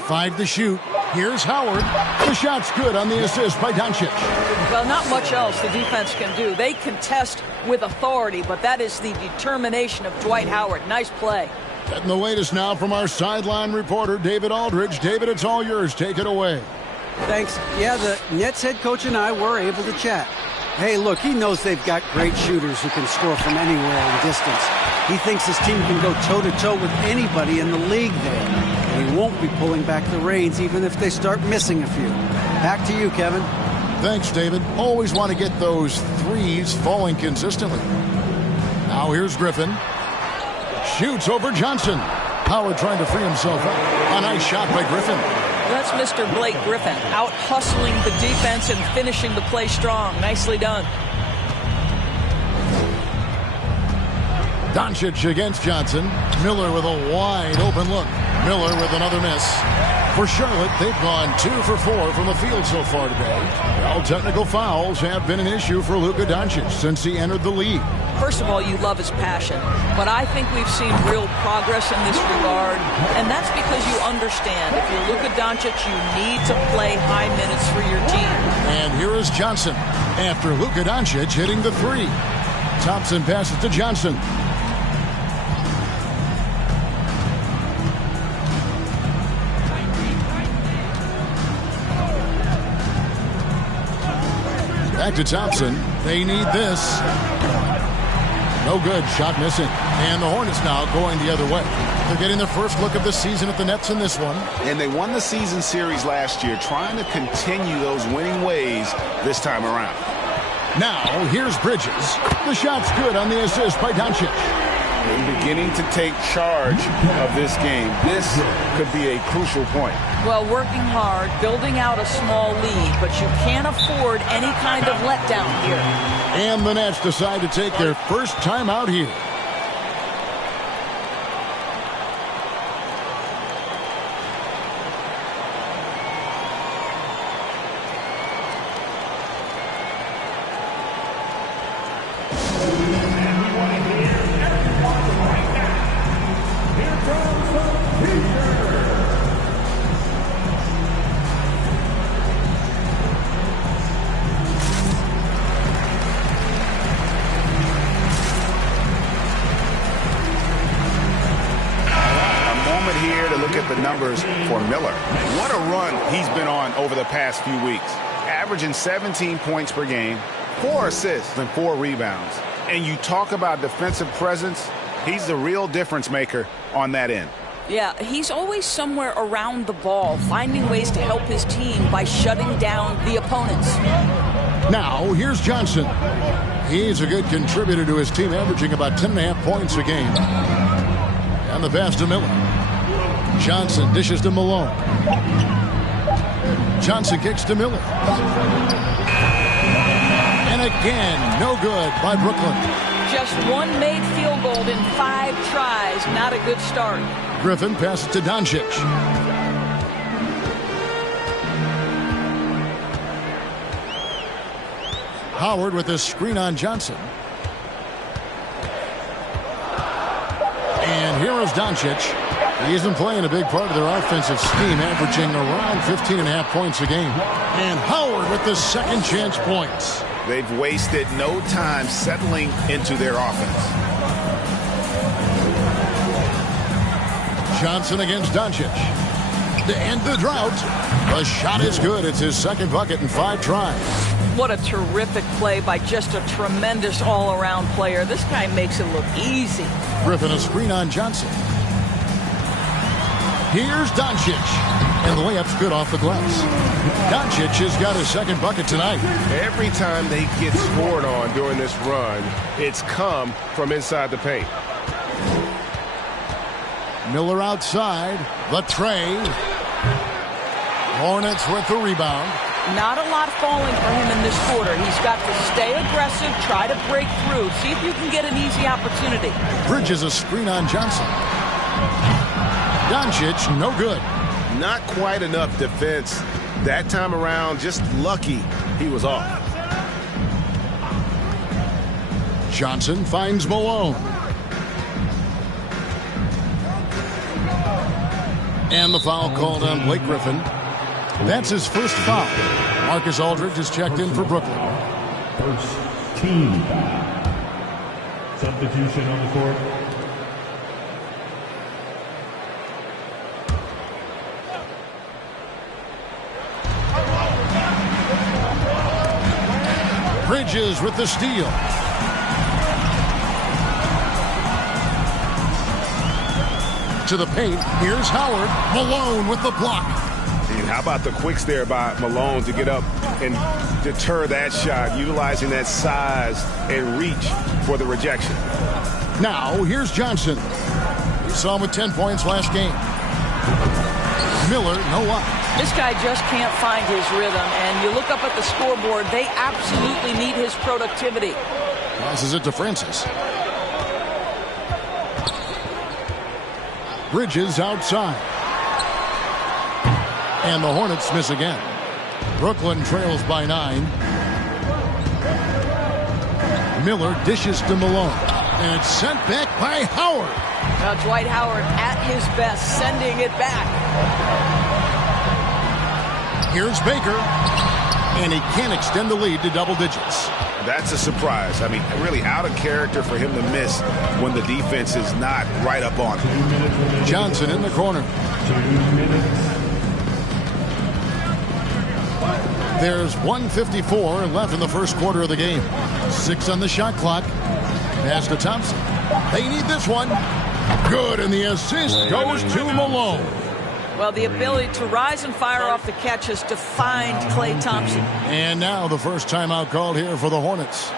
5 to shoot. Here's Howard. The shot's good on the assist by Doncic. Well, not much else the defense can do. They contest with authority, but that is the determination of Dwight Howard. Nice play. Getting the latest now from our sideline reporter, David Aldridge. David, it's all yours. Take it away. Thanks. Yeah, the Nets head coach and I were able to chat. Hey, look, he knows they've got great shooters who can score from anywhere in distance. He thinks his team can go toe-to-toe with anybody in the league there. And he won't be pulling back the reins even if they start missing a few. Back to you, Kevin. Thanks, David. Always want to get those threes falling consistently. Now here's Griffin. Shoots over Johnson. Howard trying to free himself up. A nice shot by Griffin. That's Mr. Blake Griffin, out hustling the defense and finishing the play strong. Nicely done. Doncic against Johnson. Miller with a wide open look. Miller with another miss. For Charlotte, they've gone 2 for 4 from the field so far today. Well, technical fouls have been an issue for Luka Doncic since he entered the league. First of all, you love his passion, but I think we've seen real progress in this regard, and that's because you understand if you're Luka Doncic, you need to play high minutes for your team. And here is Johnson after Luka Doncic hitting the 3. Thompson passes to Johnson. Back to Thompson. They need this. No good. Shot missing. And the Hornets now going the other way. They're getting their first look of the season at the Nets in this one. And they won the season series last year, trying to continue those winning ways this time around. Now, here's Bridges. The shot's good on the assist by Doncic. beginning to take charge of this game. This could be a crucial point. Well, working hard, building out a small lead, but you can't afford any kind of letdown here. And the Nets decide to take their first time out here. For Miller. What a run he's been on over the past few weeks. Averaging 17 points per game, 4 assists and 4 rebounds. And you talk about defensive presence, he's the real difference maker on that end. Yeah, he's always somewhere around the ball, finding ways to help his team by shutting down the opponents. Now, here's Johnson. He's a good contributor to his team, averaging about 10.5 points a game. And the pass to Miller. Johnson dishes to Malone. Johnson kicks to Miller. And again, no good by Brooklyn. Just one made field goal in 5 tries. Not a good start. Griffin passes to Doncic. Howard with a screen on Johnson. And here is Doncic. He isn't playing a big part of their offensive scheme, averaging around 15.5 points a game. And Howard with the second chance points. They've wasted no time settling into their offense. Johnson against Doncic. To end the drought. The shot is good. It's his second bucket in 5 tries. What a terrific play by just a tremendous all-around player. This guy makes it look easy. Griffin a screen on Johnson. Here's Doncic. And the layup's good off the glass. Doncic has got his second bucket tonight. Every time they get scored on during this run, it's come from inside the paint. Miller outside. The tray. Hornets with the rebound. Not a lot falling for him in this quarter. He's got to stay aggressive, try to break through, see if you can get an easy opportunity. Bridges a screen on Johnson. Doncic, no good. Not quite enough defense. That time around, just lucky he was off. Johnson finds Malone. And the foul called on Blake Griffin. That's his first foul. Marcus Aldridge is checked in for Brooklyn. First team foul. Substitution on the court. Bridges with the steal. To the paint. Here's Howard. Malone with the block. And how about the quicks there by Malone to get up and deter that shot, utilizing that size and reach for the rejection. Now, here's Johnson. We saw him with 10 points last game. Miller, no luck. This guy just can't find his rhythm, and you look up at the scoreboard, they absolutely need his productivity. Passes it to Francis. Bridges outside. And the Hornets miss again. Brooklyn trails by 9. Miller dishes to Malone. And it's sent back by Howard. Now Dwight Howard at his best, sending it back. Here's Baker. And he can't extend the lead to double digits. That's a surprise. I mean, really out of character for him to miss when the defense is not right up on him. Johnson in the corner. There's 1:54 left in the first quarter of the game. 6 on the shot clock. Pass to Thompson. They need this one. Good, and the assist goes to Malone. Well, the ability to rise and fire off the catch has defined Klay Thompson. And now the first timeout called here for the Hornets.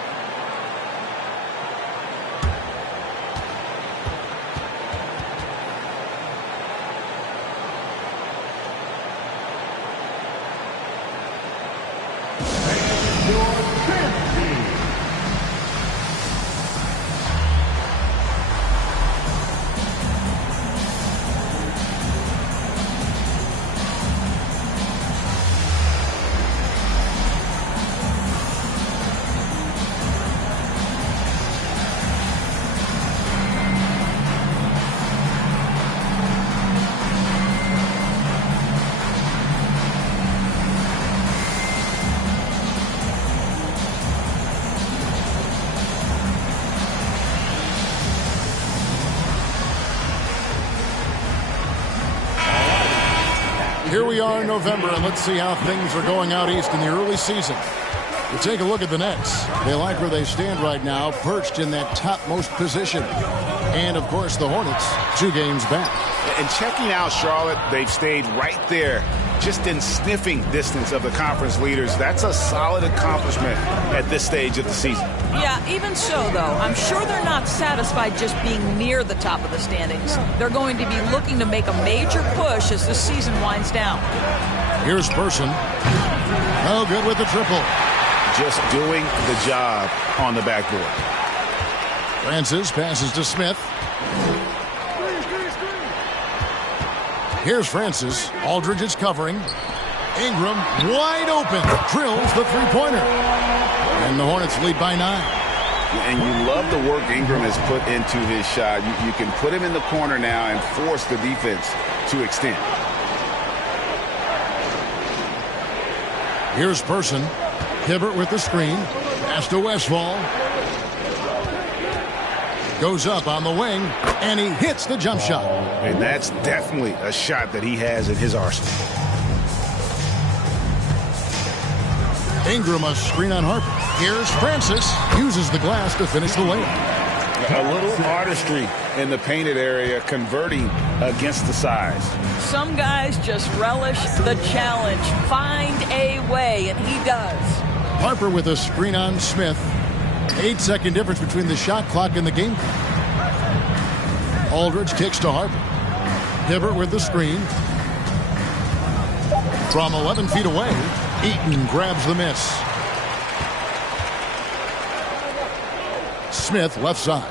Here we are in November, and let's see how things are going out east in the early season. You take a look at the Nets. They like where they stand right now, perched in that topmost position. And, of course, the Hornets, 2 games back. And checking out Charlotte, they've stayed right there, just in sniffing distance of the conference leaders. That's a solid accomplishment at this stage of the season. Yeah, even so, though, I'm sure they're not satisfied just being near the top of the standings. They're going to be looking to make a major push as the season winds down. Here's Person. No good with the triple. Just doing the job on the backboard. Francis passes to Smith. Here's Francis. Aldridge is covering. Ingram wide open. Drills the three-pointer. And the Hornets lead by 9. And you love the work Ingram has put into his shot. You can put him in the corner now and force the defense to extend. Here's Person. Hibbert with the screen. Pass to Westphal. Goes up on the wing, and he hits the jump shot. And that's definitely a shot that he has in his arsenal. Ingram a screen on Harper. Here's Francis. Uses the glass to finish the layup. A little artistry in the painted area, converting against the size. Some guys just relish the challenge. Find a way, and he does. Harper with a screen on Smith. 8-second difference between the shot clock and the game clock. Aldridge kicks to Harper. Hibbert with the screen. From 11 feet away, Eaton grabs the miss. Smith left side.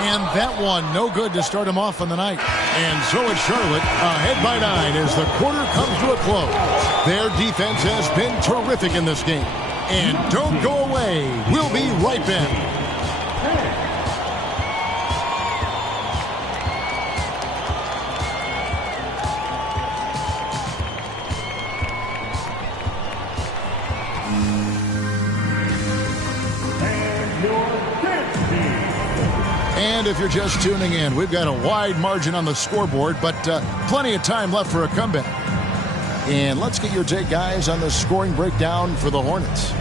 And that one no good to start him off on the night. And so it's Charlotte ahead by 9 as the quarter comes to a close. Their defense has been terrific in this game. And don't go away. We'll be right back. And if you're just tuning in, we've got a wide margin on the scoreboard, but plenty of time left for a comeback. And let's get your take, guys, on the scoring breakdown for the Hornets.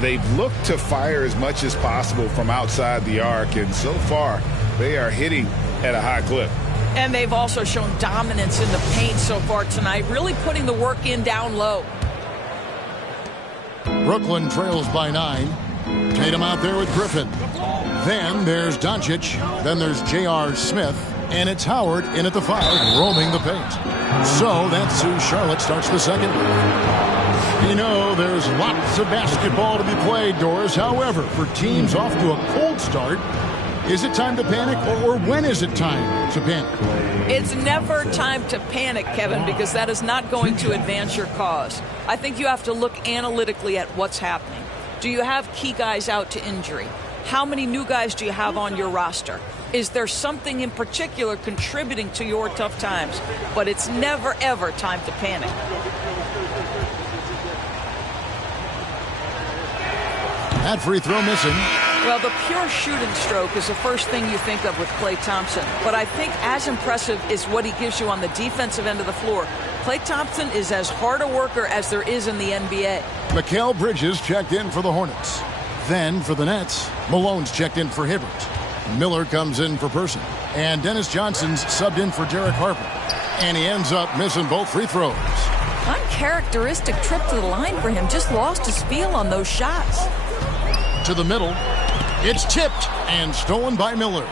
They've looked to fire as much as possible from outside the arc, and so far they are hitting at a high clip. And they've also shown dominance in the paint so far tonight, really putting the work in down low. Brooklyn trails by 9. Tatum out there with Griffin. Then there's Doncic. Then there's J.R. Smith. And it's Howard in at the 5, roaming the paint. So that's who Charlotte starts the second with. You know, there's lots of basketball to be played, Doris. However, for teams off to a cold start, is it time to panic, or when is it time to panic? It's never time to panic, Kevin, because that is not going to advance your cause. I think you have to look analytically at what's happening. Do you have key guys out to injury? How many new guys do you have on your roster? Is there something in particular contributing to your tough times? But it's never, ever time to panic. That free throw missing. Well, the pure shooting stroke is the first thing you think of with Klay Thompson. But I think as impressive is what he gives you on the defensive end of the floor. Klay Thompson is as hard a worker as there is in the NBA. Mikal Bridges checked in for the Hornets. Then for the Nets, Malone's checked in for Hibbert. Miller comes in for Person. And Dennis Johnson's subbed in for Derek Harper. And he ends up missing both free throws. Uncharacteristic trip to the line for him. Just lost his feel on those shots. To the middle. It's tipped and stolen by Miller.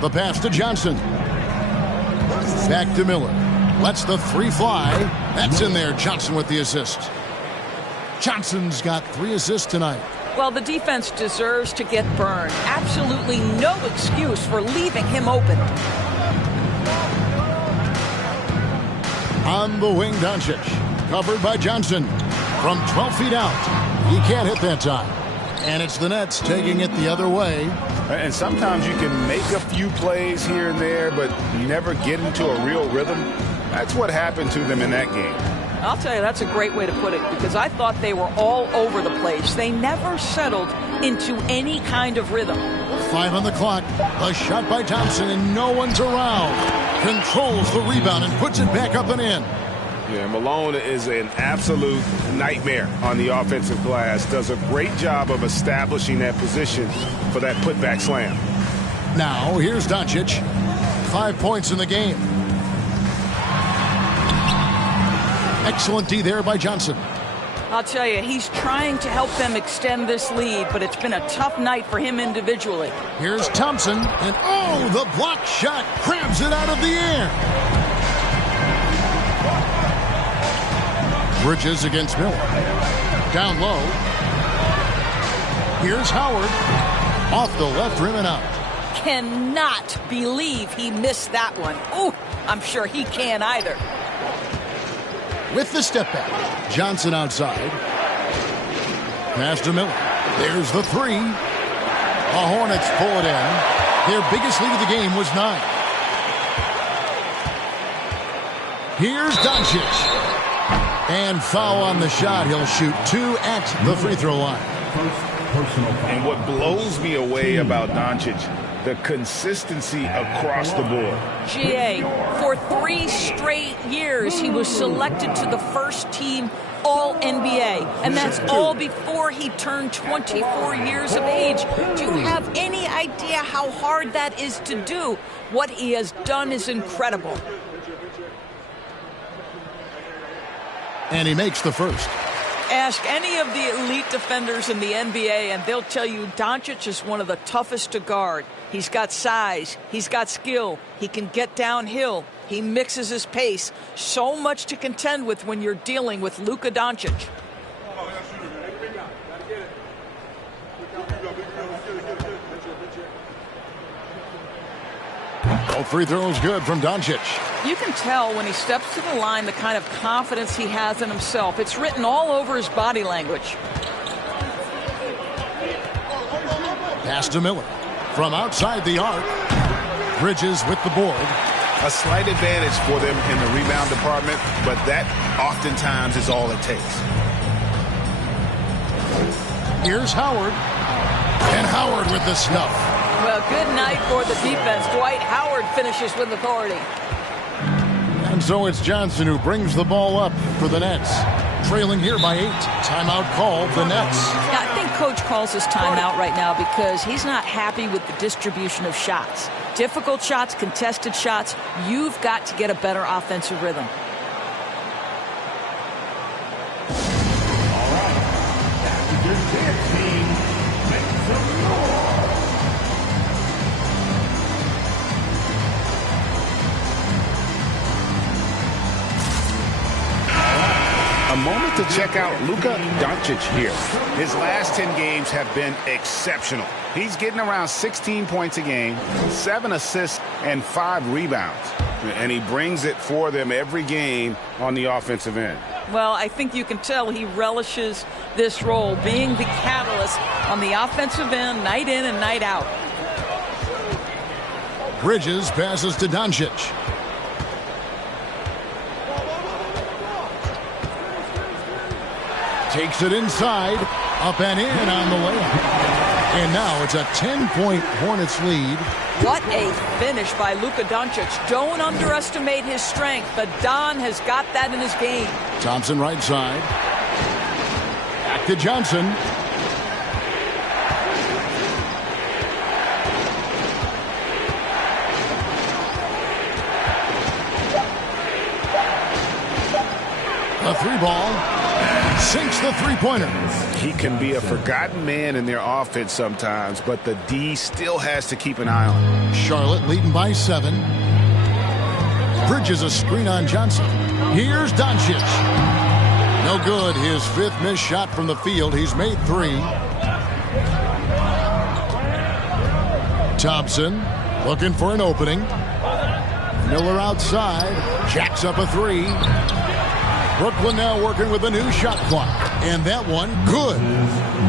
The pass to Johnson. Back to Miller. Lets the 3 fly. That's in there. Johnson with the assist. Johnson's got 3 assists tonight. Well, the defense deserves to get burned. Absolutely no excuse for leaving him open. On the wing, Doncic. Covered by Johnson. From 12 feet out. He can't hit that time. And it's the Nets taking it the other way. And sometimes you can make a few plays here and there, but you never get into a real rhythm. That's what happened to them in that game. I'll tell you, that's a great way to put it, because I thought they were all over the place. They never settled into any kind of rhythm. 5 on the clock. A shot by Thompson, and no one's around. Controls the rebound and puts it back up and in. Yeah, Malone is an absolute nightmare on the offensive glass. Does a great job of establishing that position for that putback slam. Now, here's Doncic. 5 points in the game. Excellent D there by Johnson. I'll tell you, he's trying to help them extend this lead, but it's been a tough night for him individually. Here's Thompson, and oh, the block shot grabs it out of the air. Bridges against Miller. Down low. Here's Howard. Off the left rim and out. Cannot believe he missed that one. Ooh, I'm sure he can't either. With the step back, Johnson outside. Pass to Miller. There's the three. The Hornets pull it in. Their biggest lead of the game was 9. Here's Doncic. And foul on the shot. He'll shoot 2 at the free throw line. And what blows me away about Doncic, the consistency across the board. GA, for 3 straight years, he was selected to the first team All-NBA, and that's all before he turned 24 years of age. Do you have any idea how hard that is to do? What he has done is incredible. And he makes the first. Ask any of the elite defenders in the NBA, and they'll tell you Doncic is one of the toughest to guard. He's got size. He's got skill. He can get downhill. He mixes his pace. So much to contend with when you're dealing with Luka Doncic. Both free throws good from Doncic. You can tell when he steps to the line the kind of confidence he has in himself. It's written all over his body language. Pass to Miller. From outside the arc. Bridges with the board. A slight advantage for them in the rebound department, but that oftentimes is all it takes. Here's Howard. And Howard with the stuff. Well, good night for the defense. Dwight Howard finishes with authority. And so it's Johnson who brings the ball up for the Nets. Trailing here by 8. Timeout called the Nets. Yeah, I think Coach calls his timeout right now because he's not happy with the distribution of shots. Difficult shots, contested shots. You've got to get a better offensive rhythm. All right. That was your dance team. Make some noise. A moment to check out Luka Doncic here. His last 10 games have been exceptional. He's getting around 16 points a game, 7 assists, and 5 rebounds. And he brings it for them every game on the offensive end. Well, I think you can tell he relishes this role, being the catalyst on the offensive end, night in and night out. Bridges passes to Doncic. Takes it inside, up and in on the layup. And now it's a 10-point Hornets lead. What a finish by Luka Doncic. Don't underestimate his strength. The Don has got that in his game. Thompson right side. Back to Johnson. A 3-ball. Sinks the three-pointer. He can be a forgotten man in their offense sometimes, but the D still has to keep an eye on. Charlotte leading by 7. Bridges a screen on Johnson. Here's Doncic. No good. His 5th missed shot from the field. He's made 3. Thompson looking for an opening. Miller outside. Jacks up a 3. Brooklyn now working with a new shot clock. And that one, good.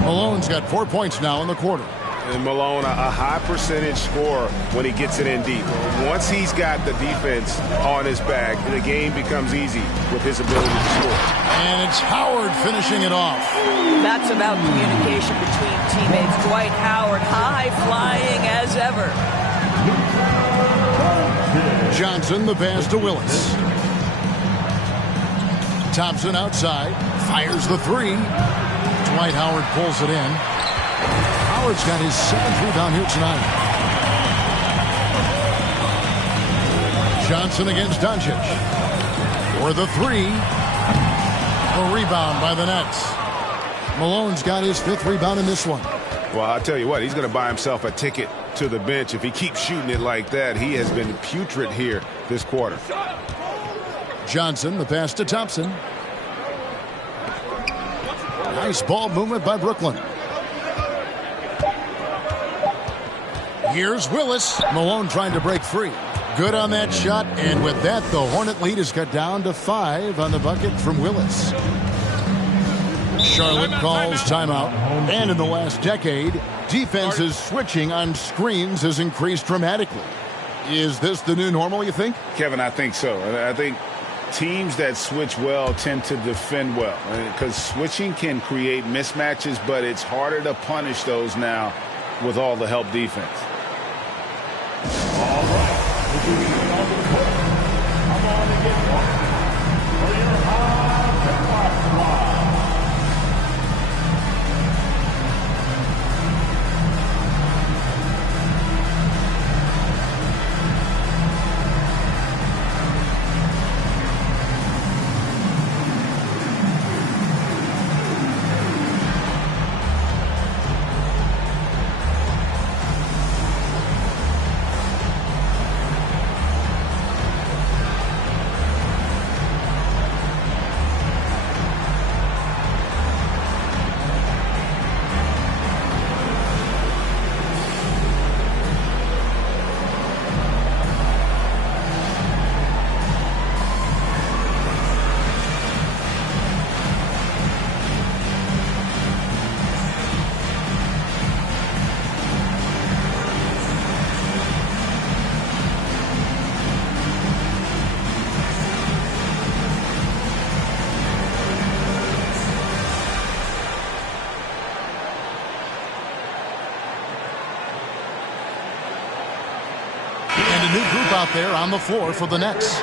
Malone's got 4 points now in the quarter. And Malone, a high percentage scorer when he gets it in deep. Once he's got the defense on his back, the game becomes easy with his ability to score. And it's Howard finishing it off. That's about communication between teammates. Dwight Howard, high flying as ever. Johnson, the pass to Willis. Thompson outside, fires the three. Dwight Howard pulls it in. Howard's got his 7th rebound here tonight. Johnson against Doncic. For the three. A rebound by the Nets. Malone's got his 5th rebound in this one. Well, I'll tell you what, he's going to buy himself a ticket to the bench. If he keeps shooting it like that, he has been putrid here this quarter. Johnson, the pass to Thompson. Nice ball movement by Brooklyn. Here's Willis. Malone trying to break free. Good on that shot, and with that, the Hornet lead is cut down to 5 on the bucket from Willis. Charlotte calls timeout, and in the last decade, defenses switching on screens has increased dramatically. Is this the new normal, you think? Kevin, I think so. I think teams that switch well tend to defend well, because switching can create mismatches, but it's harder to punish those now with all the help defense. All right. Come on and get one for your high and box line. Out there on the floor for the Nets.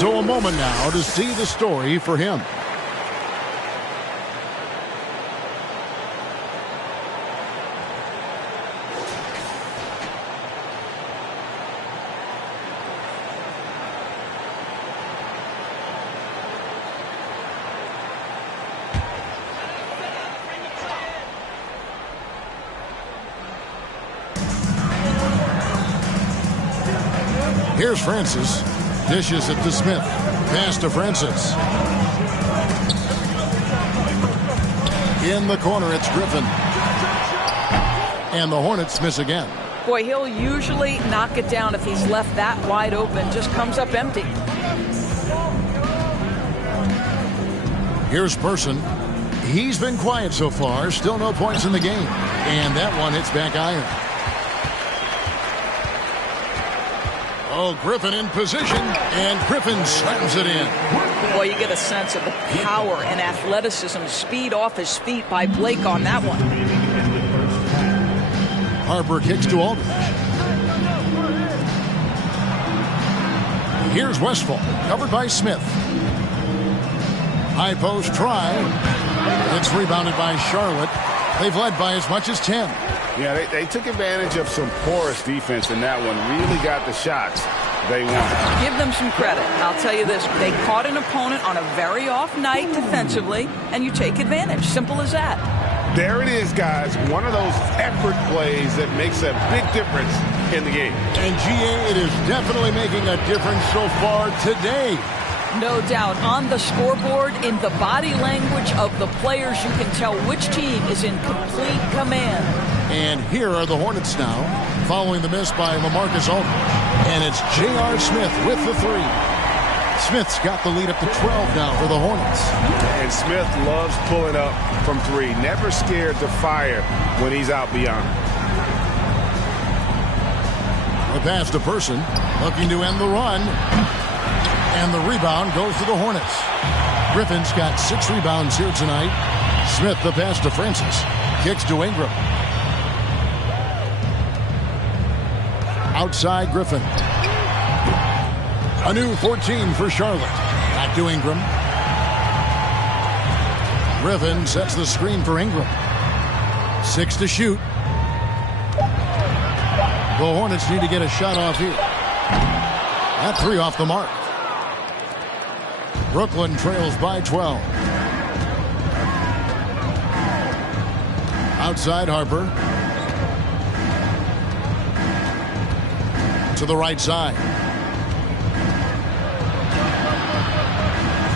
So a moment now to see the story for him. Here's Francis. Dishes it to Smith. Pass to Francis. In the corner, it's Griffin. And the Hornets miss again. Boy, he'll usually knock it down if he's left that wide open. Just comes up empty. Here's Person. He's been quiet so far. Still no points in the game. And that one hits back iron. Oh, Griffin in position, and Griffin slams it in. Boy, you get a sense of the power and athleticism, speed off his feet by Blake on that one. Harper kicks to Aldridge. Here's Westphal, covered by Smith. High post try. It's rebounded by Charlotte. They've led by as much as 10. Yeah, they took advantage of some porous defense in that one. Really got the shots they wanted. Give them some credit. I'll tell you this. They caught an opponent on a very off night defensively, and you take advantage. Simple as that. There it is, guys. One of those effort plays that makes a big difference in the game. And, GA, it is definitely making a difference so far today. No doubt. On the scoreboard, in the body language of the players, you can tell which team is in complete command. And here are the Hornets now, following the miss by LaMarcus Aldridge. And it's J.R. Smith with the three. Smith's got the lead up to 12 now for the Hornets. And Smith loves pulling up from three. Never scared to fire when he's out beyond. The pass to Person, looking to end the run. And the rebound goes to the Hornets. Griffin's got 6 rebounds here tonight. Smith, the pass to Francis. Kicks to Ingram. Outside Griffin. A new 14 for Charlotte. Back to Ingram. Griffin sets the screen for Ingram. 6 to shoot. The Hornets need to get a shot off here. That 3 off the mark. Brooklyn trails by 12. Outside Harper. To the right side.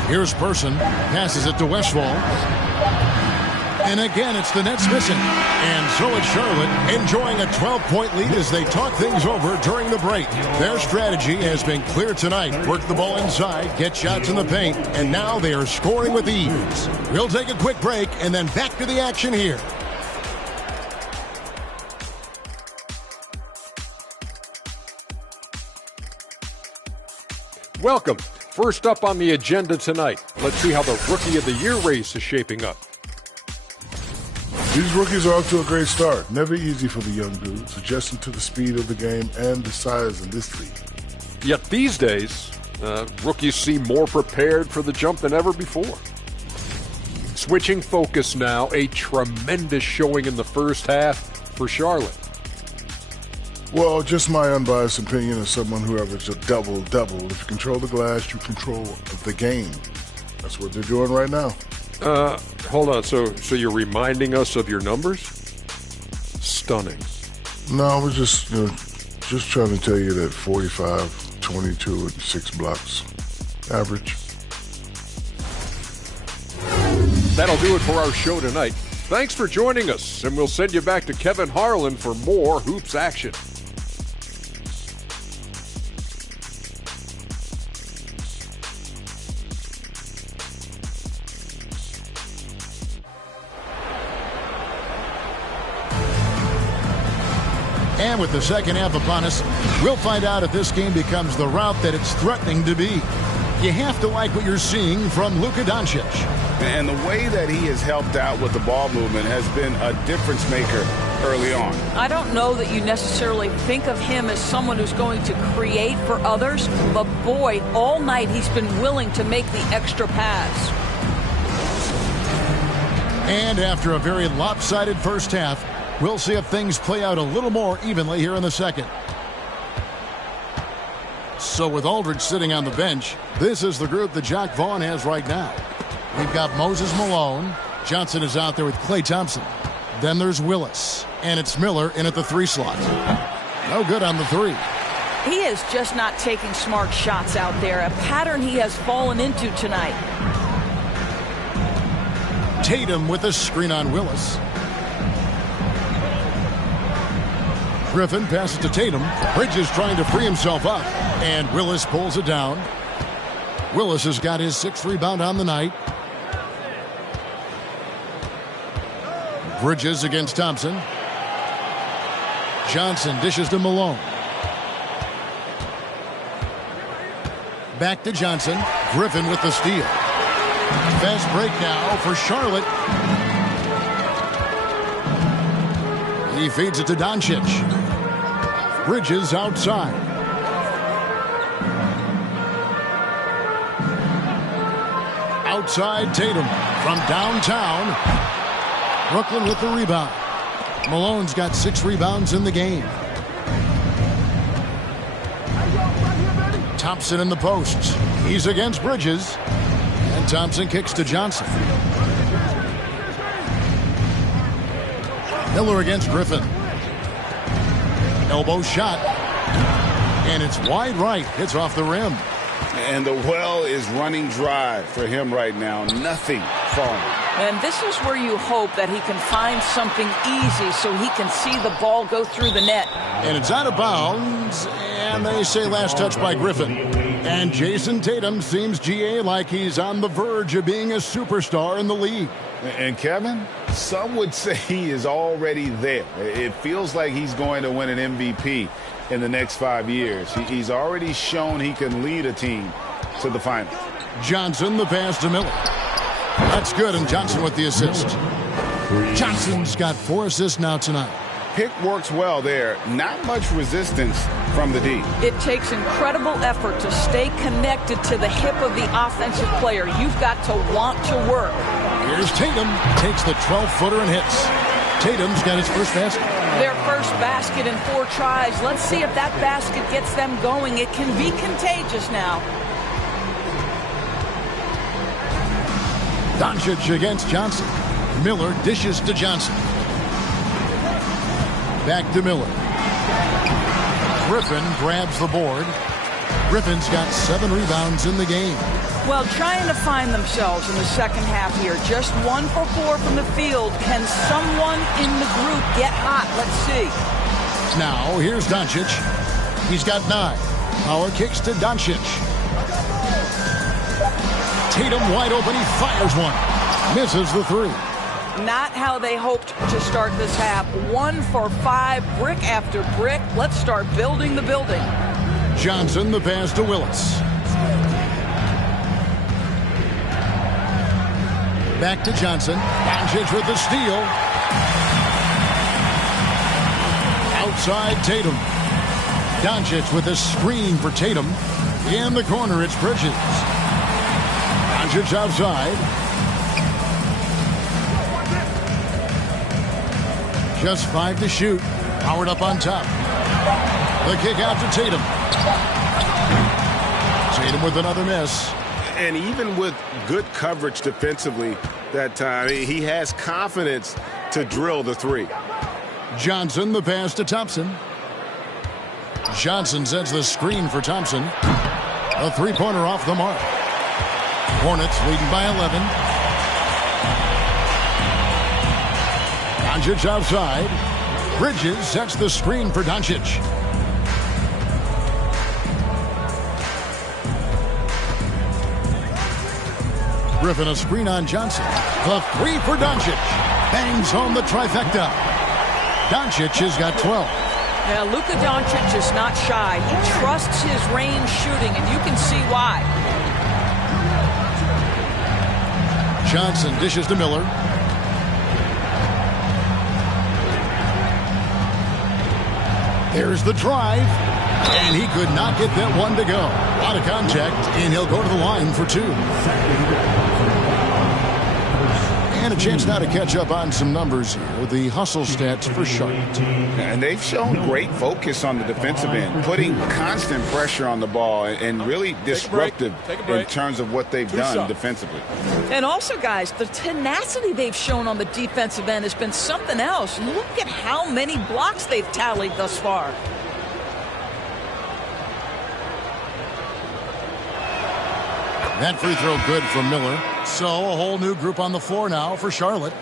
Here's Person. Passes it to Westphal. And again, it's the Nets missing. And so it's Charlotte enjoying a 12-point lead as they talk things over during the break. Their strategy has been clear tonight. Work the ball inside, get shots in the paint, and now they are scoring with ease. We'll take a quick break and then back to the action here. Welcome. First up on the agenda tonight, let's see how the Rookie of the Year race is shaping up. These rookies are off to a great start. Never easy for the young dudes, adjusting to the speed of the game and the size in this league. Yet these days, rookies seem more prepared for the jump than ever before. Switching focus now, a tremendous showing in the first half for Charlotte. Well, just my unbiased opinion as someone who averaged a double-double. If you control the glass, you control the game. That's what they're doing right now. Hold on. So you're reminding us of your numbers? Stunning. No, I was just trying to tell you that 45, 22, and 6 blocks. Average. That'll do it for our show tonight. Thanks for joining us, and we'll send you back to Kevin Harlan for more Hoops action. And with the second half upon us, we'll find out if this game becomes the route that it's threatening to be. You have to like what you're seeing from Luka Doncic. And the way that he has helped out with the ball movement has been a difference maker early on. I don't know that you necessarily think of him as someone who's going to create for others, but boy, all night he's been willing to make the extra pass. And after a very lopsided first half, we'll see if things play out a little more evenly here in the second. So with Aldridge sitting on the bench, this is the group that Jacque Vaughn has right now. We've got Moses Malone. Johnson is out there with Klay Thompson. Then there's Willis. And it's Miller in at the 3 slot. No good on the 3. He is just not taking smart shots out there, a pattern he has fallen into tonight. Tatum with a screen on Willis. Griffin passes to Tatum. Bridges trying to free himself up. And Willis pulls it down. Willis has got his 6th rebound on the night. Bridges against Thompson. Johnson dishes to Malone. Back to Johnson. Griffin with the steal. Fast break now for Charlotte. He feeds it to Doncic. Bridges outside. Outside Tatum from downtown. Brooklyn with the rebound. Malone's got 6 rebounds in the game. Thompson in the posts. He's against Bridges. And Thompson kicks to Johnson. Miller against Griffin. Elbow shot. And it's wide right. It's off the rim. And the well is running dry for him right now. Nothing falling. And this is where you hope that he can find something easy so he can see the ball go through the net. And it's out of bounds. And they say last touch by Griffin. And Jason Tatum seems, GA, like he's on the verge of being a superstar in the league. And Kevin, some would say he is already there. It feels like he's going to win an MVP in the next 5 years. He's already shown he can lead a team to the final. Johnson, the pass to Miller. That's good, and Johnson with the assist. Johnson's got 4 assists now tonight. Pick works well there. Not much resistance from the D. It takes incredible effort to stay connected to the hip of the offensive player. You've got to want to work. Here's Tatum. Takes the 12-footer and hits. Tatum's got his first basket. Their first basket in 4 tries. Let's see if that basket gets them going. It can be contagious now. Doncic against Johnson. Miller dishes to Johnson. Back to Miller. Griffin grabs the board. Griffin's got 7 rebounds in the game. Well, trying to find themselves in the second half here. Just 1 for 4 from the field. Can someone in the group get hot? Let's see. Now, here's Doncic. He's got 9. Power kicks to Doncic. Tatum wide open. He fires one. Misses the 3. Not how they hoped to start this half. 1 for 5, brick after brick. Let's start building the building. Johnson, the pass to Willis. Back to Johnson. Doncic with the steal. Outside Tatum. Doncic with a screen for Tatum. In the corner, it's Bridges. Doncic outside. Just 5 to shoot. Howard up on top. The kick out to Tatum. Tatum with another miss. And even with good coverage defensively that time, he has confidence to drill the 3. Johnson, the pass to Thompson. Johnson sets the screen for Thompson. A 3-pointer off the mark. Hornets leading by 11. Doncic outside. Bridges sets the screen for Doncic. Griffin a screen on Johnson. The 3 for Doncic. Bangs home the trifecta. Doncic has got 12. Now, Luka Doncic is not shy. He trusts his range shooting, and you can see why. Johnson dishes to Miller. There's the drive. And he could not get that one to go. Out of contact, and he'll go to the line for 2. And a chance now to catch up on some numbers here. The hustle stats for Charlotte. And they've shown great focus on the defensive end, putting constant pressure on the ball and really disruptive in terms of what they've done defensively. And also, guys, the tenacity they've shown on the defensive end has been something else. Look at how many blocks they've tallied thus far. That free throw good from Miller. So a whole new group on the floor now for Charlotte.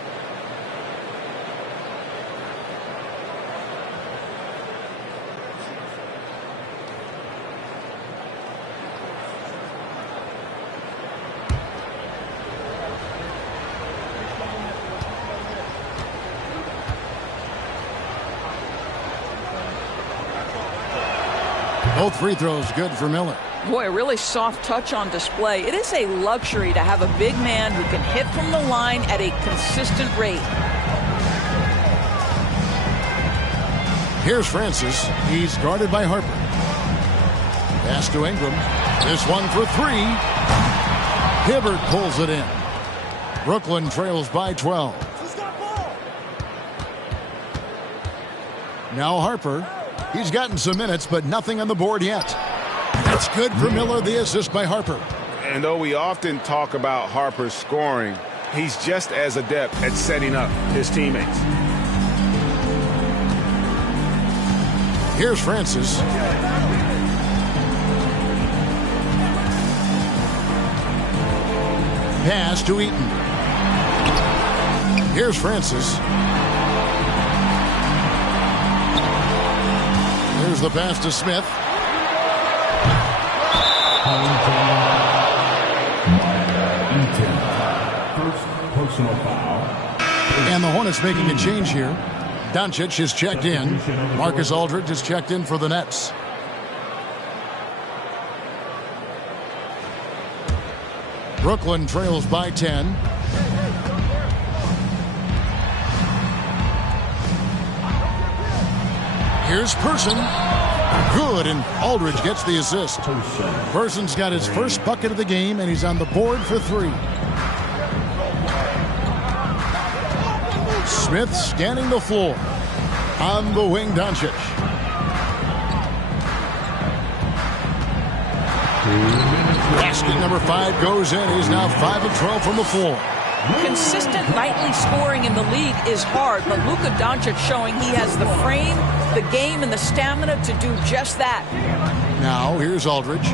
Both free throws good for Miller. Boy, a really soft touch on display. It is a luxury to have a big man who can hit from the line at a consistent rate. Here's Francis. He's guarded by Harper. Pass to Ingram. This one for 3. Hibbert pulls it in. Brooklyn trails by 12. Now Harper. He's gotten some minutes, but nothing on the board yet. That's good for Miller, the assist by Harper. And though we often talk about Harper's scoring, he's just as adept at setting up his teammates. Here's Francis. Pass to Eaton. Here's Francis. Here's the pass to Smith. First personal foul. And the Hornets making a change here. Doncic is checked in. Marcus Aldridge is checked in for the Nets. Brooklyn trails by 10. Here's Person. Good, and Aldridge gets the assist. Person's got his first bucket of the game, and he's on the board for 3. Smith scanning the floor. On the wing, Doncic. Basket number 5 goes in. He's now 5 of 12 from the floor. Consistent nightly scoring in the league is hard, but Luka Doncic showing he has the frame, the game, and the stamina to do just that. Now, here's Aldridge.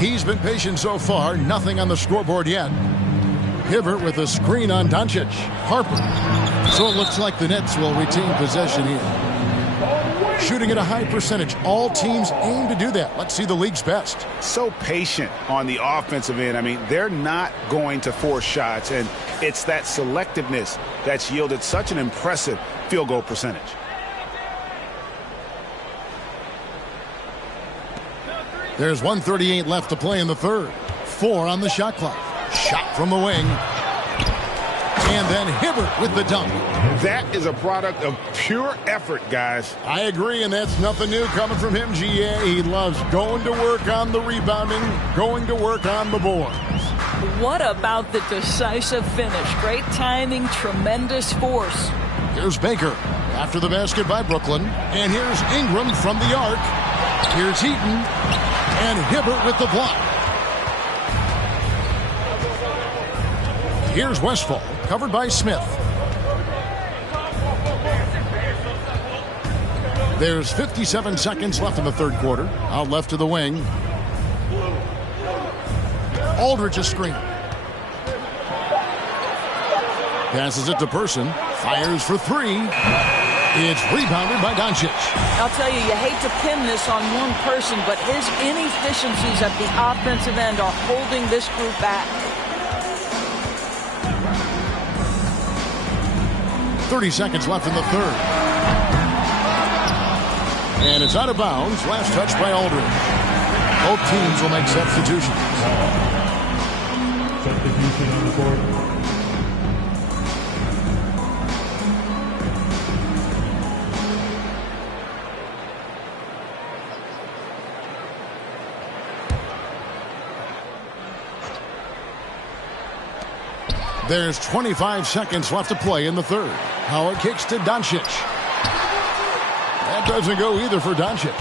He's been patient so far. Nothing on the scoreboard yet. Hibbert with a screen on Doncic. Harper. So it looks like the Nets will retain possession here. Shooting at a high percentage. All teams aim to do that. Let's see the league's best. So patient on the offensive end. I mean, they're not going to force shots, and it's that selectiveness that's yielded such an impressive field goal percentage. There's 1:38 left to play in the third. 4 on the shot clock. Shot from the wing. And then Hibbert with the dunk. That is a product of pure effort, guys. I agree, and that's nothing new coming from him, GA. He loves going to work on the rebounding, going to work on the boards. What about the decisive finish? Great timing, tremendous force. Here's Baker after the basket by Brooklyn. And here's Ingram from the arc. Here's Heaton. And Hibbert with the block. Here's Westphal, covered by Smith. There's 57 seconds left in the third quarter. Out left to the wing. Aldridge a screen. Passes it to Person. Fires for 3. It's rebounded by Doncic. I'll tell you, you hate to pin this on one person, but his inefficiencies at the offensive end are holding this group back. 30 seconds left in the third. And it's out of bounds. Last touch by Aldridge. Both teams will make substitutions. Substitution on the court. There's 25 seconds left to play in the third. Howard kicks to Doncic. That doesn't go either for Doncic.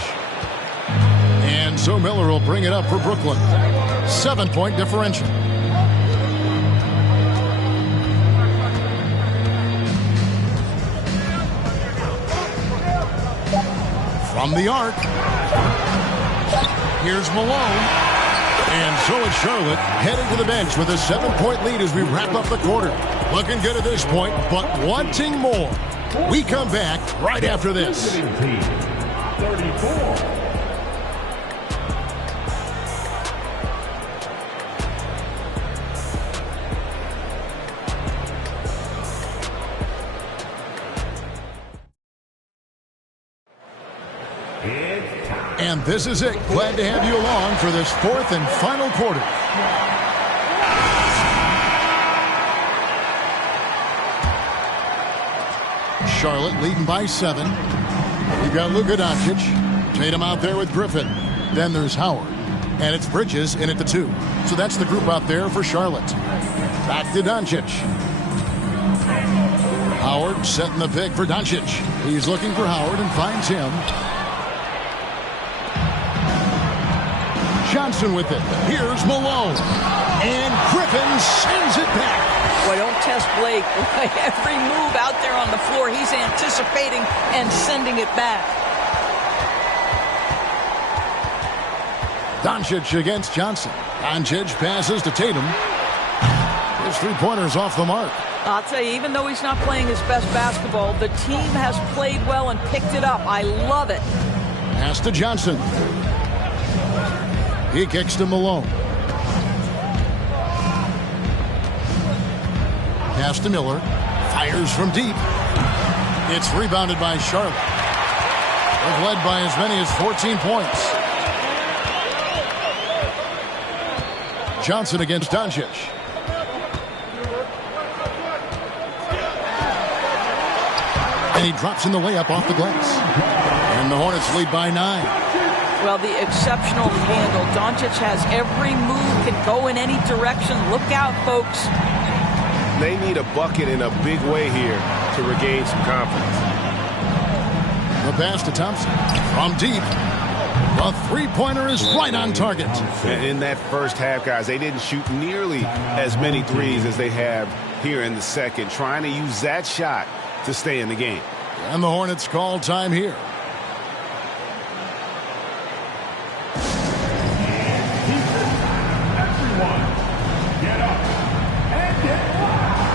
And so Miller will bring it up for Brooklyn. 7-point differential. From the arc. Here's Malone. And so is Charlotte heading to the bench with a 7-point lead as we wrap up the quarter. Looking good at this point, but wanting more. We come back right after this. 34. And this is it. Glad to have you along for this fourth and final quarter. Charlotte leading by 7. We've got Luka Doncic. Tatum out there with Griffin. Then there's Howard. And it's Bridges in at the 2. So that's the group out there for Charlotte. Back to Doncic. Howard setting the pick for Doncic. He's looking for Howard and finds him. Johnson with it. Here's Malone. And Griffin sends it back. Boy, don't test Blake. Every move out there on the floor, he's anticipating and sending it back. Doncic against Johnson. Doncic passes to Tatum. His three-pointer's off the mark. I'll tell you, even though he's not playing his best basketball, the team has played well and picked it up. I love it. Pass to Johnson. He kicks to Malone. Pass to Miller. Fires from deep. It's rebounded by Charlotte. They've led by as many as 14 points. Johnson against Doncic. And he drops in the layup off the glass. And the Hornets lead by 9. Well, the exceptional handle. Doncic has every move, can go in any direction. Look out, folks. They need a bucket in a big way here to regain some confidence. The pass to Thompson. From deep. The three-pointer is right on target. And in that first half, guys, they didn't shoot nearly as many threes as they have here in the second, trying to use that shot to stay in the game. And the Hornets call time here. Everyone, get up and get loud.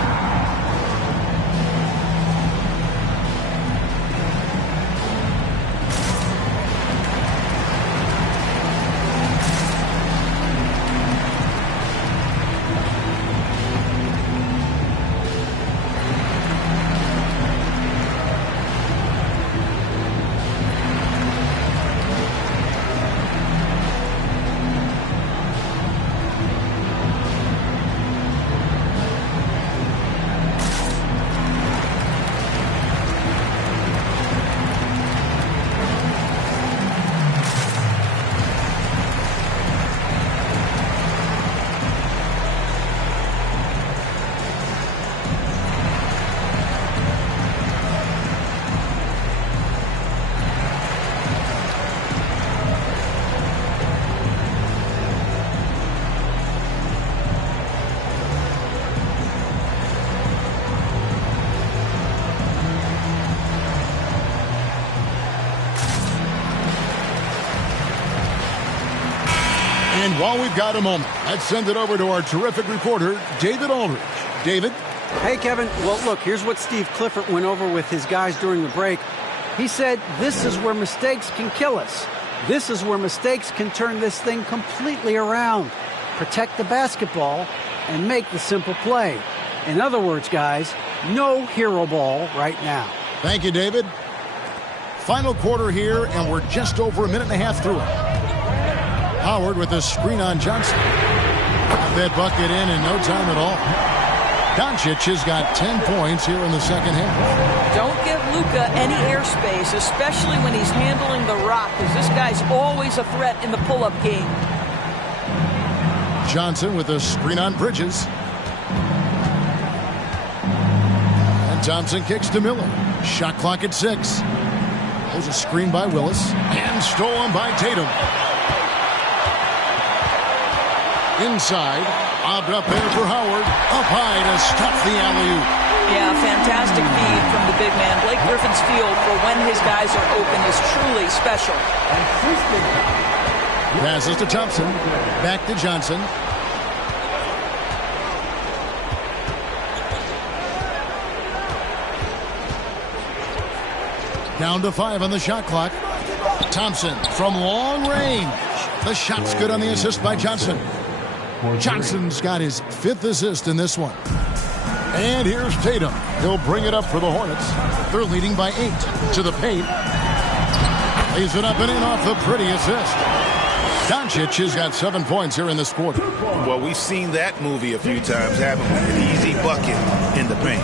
And while we've got a moment, let's send it over to our terrific reporter, David Aldridge. David? Hey, Kevin. Well, look, here's what Steve Clifford went over with his guys during the break. He said, this is where mistakes can kill us. This is where mistakes can turn this thing completely around. Protect the basketball and make the simple play. In other words, guys, no hero ball right now. Thank you, David. Final quarter here, and we're just over a minute and a half through it. Howard with a screen on Johnson. Got that bucket in no time at all. Doncic has got 10 points here in the second half. Don't give Luka any airspace, especially when he's handling the rock, because this guy's always a threat in the pull-up game. Johnson with a screen on Bridges. And Thompson kicks to Miller. Shot clock at 6. There's a screen by Willis. And stolen by Tatum. Inside, lobbed up there for Howard. Up high to stop the alley-oop. Yeah, fantastic feed from the big man. Blake Griffin's field for when his guys are open is truly special. Passes to Thompson. Back to Johnson. Down to 5 on the shot clock. Thompson from long range. The shot's good on the assist by Johnson. Johnson's got his 5th assist in this one. And here's Tatum. He'll bring it up for the Hornets. They're leading by 8 to the paint. Lays it up and in off the pretty assist. Doncic has got 7 points here in this quarter. Well, we've seen that movie a few times, haven't we? An easy bucket in the paint.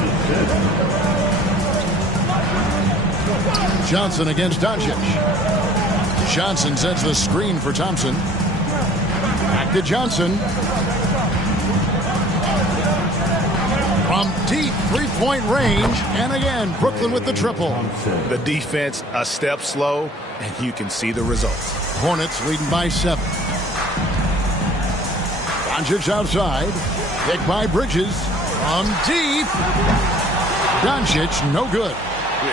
Johnson against Doncic. Johnson sets the screen for Thompson. Back to Johnson. From deep three-point range. And again, Brooklyn with the triple. The defense a step slow, and you can see the results. Hornets leading by 7. Doncic outside. Picked by Bridges. From deep. Doncic, no good.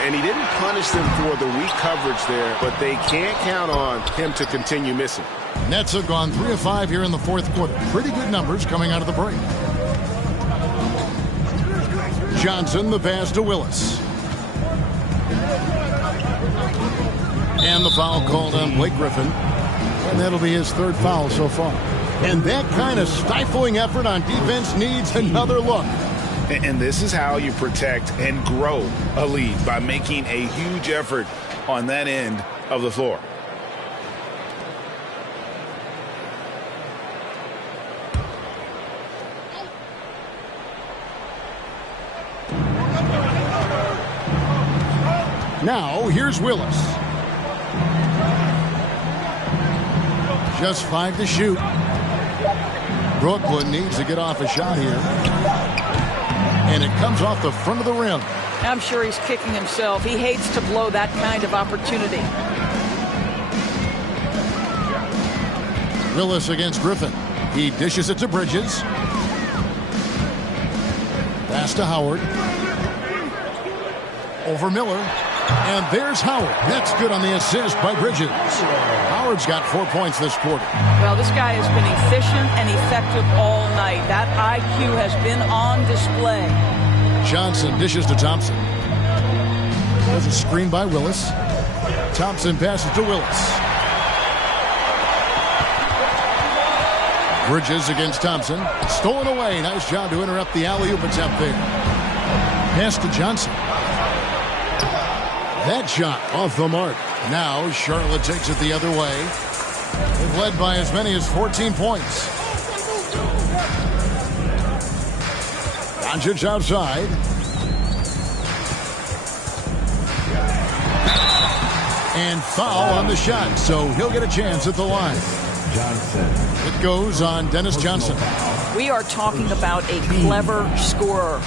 And he didn't punish them for the weak coverage there, but they can't count on him to continue missing. Nets have gone 3 of 5 here in the fourth quarter. Pretty good numbers coming out of the break. Johnson, the pass to Willis. And the foul called on Blake Griffin. And that'll be his 3rd foul so far. And that kind of stifling effort on defense needs another look. And this is how you protect and grow a lead, by making a huge effort on that end of the floor. Now, here's Willis. Just 5 to shoot. Brooklyn needs to get off a shot here. And it comes off the front of the rim. I'm sure he's kicking himself. He hates to blow that kind of opportunity. Willis against Griffin. He dishes it to Bridges. Pass to Howard. Over Miller. And there's Howard. That's good on the assist by Bridges. Howard's got 4 points this quarter. Well, this guy has been efficient and effective all night. That IQ has been on display. Johnson dishes to Thompson. There's a screen by Willis. Thompson passes to Willis. Bridges against Thompson. Stolen away. Nice job to interrupt the alley-oop attempt there. Pass to Johnson. That shot off the mark. Now Charlotte takes it the other way. They've led by as many as 14 points. Doncic outside. And foul on the shot, so he'll get a chance at the line. It goes on Dennis Johnson. We are talking about a clever scorer.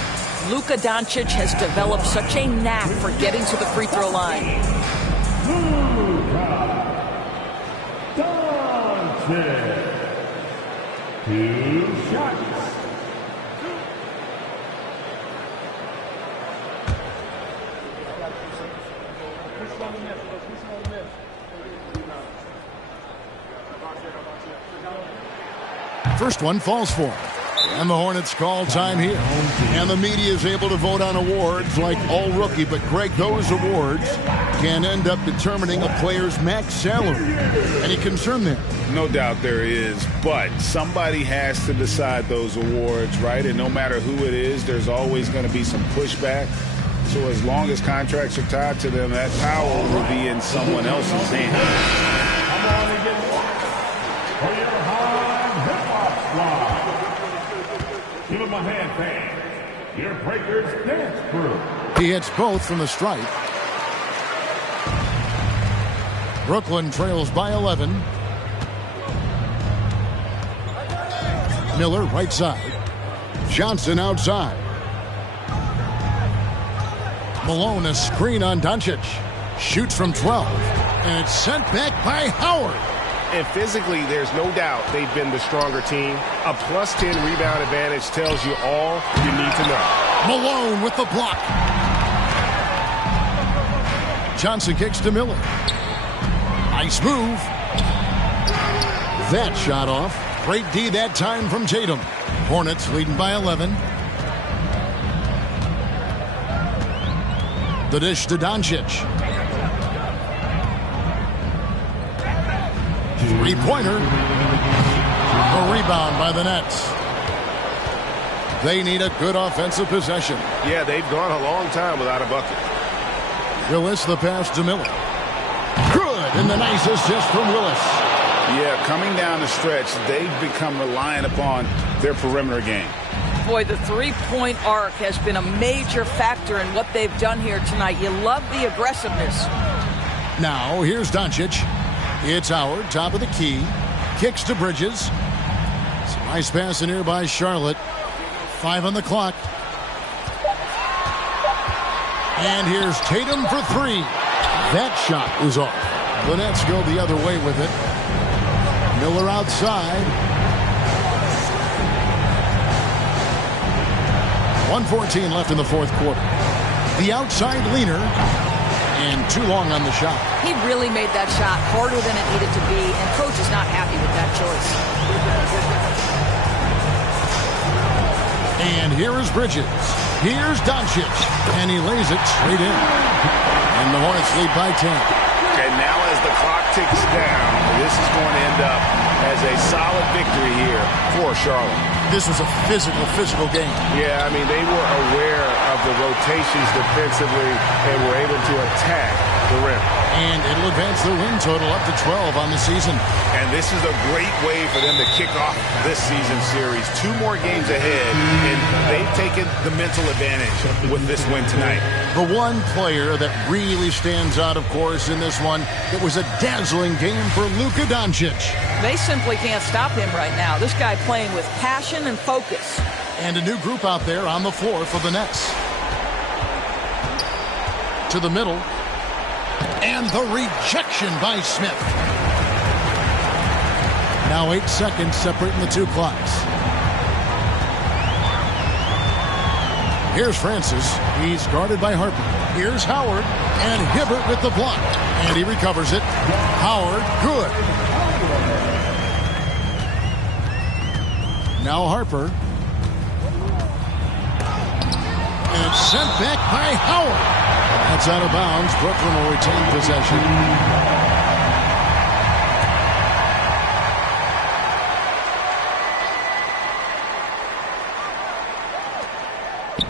Luka Doncic has developed such a knack for getting to the free throw line. Doncic. 2 shots. First one falls for him. And the Hornets call time here. And the media is able to vote on awards like All Rookie. But, Greg, those awards can end up determining a player's max salary. Any concern there? No doubt there is. But somebody has to decide those awards, right? And no matter who it is, there's always going to be some pushback. So as long as contracts are tied to them, that power will be in someone else's hands. Come on and get for your hard hip-hop squad. Give him a hand, fans. Your Breakers dance crew. He hits both from the stripe. Brooklyn trails by 11. Miller right side. Johnson outside. Malone a screen on Doncic. Shoots from 12. And it's sent back by Howard. And physically, there's no doubt they've been the stronger team. A plus 10 rebound advantage tells you all you need to know. Malone with the block. Johnson kicks to Miller. Nice move. That shot off. Great D that time from Tatum. Hornets leading by 11. The dish to Doncic. Three-pointer. A rebound by the Nets. They need a good offensive possession. Yeah, they've gone a long time without a bucket. Willis the pass to Miller. Good, and the nice assist from Willis. Yeah, coming down the stretch, they've become reliant upon their perimeter game. Boy, the three-point arc has been a major factor in what they've done here tonight. You love the aggressiveness. Now, here's Doncic. It's Howard, top of the key. Kicks to Bridges. Some nice pass in here by Charlotte. 5 on the clock. And here's Tatum for 3. That shot is off. The Nets go the other way with it. Miller outside. 1:14 left in the fourth quarter. The outside leaner. And too long on the shot. He really made that shot harder than it needed to be, and coach is not happy with that choice. And here is Bridges. Here's Doncic. And he lays it straight in. And the Hornets lead by 10. And now as the clock ticks down, this is going to end up as a solid victory here for Charlotte. This was a physical game. Yeah, I mean, they were aware of the rotations defensively and were able to attack the rim. And it'll advance their win total up to 12 on the season. And this is a great way for them to kick off this season series. 2 more games ahead, and they've taken the mental advantage with this win tonight. The one player that really stands out, of course, in this one, it was a dazzling game for Luka Doncic. They simply can't stop him right now. This guy playing with passion and focus. And a new group out there on the floor for the Nets. To the middle. And the rejection by Smith. Now 8 seconds separating the two clocks. Here's Francis. He's guarded by Harper. Here's Howard. And Hibbert with the block. And he recovers it. Howard, good. Now Harper. And it's sent back by Howard. That's out of bounds. Brooklyn will retain possession.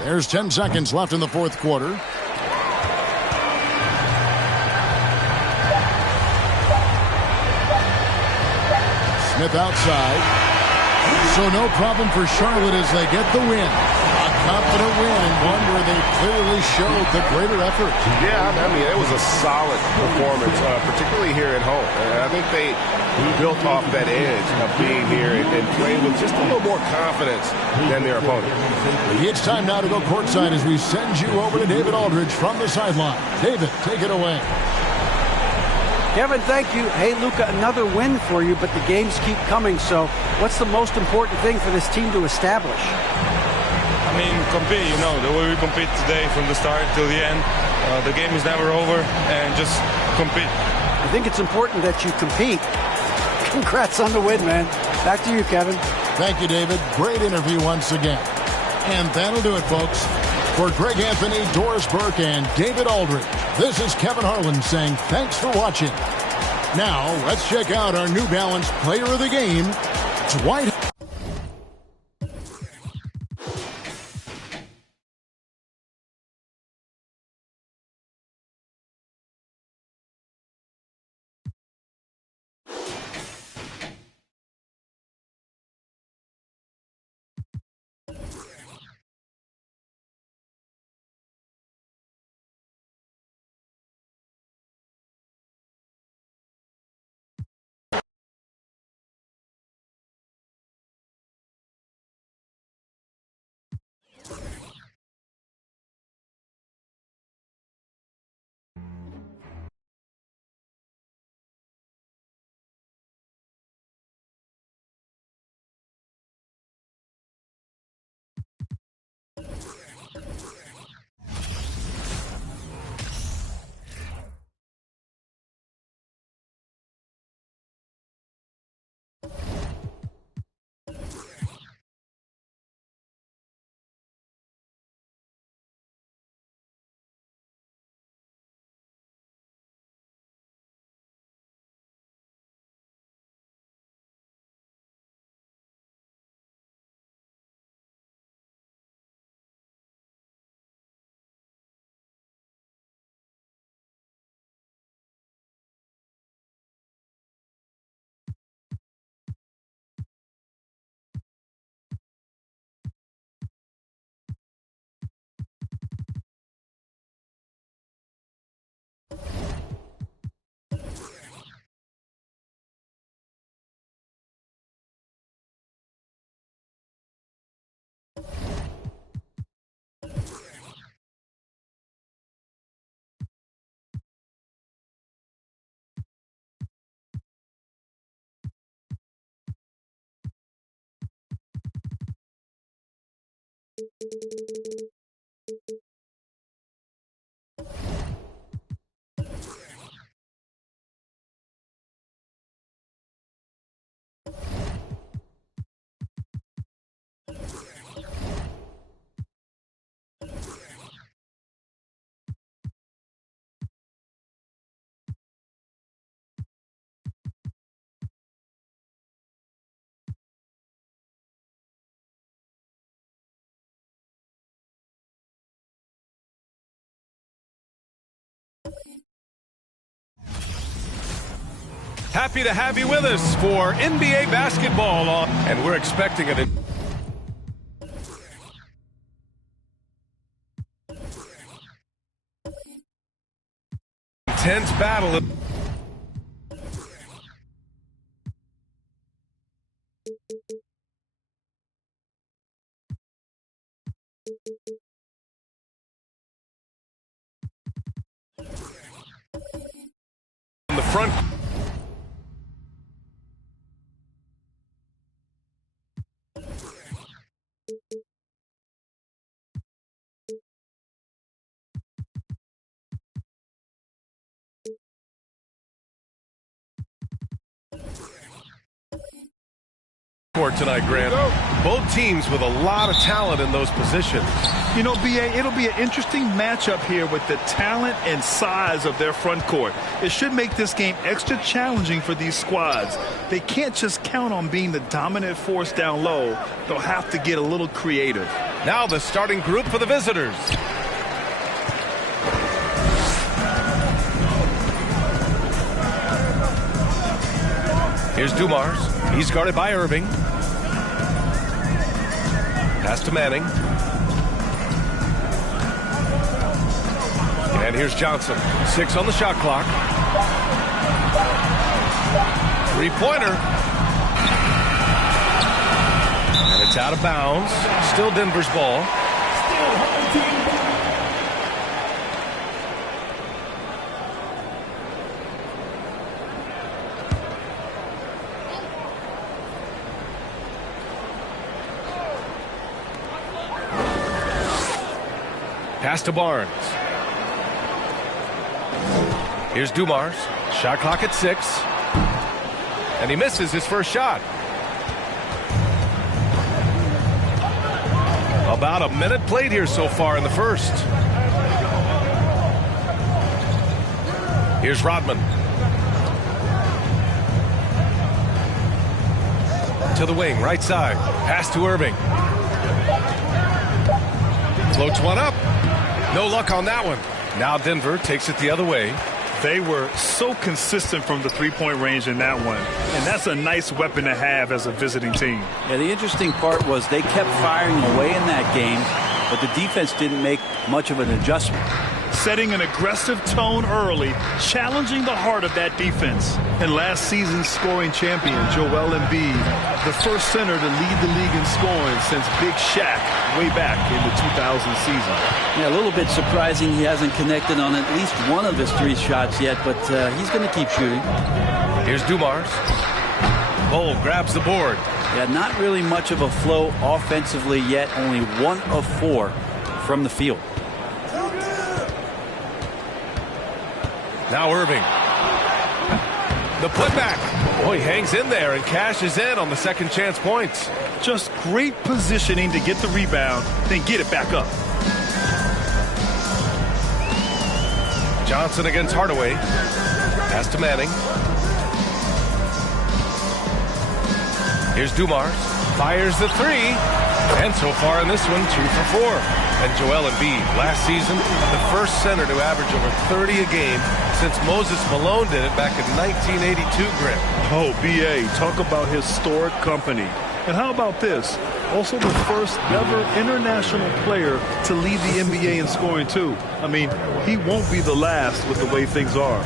There's 10 seconds left in the fourth quarter. Smith outside. So no problem for Charlotte as they get the win. A confident win and one where they clearly showed the greater effort. Yeah, I mean, it was a solid performance, particularly here at home. And I think they built off that edge of being here and playing with just a little more confidence than their opponent. It's time now to go courtside as we send you over to David Aldridge from the sideline. David, take it away. Kevin, thank you. Hey, Luka, another win for you, but the games keep coming. So what's the most important thing for this team to establish? I mean, compete, the way we compete today from the start till the end. The game is never over, and just compete. I think it's important that you compete. Congrats on the win, man. Back to you, Kevin. Thank you, David. Great interview once again. And that'll do it, folks. For Greg Anthony, Doris Burke, and David Aldridge, this is Kevin Harlan saying thanks for watching. Now, let's check out our New Balance Player of the Game, Dwight. Happy to have you with us for NBA basketball, and we're expecting an intense battle. On the front. Court tonight, Grant. Both teams with a lot of talent in those positions. You know, BA, it'll be an interesting matchup here with the talent and size of their front court. It should make this game extra challenging for these squads. They can't just count on being the dominant force down low. They'll have to get a little creative. Now the starting group for the visitors. Here's Dumars. He's guarded by Irving. Pass to Manning. And here's Johnson. 6 on the shot clock. Three-pointer. And it's out of bounds. Still Denver's ball. Pass to Barnes. Here's Dumars. Shot clock at 6. And he misses his first shot. About a minute played here so far in the first. Here's Rodman. To the wing, right side. Pass to Irving. Floats one up. No luck on that one. Now Denver takes it the other way. They were so consistent from the three-point range in that one. And that's a nice weapon to have as a visiting team. Yeah, the interesting part was they kept firing away in that game, but the defense didn't make much of an adjustment. Setting an aggressive tone early, challenging the heart of that defense. And last season's scoring champion, Joel Embiid, the first center to lead the league in scoring since Big Shaq way back in the 2000 season. Yeah, a little bit surprising he hasn't connected on at least one of his 3 shots yet, but he's going to keep shooting. Here's Dumars. Bol grabs the board. Yeah, not really much of a flow offensively yet, only 1 of 4 from the field. Now Irving. The putback. Oh, he hangs in there and cashes in on the second chance points. Just great positioning to get the rebound, then get it back up. Johnson against Hardaway. Pass to Manning. Here's Dumars. Fires the 3. And so far in this one, 2 for 4. And Joel Embiid, last season, the first center to average over 30 a game since Moses Malone did it back in 1982, Grant. Oh, BA, talk about historic company. And how about this? Also the first ever international player to lead the NBA in scoring, too. I mean, he won't be the last with the way things are.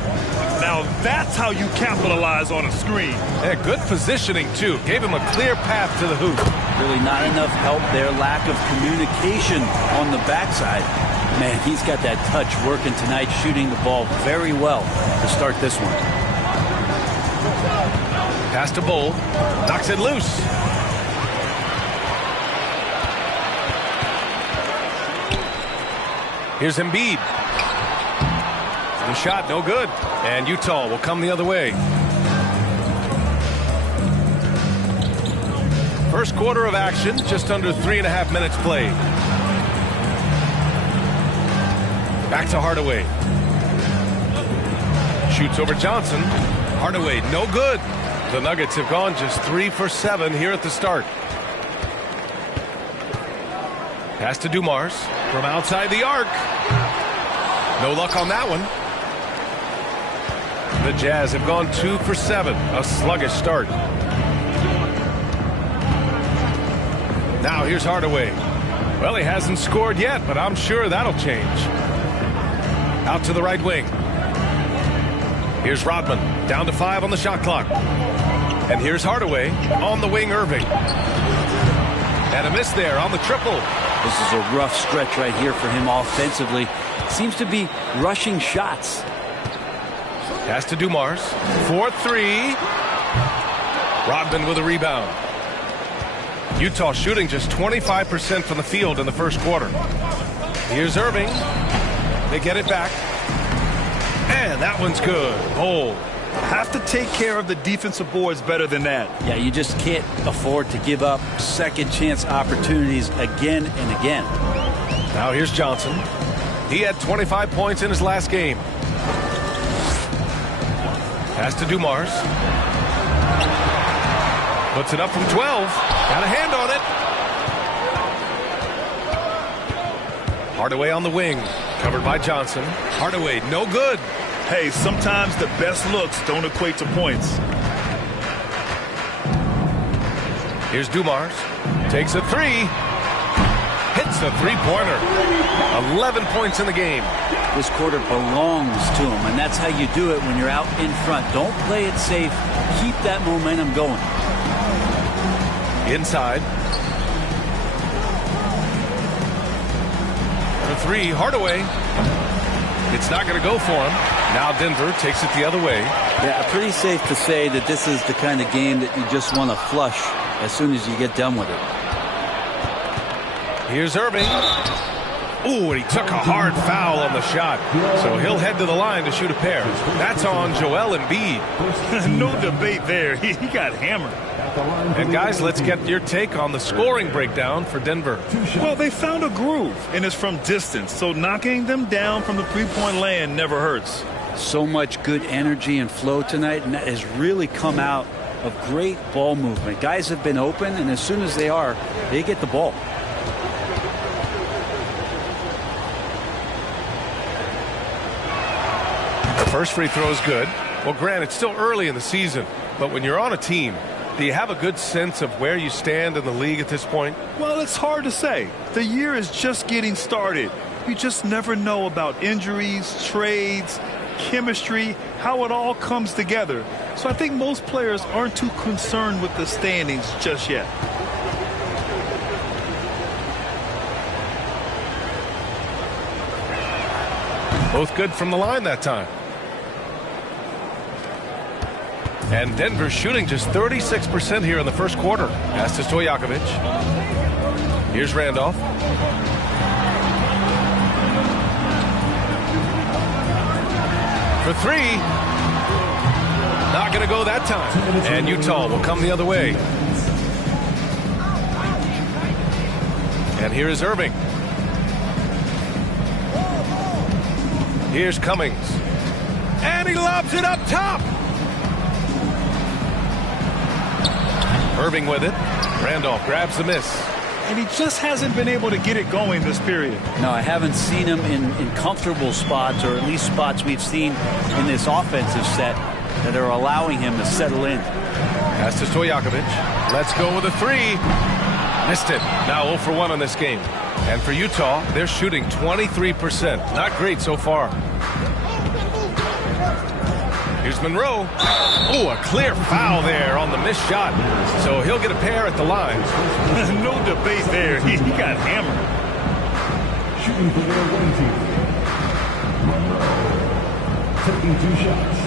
Now that's how you capitalize on a screen. Yeah, good positioning, too. Gave him a clear path to the hoop. Really not enough help there. Lack of communication on the backside. Man, he's got that touch working tonight, shooting the ball very well to start this one. Pass to Bol. Knocks it loose. Here's Embiid. The shot, no good. And Utah will come the other way. First quarter of action, just under 3.5 minutes played. Back to Hardaway. Shoots over Johnson. Hardaway, no good. The Nuggets have gone just 3 for 7 here at the start. Pass to Dumars from outside the arc. No luck on that one. The Jazz have gone 2 for 7. A sluggish start. Now here's Hardaway. Well, he hasn't scored yet, but I'm sure that'll change. Out to the right wing. Here's Rodman. Down to 5 on the shot clock. And here's Hardaway. On the wing, Irving. And a miss there on the triple. This is a rough stretch right here for him offensively. Seems to be rushing shots. Pass to Dumars. 4-3. Rodman with a rebound. Utah shooting just 25% from the field in the first quarter. Here's Irving. They get it back. And that one's good. Bold. Have to take care of the defensive boards better than that. Yeah, you just can't afford to give up second chance opportunities again and again. Now here's Johnson. He had 25 points in his last game. Pass to Dumars. Puts it up from 12. Got a hand on it. Hardaway on the wing. Covered by Johnson. Hardaway, no good. Hey, sometimes the best looks don't equate to points. Here's Dumars. Takes a 3. Hits a three-pointer. 11 points in the game. This quarter belongs to him, and that's how you do it when you're out in front. Don't play it safe. Keep that momentum going. Inside. For 3, Hardaway. It's not going to go for him. Now Denver takes it the other way. Yeah, pretty safe to say that this is the kind of game that you just want to flush as soon as you get done with it. Here's Irving. Ooh, and he took a hard foul on the shot. So he'll head to the line to shoot a pair. That's on Joel Embiid. No debate there. He got hammered. And guys, let's get your take on the scoring breakdown for Denver. Well, they found a groove, and it's from distance. So knocking them down from the three-point land never hurts. So much good energy and flow tonight, and that has really come out of great ball movement. Guys have been open, and as soon as they are, they get the ball. The first free throw is good. Well, Grant, it's still early in the season, but when you're on a team, do you have a good sense of where you stand in the league at this point? Well, it's hard to say. The year is just getting started. You just never know about injuries, trades, chemistry, how it all comes together. So I think most players aren't too concerned with the standings just yet. Both good from the line that time. And Denver's shooting just 36% here in the first quarter. Pass to Stojakovic. Here's Randolph. For 3. Not going to go that time. And Utah will come the other way. And here is Irving. Here's Cummings. And he lobs it up top. Irving with it. Randolph grabs the miss. And he just hasn't been able to get it going this period. No, I haven't seen him in comfortable spots, or at least spots we've seen in this offensive set that are allowing him to settle in. Pass to Stojakovic. Let's go with a 3. Missed it. Now 0 for 1 in this game. And for Utah, they're shooting 23%. Not great so far. Here's Monroe. Oh, a clear foul there on the missed shot. So he'll get a pair at the line. No debate there. He got hammered. Shooting for their one team. Monroe taking 2 shots.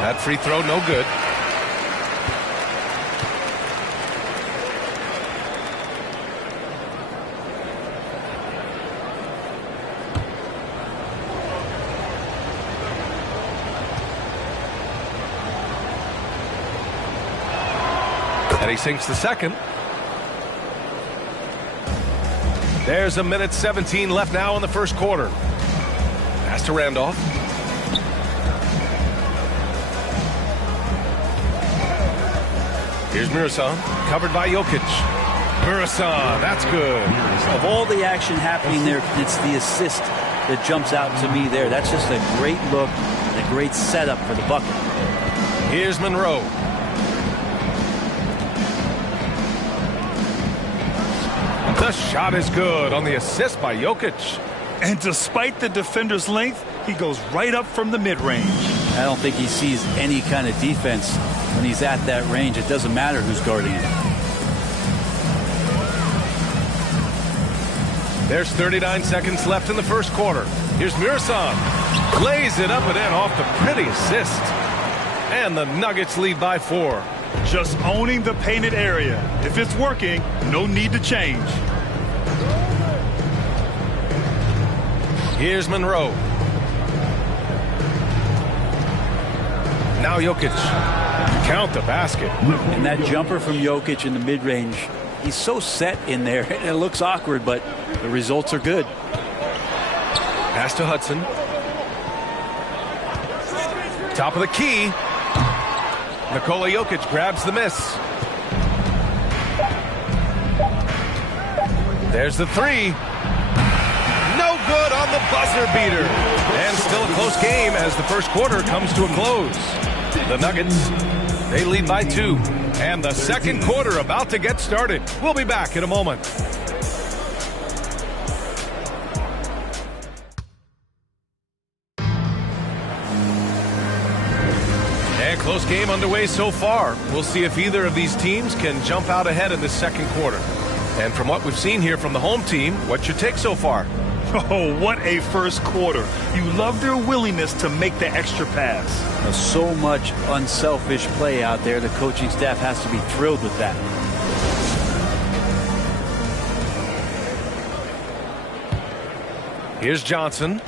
That free throw, no good. And he sinks the second. There's a minute 17 left now in the first quarter. Pass to Randolph. Here's Mirasan, covered by Jokic. Mirasan, that's good. Of all the action happening there, it's the assist that jumps out to me there. That's just a great look and a great setup for the bucket. Here's Monroe. The shot is good on the assist by Jokic. And despite the defender's length, he goes right up from the mid-range. I don't think he sees any kind of defense when he's at that range. It doesn't matter who's guarding him. There's 39 seconds left in the first quarter. Here's Mirasan. Lays it up and in off the pretty assist. And the Nuggets lead by 4. Just owning the painted area. If it's working, no need to change. Here's Monroe. Now Jokic. Count the basket. And that jumper from Jokic in the mid-range, he's so set in there. It looks awkward, but the results are good. Pass to Hudson. Top of the key. Nikola Jokic grabs the miss. There's the three. No good on the buzzer beater. And still a close game as the first quarter comes to a close. The Nuggets, they lead by 2. And the second quarter about to get started. We'll be back in a moment. And close game underway so far. We'll see if either of these teams can jump out ahead in the second quarter. And from what we've seen here from the home team, what's your take so far? Oh, what a first quarter. You love their willingness to make the extra pass. So much unselfish play out there. The coaching staff has to be thrilled with that. Here's Johnson.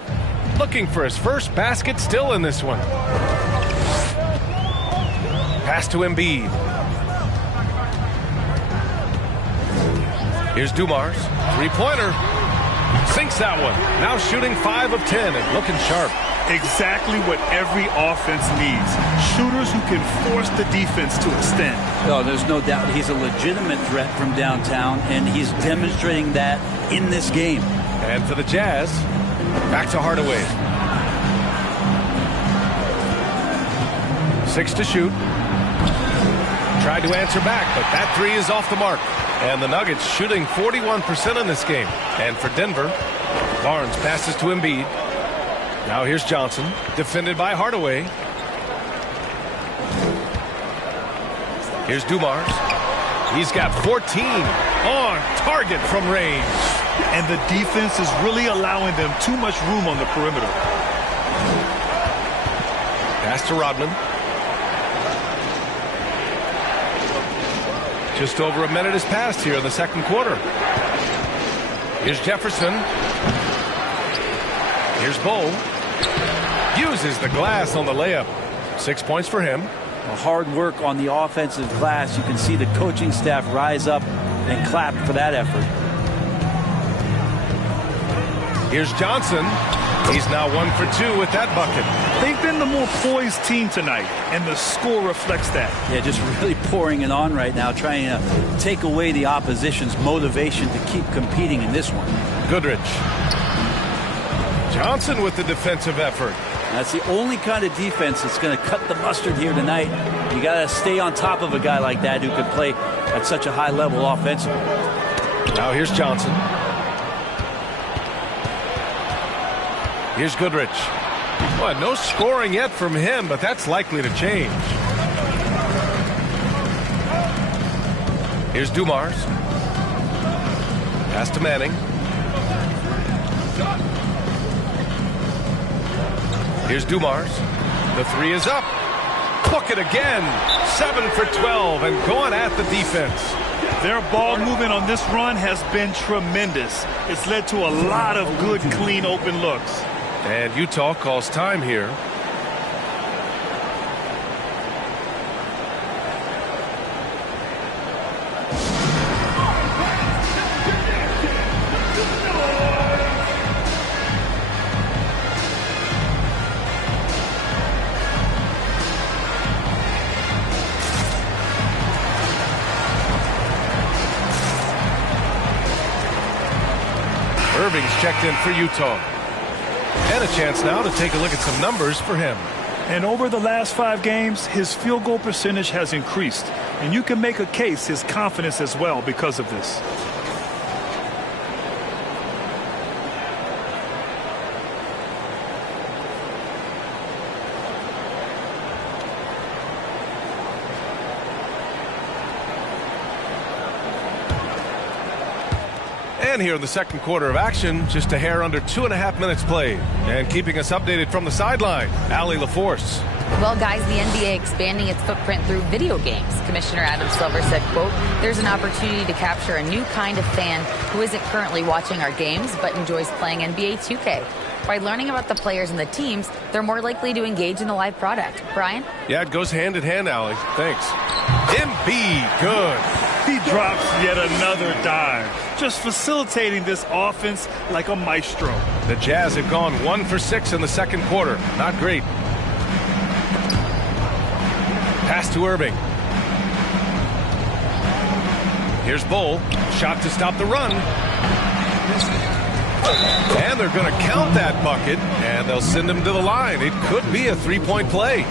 Looking for his first basket still in this one. Pass to Embiid. Here's Dumars. Three-pointer. Sinks that one. Now shooting 5 of 10 and looking sharp. Exactly what every offense needs. Shooters who can force the defense to extend. No, there's no doubt he's a legitimate threat from downtown, and he's demonstrating that in this game. And for the Jazz, back to Hardaway. 6 to shoot. Tried to answer back, but that three is off the mark. And the Nuggets shooting 41% in this game. And for Denver, Barnes passes to Embiid. Now here's Johnson, defended by Hardaway. Here's Dumars. He's got 14 on target from range. And the defense is really allowing them too much room on the perimeter. Pass to Rodman. Just over a minute has passed here in the second quarter. Here's Jefferson. Here's Bowl. Uses the glass on the layup. 6 points for him. Hard work on the offensive glass. You can see the coaching staff rise up and clap for that effort. Here's Johnson. He's now 1 for 2 with that bucket. They've been the more poised team tonight, and the score reflects that. Yeah, just really pouring it on right now, trying to take away the opposition's motivation to keep competing in this one. Goodrich. Johnson with the defensive effort. That's the only kind of defense that's going to cut the mustard here tonight. You got to stay on top of a guy like that who can play at such a high level offensively. Now here's Johnson. Here's Goodrich. Well, no scoring yet from him, but that's likely to change. Here's Dumars. Pass to Manning. Here's Dumars. The three is up. Book it again. 7 for 12 and going at the defense. Their ball movement on this run has been tremendous. It's led to a lot of good, clean, open looks. And Utah calls time here. Irving's checked in for Utah. And a chance now to take a look at some numbers for him. And over the last 5 games, his field goal percentage has increased. And you can make a case his confidence as well because of this. And here in the second quarter of action, just a hair under 2.5 minutes played. And keeping us updated from the sideline, Allie LaForce. Well, guys, the NBA expanding its footprint through video games. Commissioner Adam Silver said, quote, "There's an opportunity to capture a new kind of fan who isn't currently watching our games but enjoys playing NBA 2K. By learning about the players and the teams, they're more likely to engage in the live product." Brian? Yeah, it goes hand in hand, Allie. Thanks. Embiid, good. He drops yet another dive, just facilitating this offense like a maestro. The Jazz have gone 1 for 6 in the second quarter. Not great. Pass to Irving. Here's Bull. Shot to stop the run. And they're going to count that bucket, and they'll send him to the line. It could be a three-point play.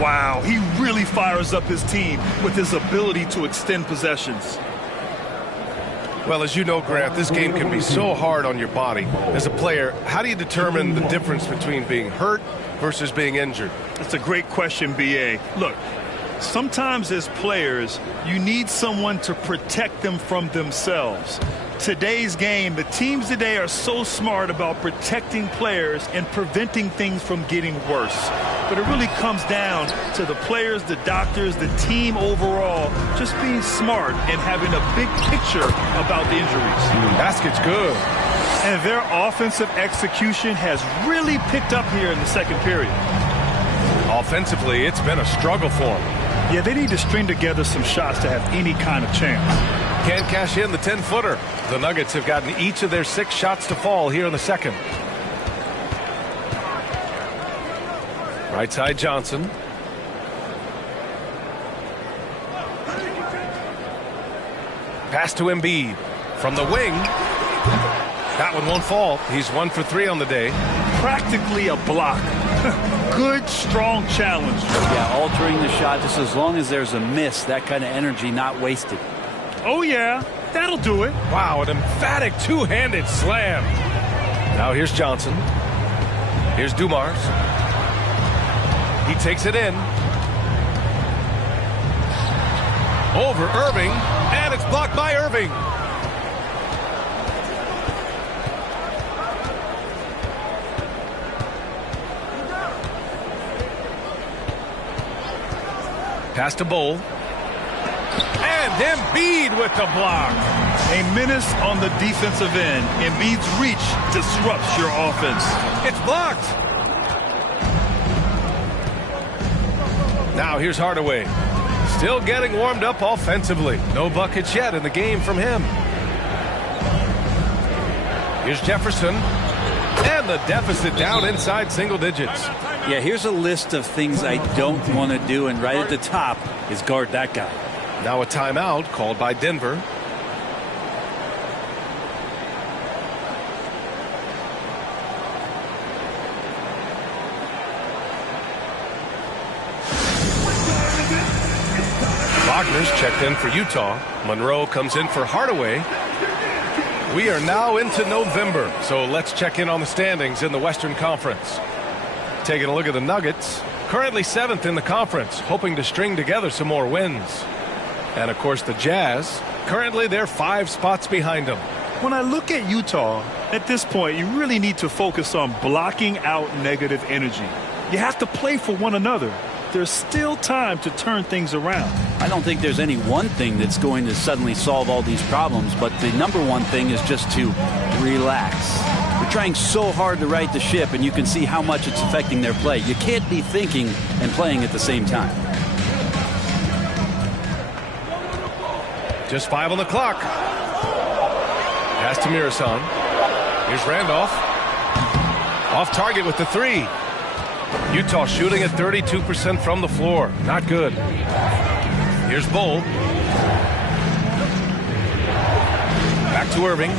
Wow, he really fires up his team with his ability to extend possessions. Well, as you know, Grant, this game can be so hard on your body. As a player, how do you determine the difference between being hurt versus being injured? That's a great question, B.A. Look, sometimes as players, you need someone to protect them from themselves. Today's game, the teams today are so smart about protecting players and preventing things from getting worse. But it really comes down to the players, the doctors, the team overall just being smart and having a big picture about the injuries. Basket's good. And their offensive execution has really picked up here in the second period. Offensively, it's been a struggle for them. Yeah, they need to string together some shots to have any kind of chance. Can't cash in the 10-footer. The Nuggets have gotten each of their 6 shots to fall here in the second. Right side Johnson. Pass to Embiid. From the wing. That one won't fall. He's 1 for 3 on the day. Practically a block. Good, strong challenge. Yeah, altering the shot just as long as there's a miss. That kind of energy not wasted. Oh, yeah. That'll do it. Wow, an emphatic two-handed slam. Now here's Johnson. Here's Dumars. He takes it in. Over Irving, and it's blocked by Irving. Pass to Bull. And Embiid with the block. A menace on the defensive end. Embiid's reach disrupts your offense. It's blocked. Now here's Hardaway. Still getting warmed up offensively. No buckets yet in the game from him. Here's Jefferson. And the deficit down inside single digits. Yeah, here's a list of things I don't want to do, and right at the top is guard that guy. Now a timeout called by Denver. Wagner's checked in for Utah. Monroe comes in for Hardaway. We are now into November, so let's check in on the standings in the Western Conference. Taking a look at the Nuggets, currently 7th in the conference, hoping to string together some more wins. And, of course, the Jazz, currently they're 5 spots behind them. When I look at Utah, at this point, you really need to focus on blocking out negative energy. You have to play for one another. There's still time to turn things around. I don't think there's any one thing that's going to suddenly solve all these problems, but the number one thing is just to relax. They're trying so hard to right the ship, and you can see how much it's affecting their play. You can't be thinking and playing at the same time. Just 5 on the clock. Pass to Mirasan. Here's Randolph. Off target with the 3. Utah shooting at 32% from the floor. Not good. Here's Bull. Back to Irving.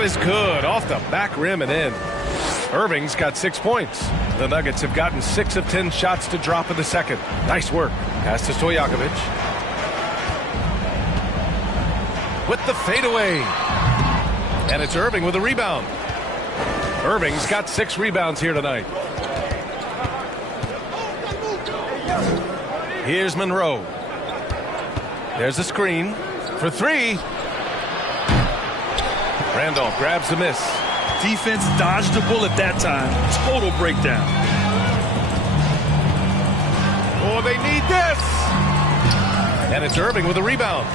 shot is good. Off the back rim and in. Irving's got 6 points. The Nuggets have gotten 6 of 10 shots to drop in the second. Nice work. Pass to Stojakovic. With the fadeaway. And it's Irving with a rebound. Irving's got 6 rebounds here tonight. Here's Monroe. There's a screen for 3. Randolph grabs the miss. Defense dodged the bullet that time. Total breakdown. Oh, they need this. And it's Irving with a rebound.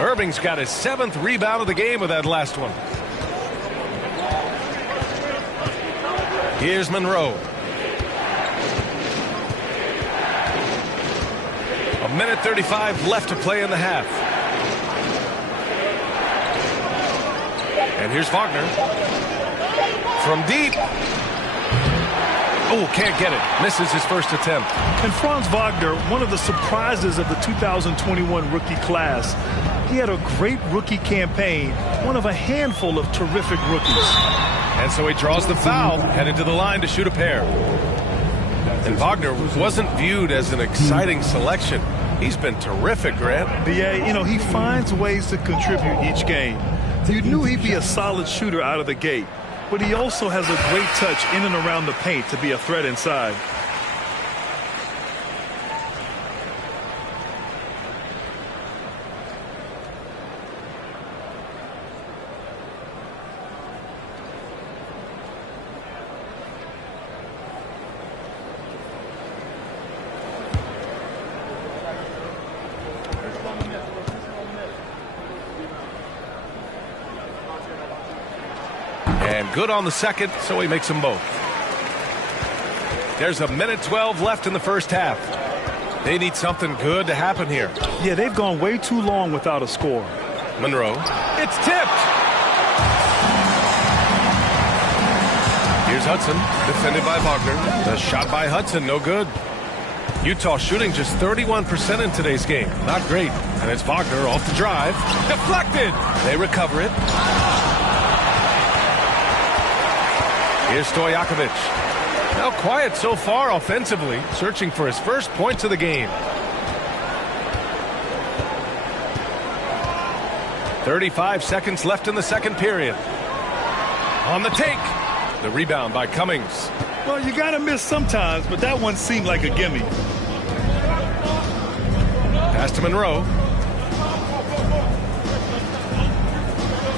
Irving's got his 7th rebound of the game with that last one. Here's Monroe. A minute 35 left to play in the half. And here's Wagner. From deep. Oh, can't get it. Misses his first attempt. And Franz Wagner, one of the surprises of the 2021 rookie class. He had a great rookie campaign, one of a handful of terrific rookies. And so he draws the foul, headed to the line to shoot a pair. And Wagner wasn't viewed as an exciting selection. He's been terrific, Grant. BA, you know, he finds ways to contribute each game. You knew he'd be a solid shooter out of the gate, but he also has a great touch in and around the paint to be a threat inside. And good on the second, so he makes them both. There's a minute 12 left in the first half. They need something good to happen here. Yeah, they've gone way too long without a score. Monroe. It's tipped. Here's Hudson, defended by Wagner. The shot by Hudson, no good. Utah shooting just 31% in today's game. Not great. And it's Wagner off the drive. Deflected. They recover it. Here's Stojakovic. Now quiet so far offensively, searching for his first points of the game. 35 seconds left in the second period. On the take. The rebound by Cummings. Well, you got to miss sometimes, but that one seemed like a gimme. Pass to Monroe.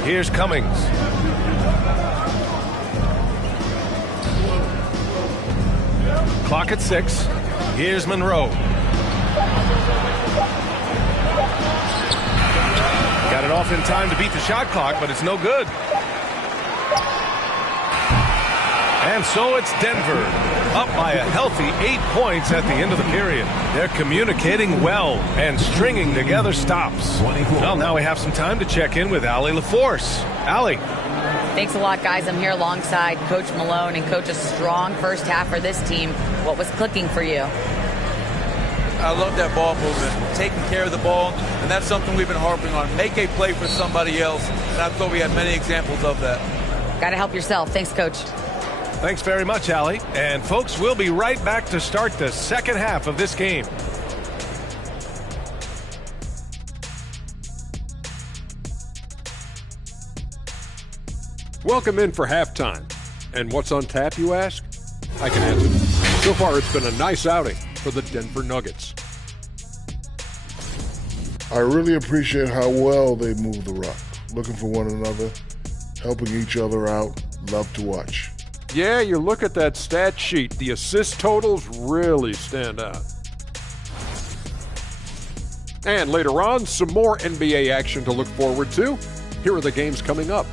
Here's Cummings. Clock at 6. Here's Monroe. Got it off in time to beat the shot clock, but it's no good. And so it's Denver, up by a healthy 8 points at the end of the period. They're communicating well and stringing together stops. Well, now we have some time to check in with Allie LaForce. Allie. Thanks a lot, guys. I'm here alongside Coach Malone and Coach. A strong first half for this team. What was clicking for you? I love that ball movement, taking care of the ball, and that's something we've been harping on. Make a play for somebody else, and I thought we had many examples of that. Got to help yourself. Thanks, Coach. Thanks very much, Allie. And, folks, we'll be right back to start the second half of this game. Welcome in for halftime. And what's on tap, you ask? I can answer. So far, it's been a nice outing for the Denver Nuggets. I really appreciate how well they move the rock, looking for one another, helping each other out. Love to watch. Yeah, you look at that stat sheet. The assist totals really stand out. And later on, some more NBA action to look forward to. Here are the games coming up.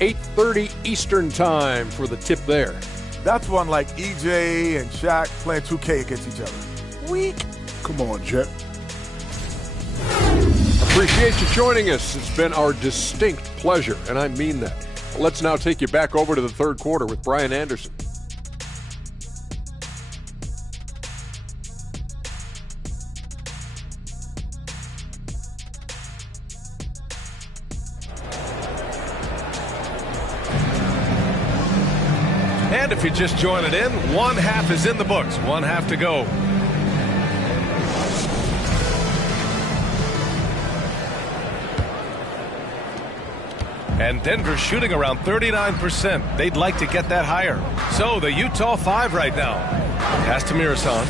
8:30 Eastern time for the tip there. That's one like EJ and Shaq playing 2K against each other. Weak. Come on, Jet. Appreciate you joining us. It's been our distinct pleasure, and I mean that. Let's now take you back over to the third quarter with Brian Anderson. And if you're just joining in, one half is in the books. One half to go. And Denver shooting around 39%. They'd like to get that higher. So the Utah 5 right now. Pass to Mirasan.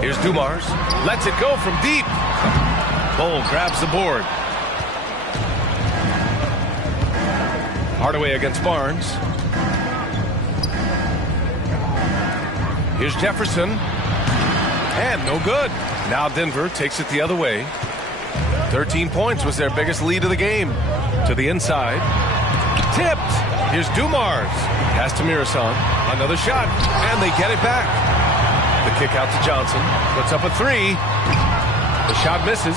Here's Dumars. Lets it go from deep. Bull grabs the board. Hardaway against Barnes. Here's Jefferson. And no good. Now Denver takes it the other way. 13 points was their biggest lead of the game. To the inside. Tipped. Here's Dumars. Pass to Mirasan. Another shot. And they get it back. The kick out to Johnson. Puts up a 3. The shot misses.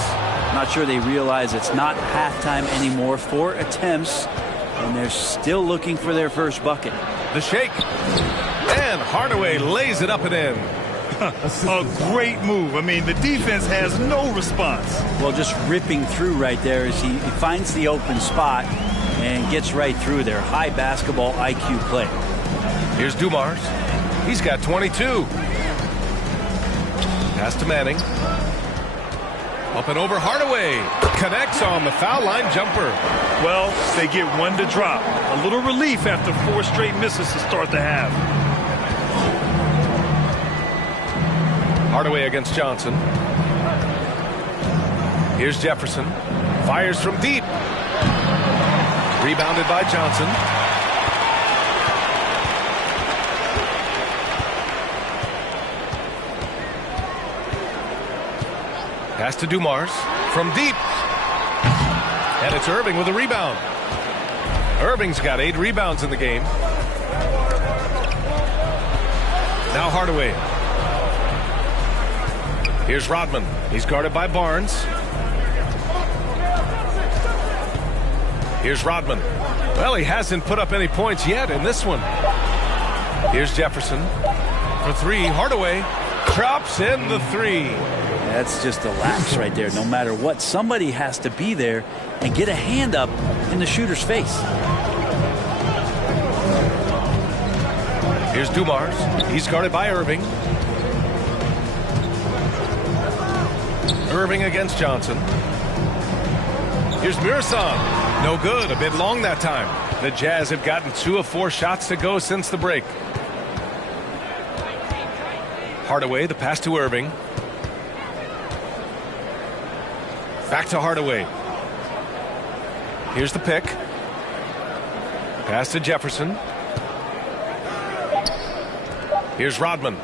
Not sure they realize it's not halftime anymore. 4 attempts, and they're still looking for their first bucket. The shake. And Hardaway lays it up and in. A great move. I mean, the defense has no response. Well, just ripping through right there as he finds the open spot and gets right through there. High basketball IQ play. Here's Dumars. He's got 22. Pass to Manning. Up and over Hardaway. Connects on the foul line jumper. Well, they get one to drop. A little relief after 4 straight misses to start the half. Hardaway against Johnson. Here's Jefferson. Fires from deep. Rebounded by Johnson. Pass to Dumars from deep. And it's Irving with a rebound. Irving's got 8 rebounds in the game. Now Hardaway. Here's Rodman. He's guarded by Barnes. Here's Rodman. Well, he hasn't put up any points yet in this one. Here's Jefferson. For 3, Hardaway drops in the 3. That's just a lapse right there. No matter what, somebody has to be there and get a hand up in the shooter's face. Here's Dumars. He's guarded by Irving. Irving against Johnson. Here's Mirasan. No good. A bit long that time. The Jazz have gotten 2 of 4 shots to go since the break. Hardaway, the pass to Irving. Back to Hardaway. Here's the pick. Pass to Jefferson. Here's Rodman.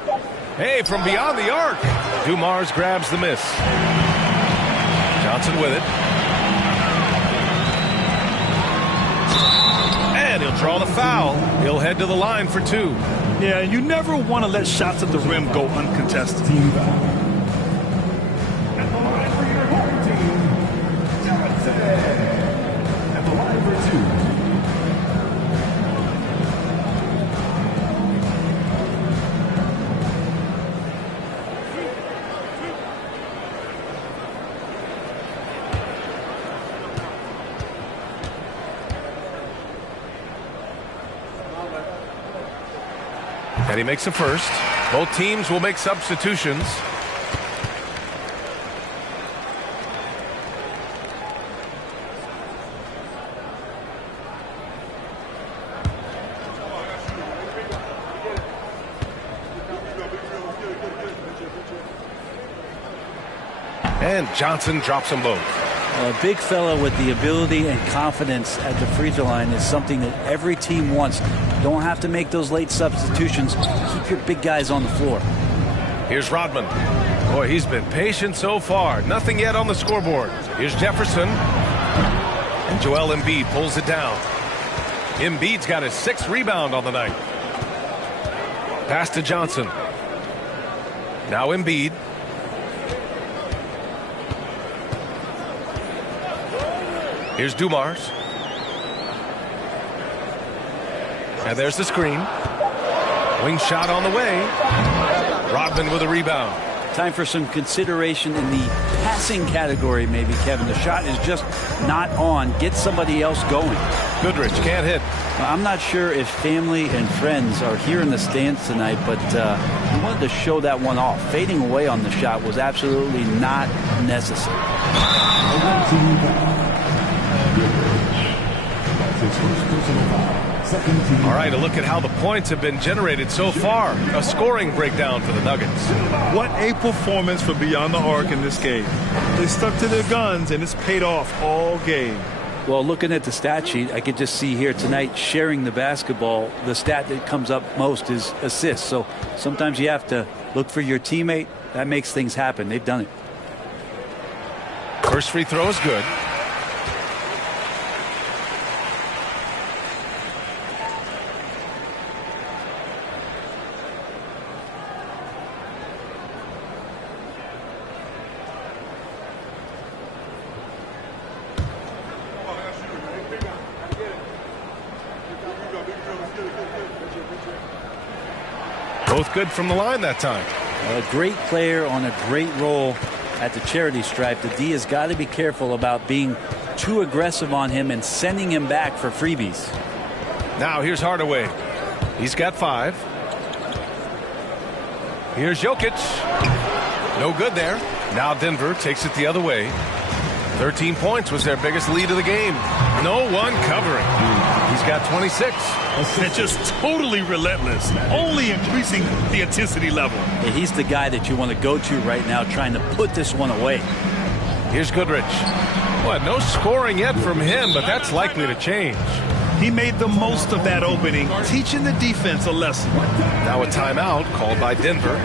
Hey, from beyond the arc. Dumars grabs the miss. Johnson with it. And he'll draw the foul. He'll head to the line for 2. Yeah, you never want to let shots at the rim go uncontested. And he makes a first. Both teams will make substitutions. And Johnson drops them both. A big fella with the ability and confidence at the free throw line is something that every team wants. Don't have to make those late substitutions. Keep your big guys on the floor. Here's Rodman. Boy, he's been patient so far. Nothing yet on the scoreboard. Here's Jefferson. And Joel Embiid pulls it down. Embiid's got his 6th rebound on the night. Pass to Johnson. Now Embiid. Here's Dumars. And there's the screen. Wing shot on the way. Rodman with a rebound. Time for some consideration in the passing category, maybe, Kevin. The shot is just not on. Get somebody else going. Goodrich can't hit. I'm not sure if family and friends are here in the stands tonight, but he wanted to show that one off. Fading away on the shot was absolutely not necessary. All right, a look at how the points have been generated so far. A scoring breakdown for the Nuggets. What a performance from beyond the arc in this game. They stuck to their guns, and it's paid off all game. Well, looking at the stat sheet, I could just see here tonight sharing the basketball. The stat that comes up most is assists. So sometimes you have to look for your teammate. That makes things happen. They've done it. First free throw is good. Both good from the line that time. A great player on a great role at the charity stripe. The D has got to be careful about being too aggressive on him and sending him back for freebies. Now here's Hardaway. He's got 5. Here's Jokic. No good there. Now Denver takes it the other way. 13 points was their biggest lead of the game. No one covering. He's got 26. And just totally relentless, only increasing the intensity level. Yeah, he's the guy that you want to go to right now, trying to put this one away. Here's Goodrich. What? No scoring yet from him, but that's likely to change. He made the most of that opening, teaching the defense a lesson. Now a timeout called by Denver.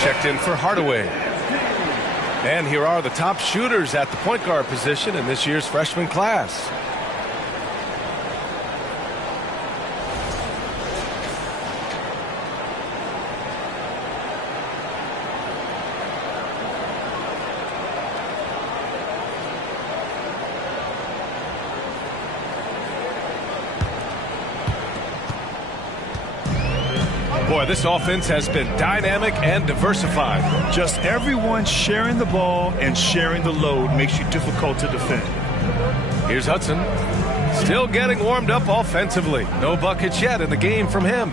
Checked in for Hardaway. And here are the top shooters at the point guard position in this year's freshman class. Boy, this offense has been dynamic and diversified. Just everyone sharing the ball and sharing the load makes you difficult to defend. Here's Hudson. Still getting warmed up offensively. No buckets yet in the game from him.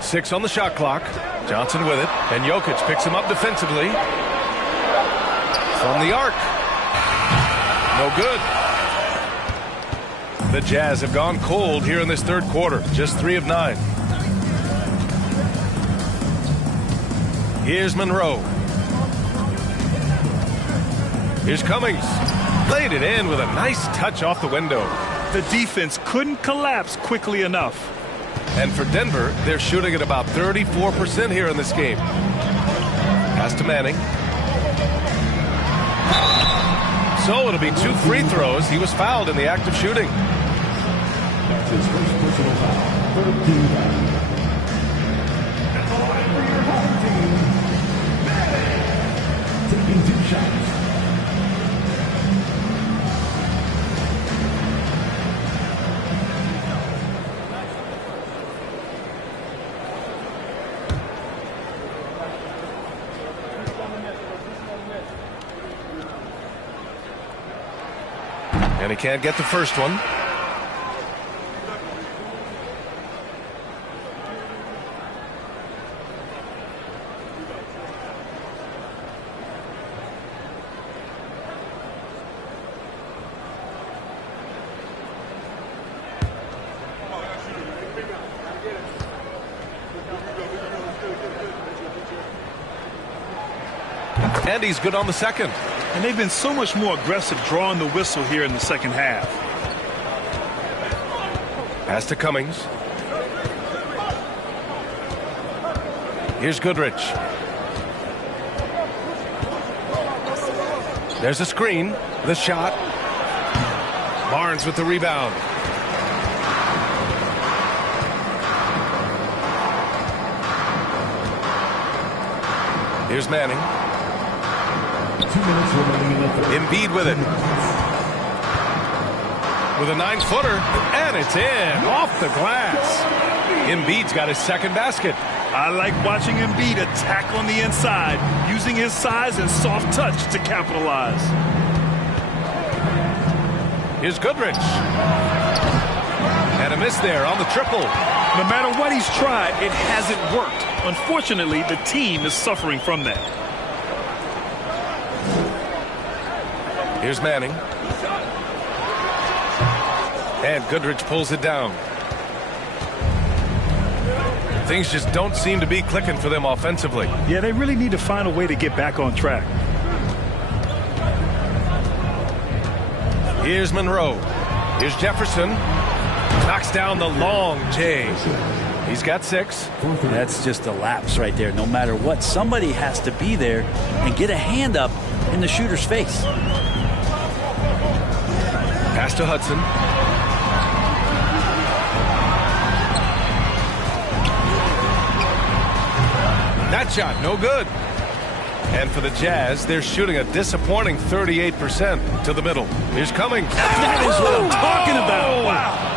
6 on the shot clock. Johnson with it. And Jokic picks him up defensively. From the arc. No good. The Jazz have gone cold here in this third quarter. Just 3 of 9. Here's Monroe. Here's Cummings. Laid it in with a nice touch off the window. The defense couldn't collapse quickly enough. And for Denver, they're shooting at about 34% here in this game. Pass to Manning. So it'll be 2 free throws. He was fouled in the act of shooting. That's his first personal foul. 13 fouls. At the line for your home team, taking 2 shots. And he can't get the first one. And he's good on the second. And they've been so much more aggressive drawing the whistle here in the second half. Pass to Cummings. Here's Goodrich. There's a screen. The shot. Barnes with the rebound. Here's Manning. 2 minutes remaining in the third. Embiid with it. With a 9-footer, and it's in, off the glass. Embiid's got his second basket. I like watching Embiid attack on the inside, using his size and soft touch to capitalize. Here's Goodrich. And a miss there on the triple. No matter what he's tried, it hasn't worked. Unfortunately, the team is suffering from that. Here's Manning. And Goodrich pulls it down. Things just don't seem to be clicking for them offensively. Yeah, they really need to find a way to get back on track. Here's Monroe. Here's Jefferson. Knocks down the long J. He's got 6. That's just a lapse right there. No matter what, somebody has to be there and get a hand up in the shooter's face. Pass to Hudson. That shot, no good. And for the Jazz, they're shooting a disappointing 38% to the middle. Here's Cummings. That is what I'm talking about. Wow.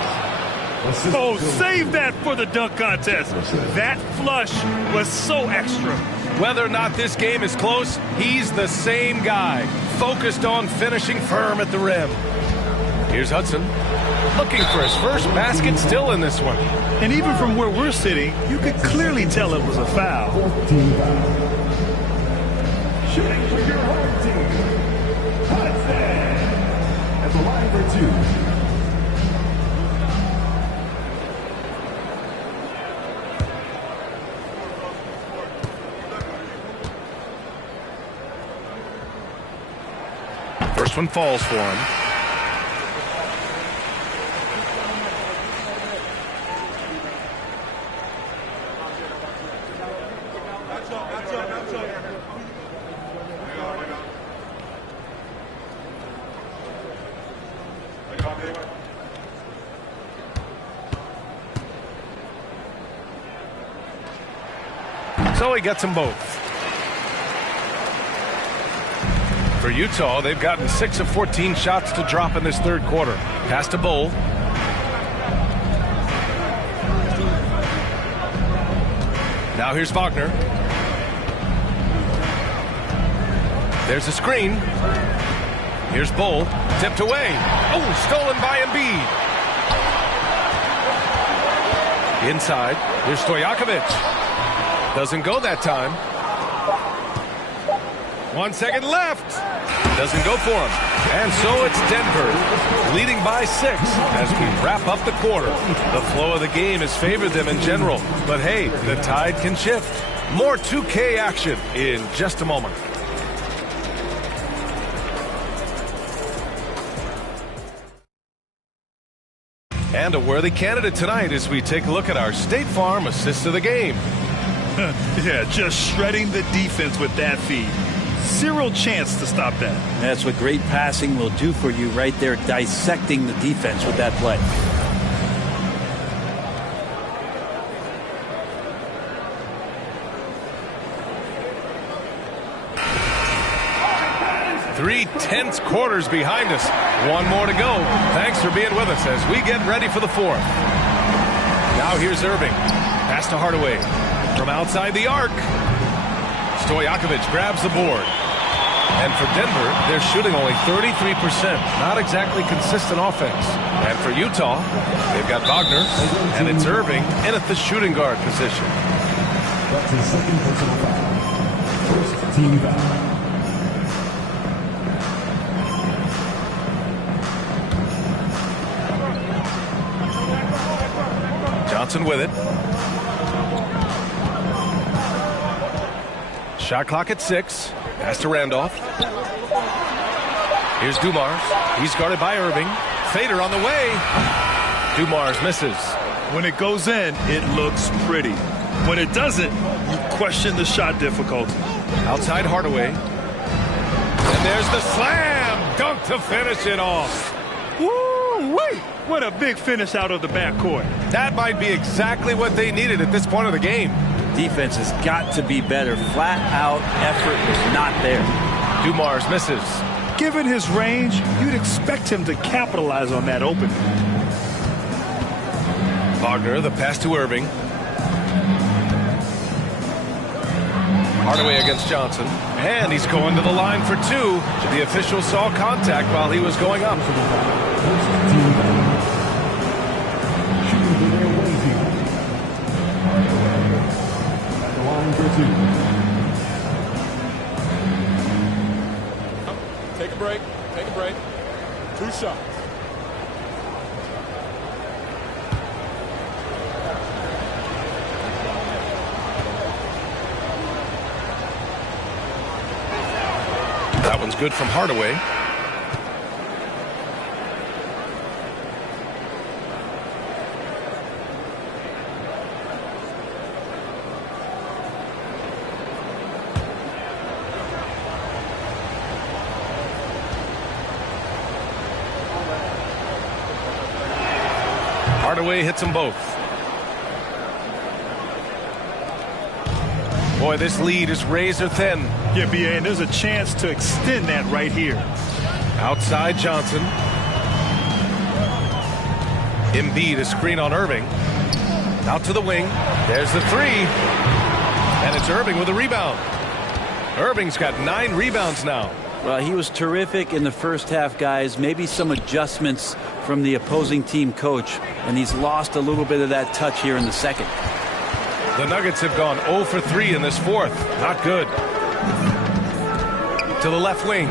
Oh, save that for the dunk contest. That flush was so extra. Whether or not this game is close, he's the same guy, focused on finishing firm at the rim. Here's Hudson, looking for his first basket, still in this one. And even from where we're sitting, you could clearly tell it was a foul. Shooting for your home team, Hudson at the line for 2. First one falls for him. So he gets them both. For Utah, they've gotten 6 of 14 shots to drop in this third quarter. Pass to Bull. Now here's Wagner. There's a screen. Here's Bull. Tipped away. Oh, stolen by Embiid. Inside. Here's Stojakovic. Doesn't go that time. 1 second left. Doesn't go for him. And so it's Denver leading by 6 as we wrap up the quarter. The flow of the game has favored them in general. But hey, the tide can shift. More 2K action in just a moment. And a worthy candidate tonight as we take a look at our State Farm assist of the game. Yeah, just shredding the defense with that feed. Zero chance to stop that. That's what great passing will do for you right there, dissecting the defense with that play. Three tense quarters behind us. One more to go. Thanks for being with us as we get ready for the fourth. Now here's Irving. Pass to Hardaway. From outside the arc. Stojakovic grabs the board. And for Denver, they're shooting only 33%. Not exactly consistent offense. And for Utah, they've got Wagner, and it's Irving in at the shooting guard position. That's his second personal foul. First team foul. Johnson with it. Shot clock at 6. Pass to Randolph. Here's Dumars. He's guarded by Irving. Fader on the way. Dumars misses. When it goes in, it looks pretty. When it doesn't, you question the shot difficulty. Outside Hardaway. And there's the slam. Dunk to finish it off. Woo-wee! What a big finish out of the backcourt. That might be exactly what they needed at this point of the game. Defense has got to be better. Flat out effort was not there. Dumars misses. Given his range, you'd expect him to capitalize on that opening. Wagner, the pass to Irving. Hardaway against Johnson. And he's going to the line for 2. The official saw contact while he was going up. Take a break. Take a break. 2 shots. That one's good from Hardaway. Hardaway hits them both. Boy, this lead is razor thin. Yeah, B.A., and there's a chance to extend that right here. Outside Johnson. Embiid, a screen on Irving. Out to the wing. There's the 3. And it's Irving with a rebound. Irving's got 9 rebounds now. Well, he was terrific in the first half, guys. Maybe some adjustments from the opposing team coach, and he's lost a little bit of that touch here in the second. The Nuggets have gone 0 for 3 in this fourth. Not good. To the left wing.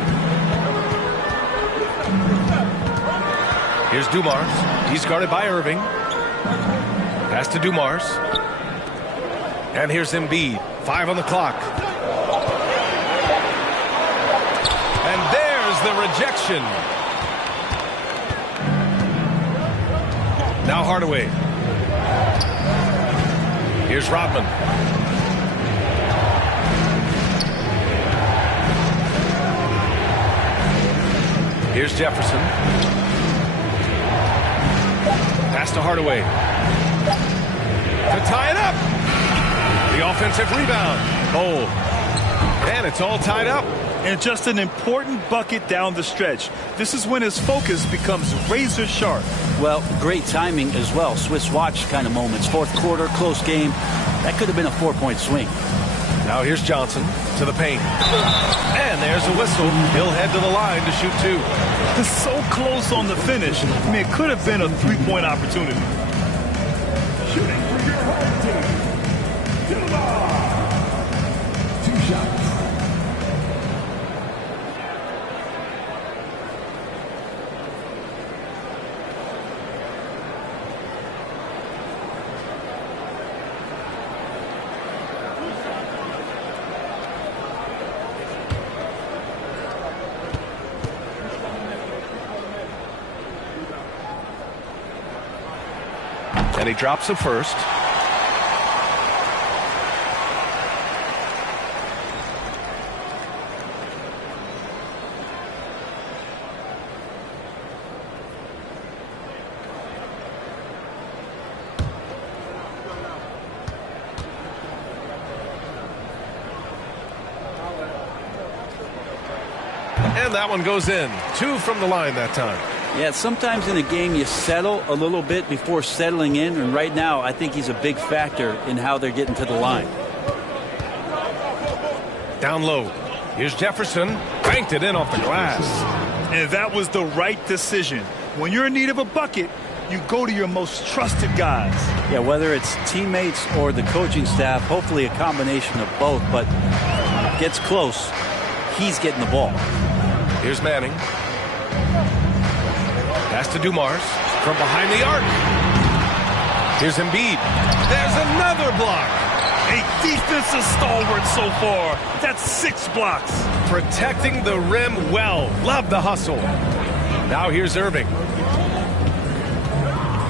Here's Dumars. He's guarded by Irving. Pass to Dumars. And here's Embiid. 5 on the clock. And there's the rejection. Now Hardaway. Here's Rodman. Here's Jefferson. Pass to Hardaway. To tie it up. The offensive rebound. Oh. And it's all tied up. And just an important bucket down the stretch. This is when his focus becomes razor sharp. Well, great timing as well. Swiss watch kind of moments. Fourth quarter, close game. That could have been a 4-point swing. Now here's Johnson to the paint. And there's a whistle. He'll head to the line to shoot 2. It's so close on the finish. I mean, it could have been a 3-point opportunity. Shooting for your home team. 2 shots. And he drops the first. And that one goes in. 2 from the line that time. Yeah, sometimes in a game you settle a little bit before settling in, and right now I think he's a big factor in how they're getting to the line. Down low. Here's Jefferson. Bang! banked it in off the glass. And that was the right decision. When you're in need of a bucket, you go to your most trusted guys. Yeah, whether it's teammates or the coaching staff, hopefully a combination of both, but gets close, he's getting the ball. Here's Manning. Pass to Dumars from behind the arc. Here's Embiid. There's another block. A defensive stalwart so far. That's 6 blocks. Protecting the rim well. Love the hustle. Now here's Irving.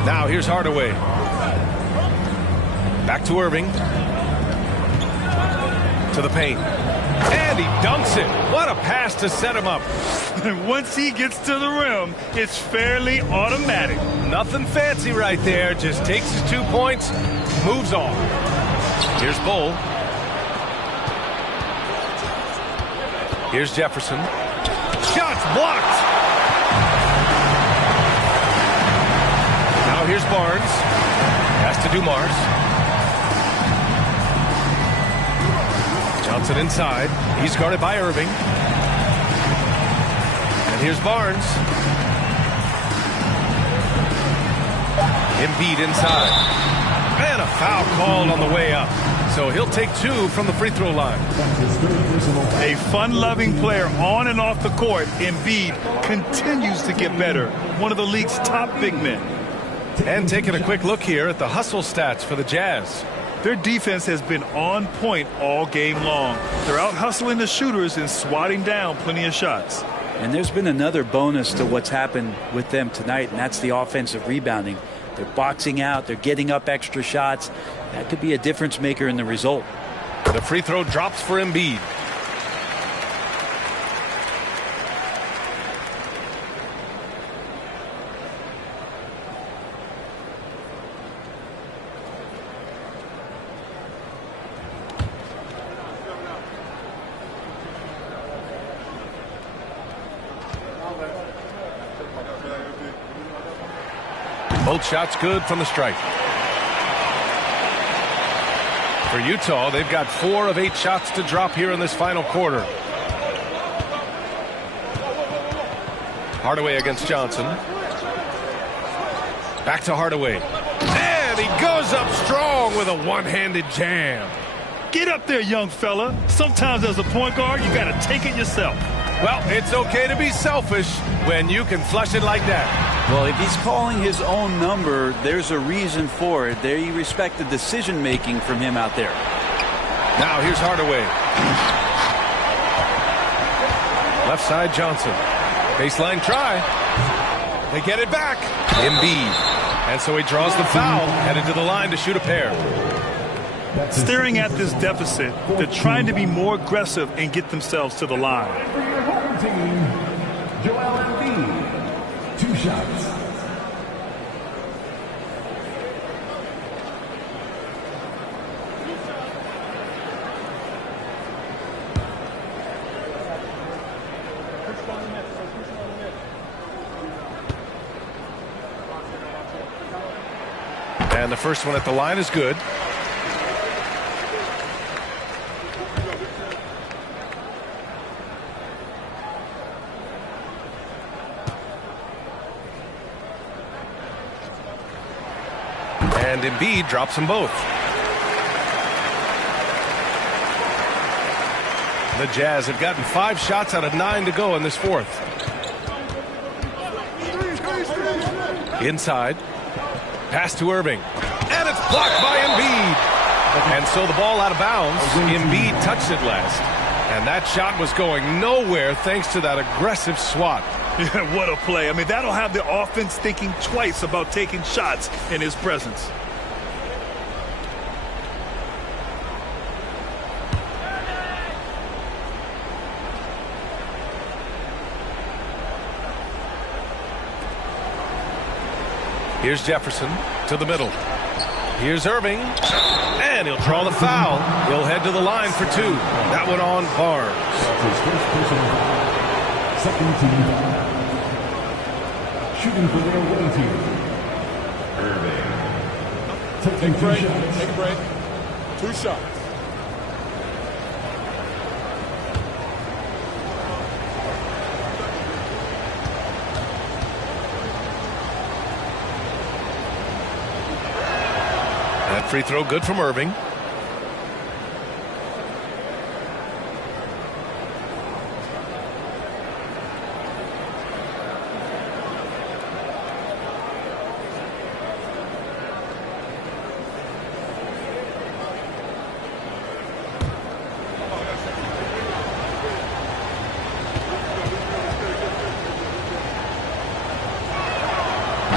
Now here's Hardaway. Back to Irving. To the paint. And he dunks it. What a pass to set him up. Once he gets to the rim, it's fairly automatic. Nothing fancy right there. Just takes his 2 points, moves on. Here's Bull. Here's Jefferson. Shots blocked. Now here's Barnes. Pass to Dumars. Johnson inside. He's guarded by Irving. And here's Barnes. Embiid inside. And a foul called on the way up. So he'll take 2 from the free throw line. A fun-loving player on and off the court, Embiid continues to get better. One of the league's top big men. And taking a quick look here at the hustle stats for the Jazz. Their defense has been on point all game long. They're out hustling the shooters and swatting down plenty of shots. And there's been another bonus to what's happened with them tonight, and that's the offensive rebounding. They're boxing out. They're getting up extra shots. That could be a difference maker in the result. The free throw drops for Embiid. Both shots good from the stripe. For Utah, they've got 4 of 8 shots to drop here in this final quarter. Hardaway against Johnson. Back to Hardaway. And he goes up strong with a one-handed jam. Get up there, young fella. Sometimes as a point guard, you got to take it yourself. Well, it's okay to be selfish when you can flush it like that. Well, if he's calling his own number, there's a reason for it. They respect the decision-making from him out there. Now here's Hardaway. Left side, Johnson. Baseline try. They get it back. Embiid. And so he draws the foul, headed to the line to shoot a pair. Staring at this deficit, they're trying to be more aggressive and get themselves to the line. For your home team, Joel Embiid, 2 shots. And the first one at the line is good. And Embiid drops them both. The Jazz have gotten 5 shots out of 9 to go in this fourth. Inside. Pass to Irving. And it's blocked by Embiid. And so the ball out of bounds. Embiid touched it last. And that shot was going nowhere thanks to that aggressive swat. Yeah, what a play. I mean, that'll have the offense thinking twice about taking shots in his presence. Here's Jefferson to the middle. Here's Irving. And he'll draw the foul. He'll head to the line for 2. That one on Barnes. Second team shooting for their away team. Irving. Taking 2 shots. Take a break. 2 shots. Free throw good from Irving.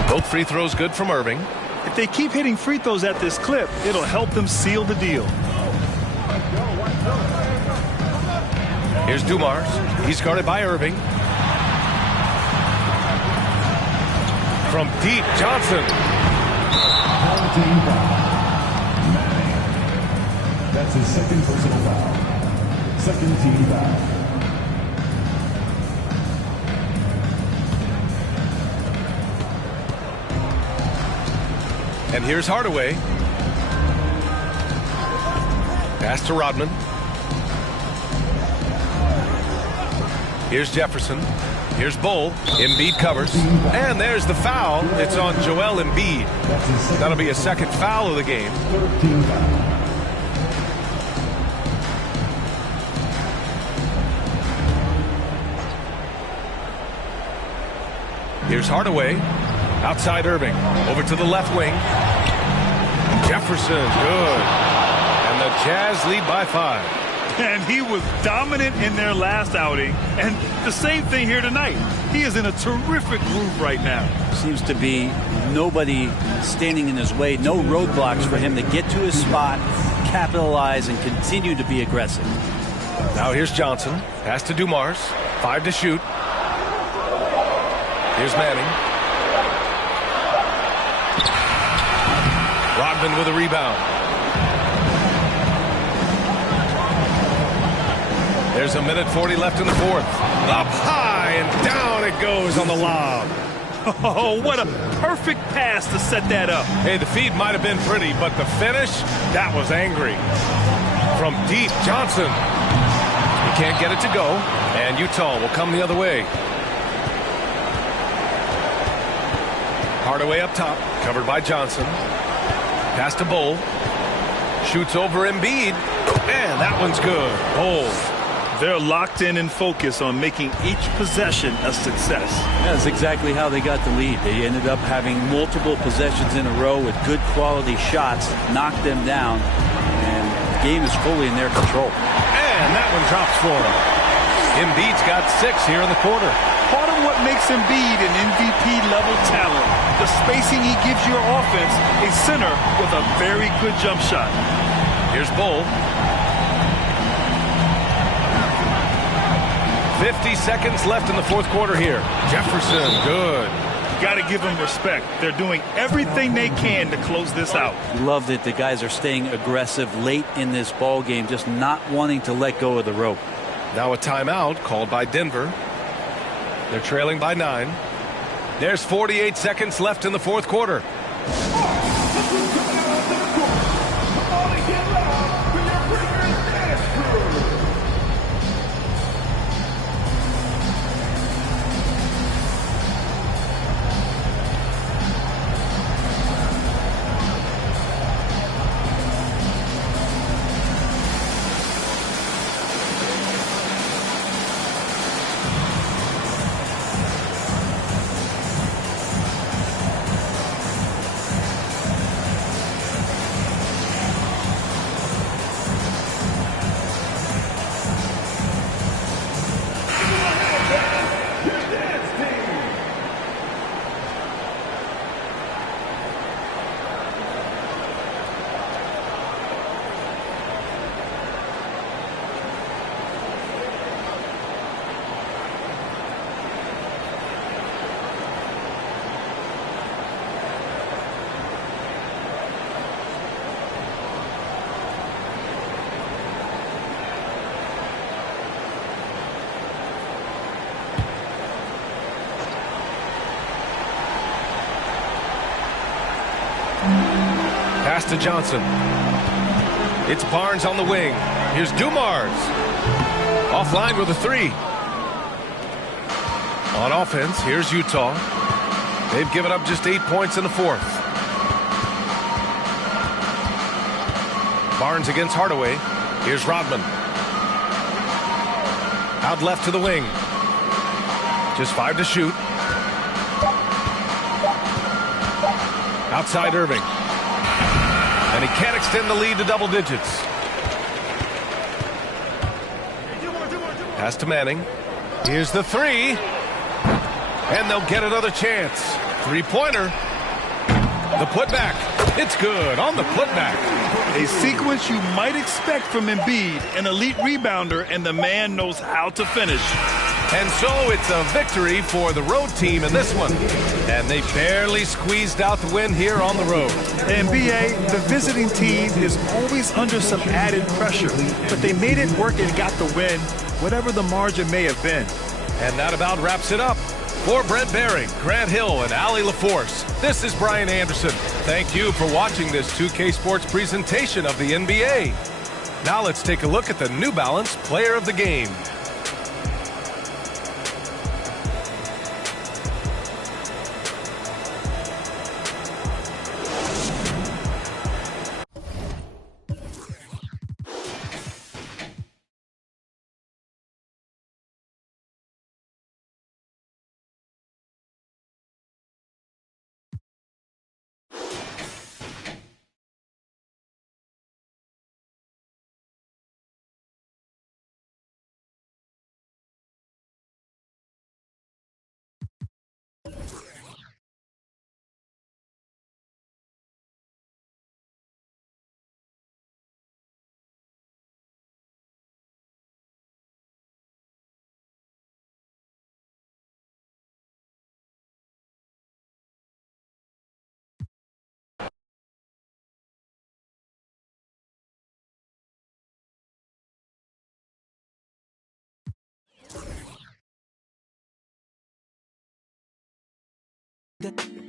Both free throws good from Irving. If they keep hitting free throws at this clip, it'll help them seal the deal. Here's Dumars. He's guarded by Irving. From deep, Johnson. That's his second personal foul. Second team foul. And here's Hardaway. Pass to Rodman. Here's Jefferson. Here's Bull. Embiid covers. And there's the foul. It's on Joel Embiid. That'll be a second foul of the game. Here's Hardaway. Outside Irving. Over to the left wing. Jefferson. Good. And the Jazz lead by 5. And he was dominant in their last outing. And the same thing here tonight. He is in a terrific groove right now. Seems to be nobody standing in his way. No roadblocks for him to get to his spot, capitalize, and continue to be aggressive. Now here's Johnson. Pass to Dumars. 5 to shoot. Here's Manning. Rodman with a rebound. There's 1:40 left in the fourth. Up high and down it goes on the lob. Oh, what a perfect pass to set that up. Hey, the feed might have been pretty, but the finish, that was angry. From deep, Johnson. He can't get it to go, and Utah will come the other way. Hardaway up top, covered by Johnson. Pass to Bull. Shoots over Embiid. And that one's good. Bull. They're locked in and focused on making each possession a success. That's exactly how they got the lead. They ended up having multiple possessions in a row with good quality shots, knocked them down, and the game is fully in their control. And that one drops for him. Embiid's got 6 here in the quarter. Part of what makes Embiid an MVP-level talent, the spacing he gives your offense, a center with a very good jump shot. Here's Bull. 50 seconds left in the fourth quarter here. Jefferson, good. Got to give them respect. They're doing everything they can to close this out. Love that the guys are staying aggressive late in this ball game, just not wanting to let go of the rope. Now a timeout called by Denver. They're trailing by 9. There's 48 seconds left in the fourth quarter. Pass to Johnson. It's Barnes on the wing. Here's Dumars. Offline with a 3. On offense, here's Utah. They've given up just 8 points in the fourth. Barnes against Hardaway. Here's Rodman. Out left to the wing. Just 5 to shoot. Outside Irving. And he can't extend the lead to double digits. Pass to Manning. Here's the three. And they'll get another chance. Three-pointer. The putback. It's good on the putback. A sequence you might expect from Embiid, an elite rebounder, and the man knows how to finish. And so it's a victory for the road team in this one. And they barely squeezed out the win here on the road. NBA, the visiting team is always under some added pressure, but they made it work and got the win, whatever the margin may have been. And that about wraps it up. For Brent Behring, Grant Hill, and Allie LaForce, this is Brian Anderson. Thank you for watching this 2K Sports presentation of the NBA. Now let's take a look at the New Balance Player of the Game. Good.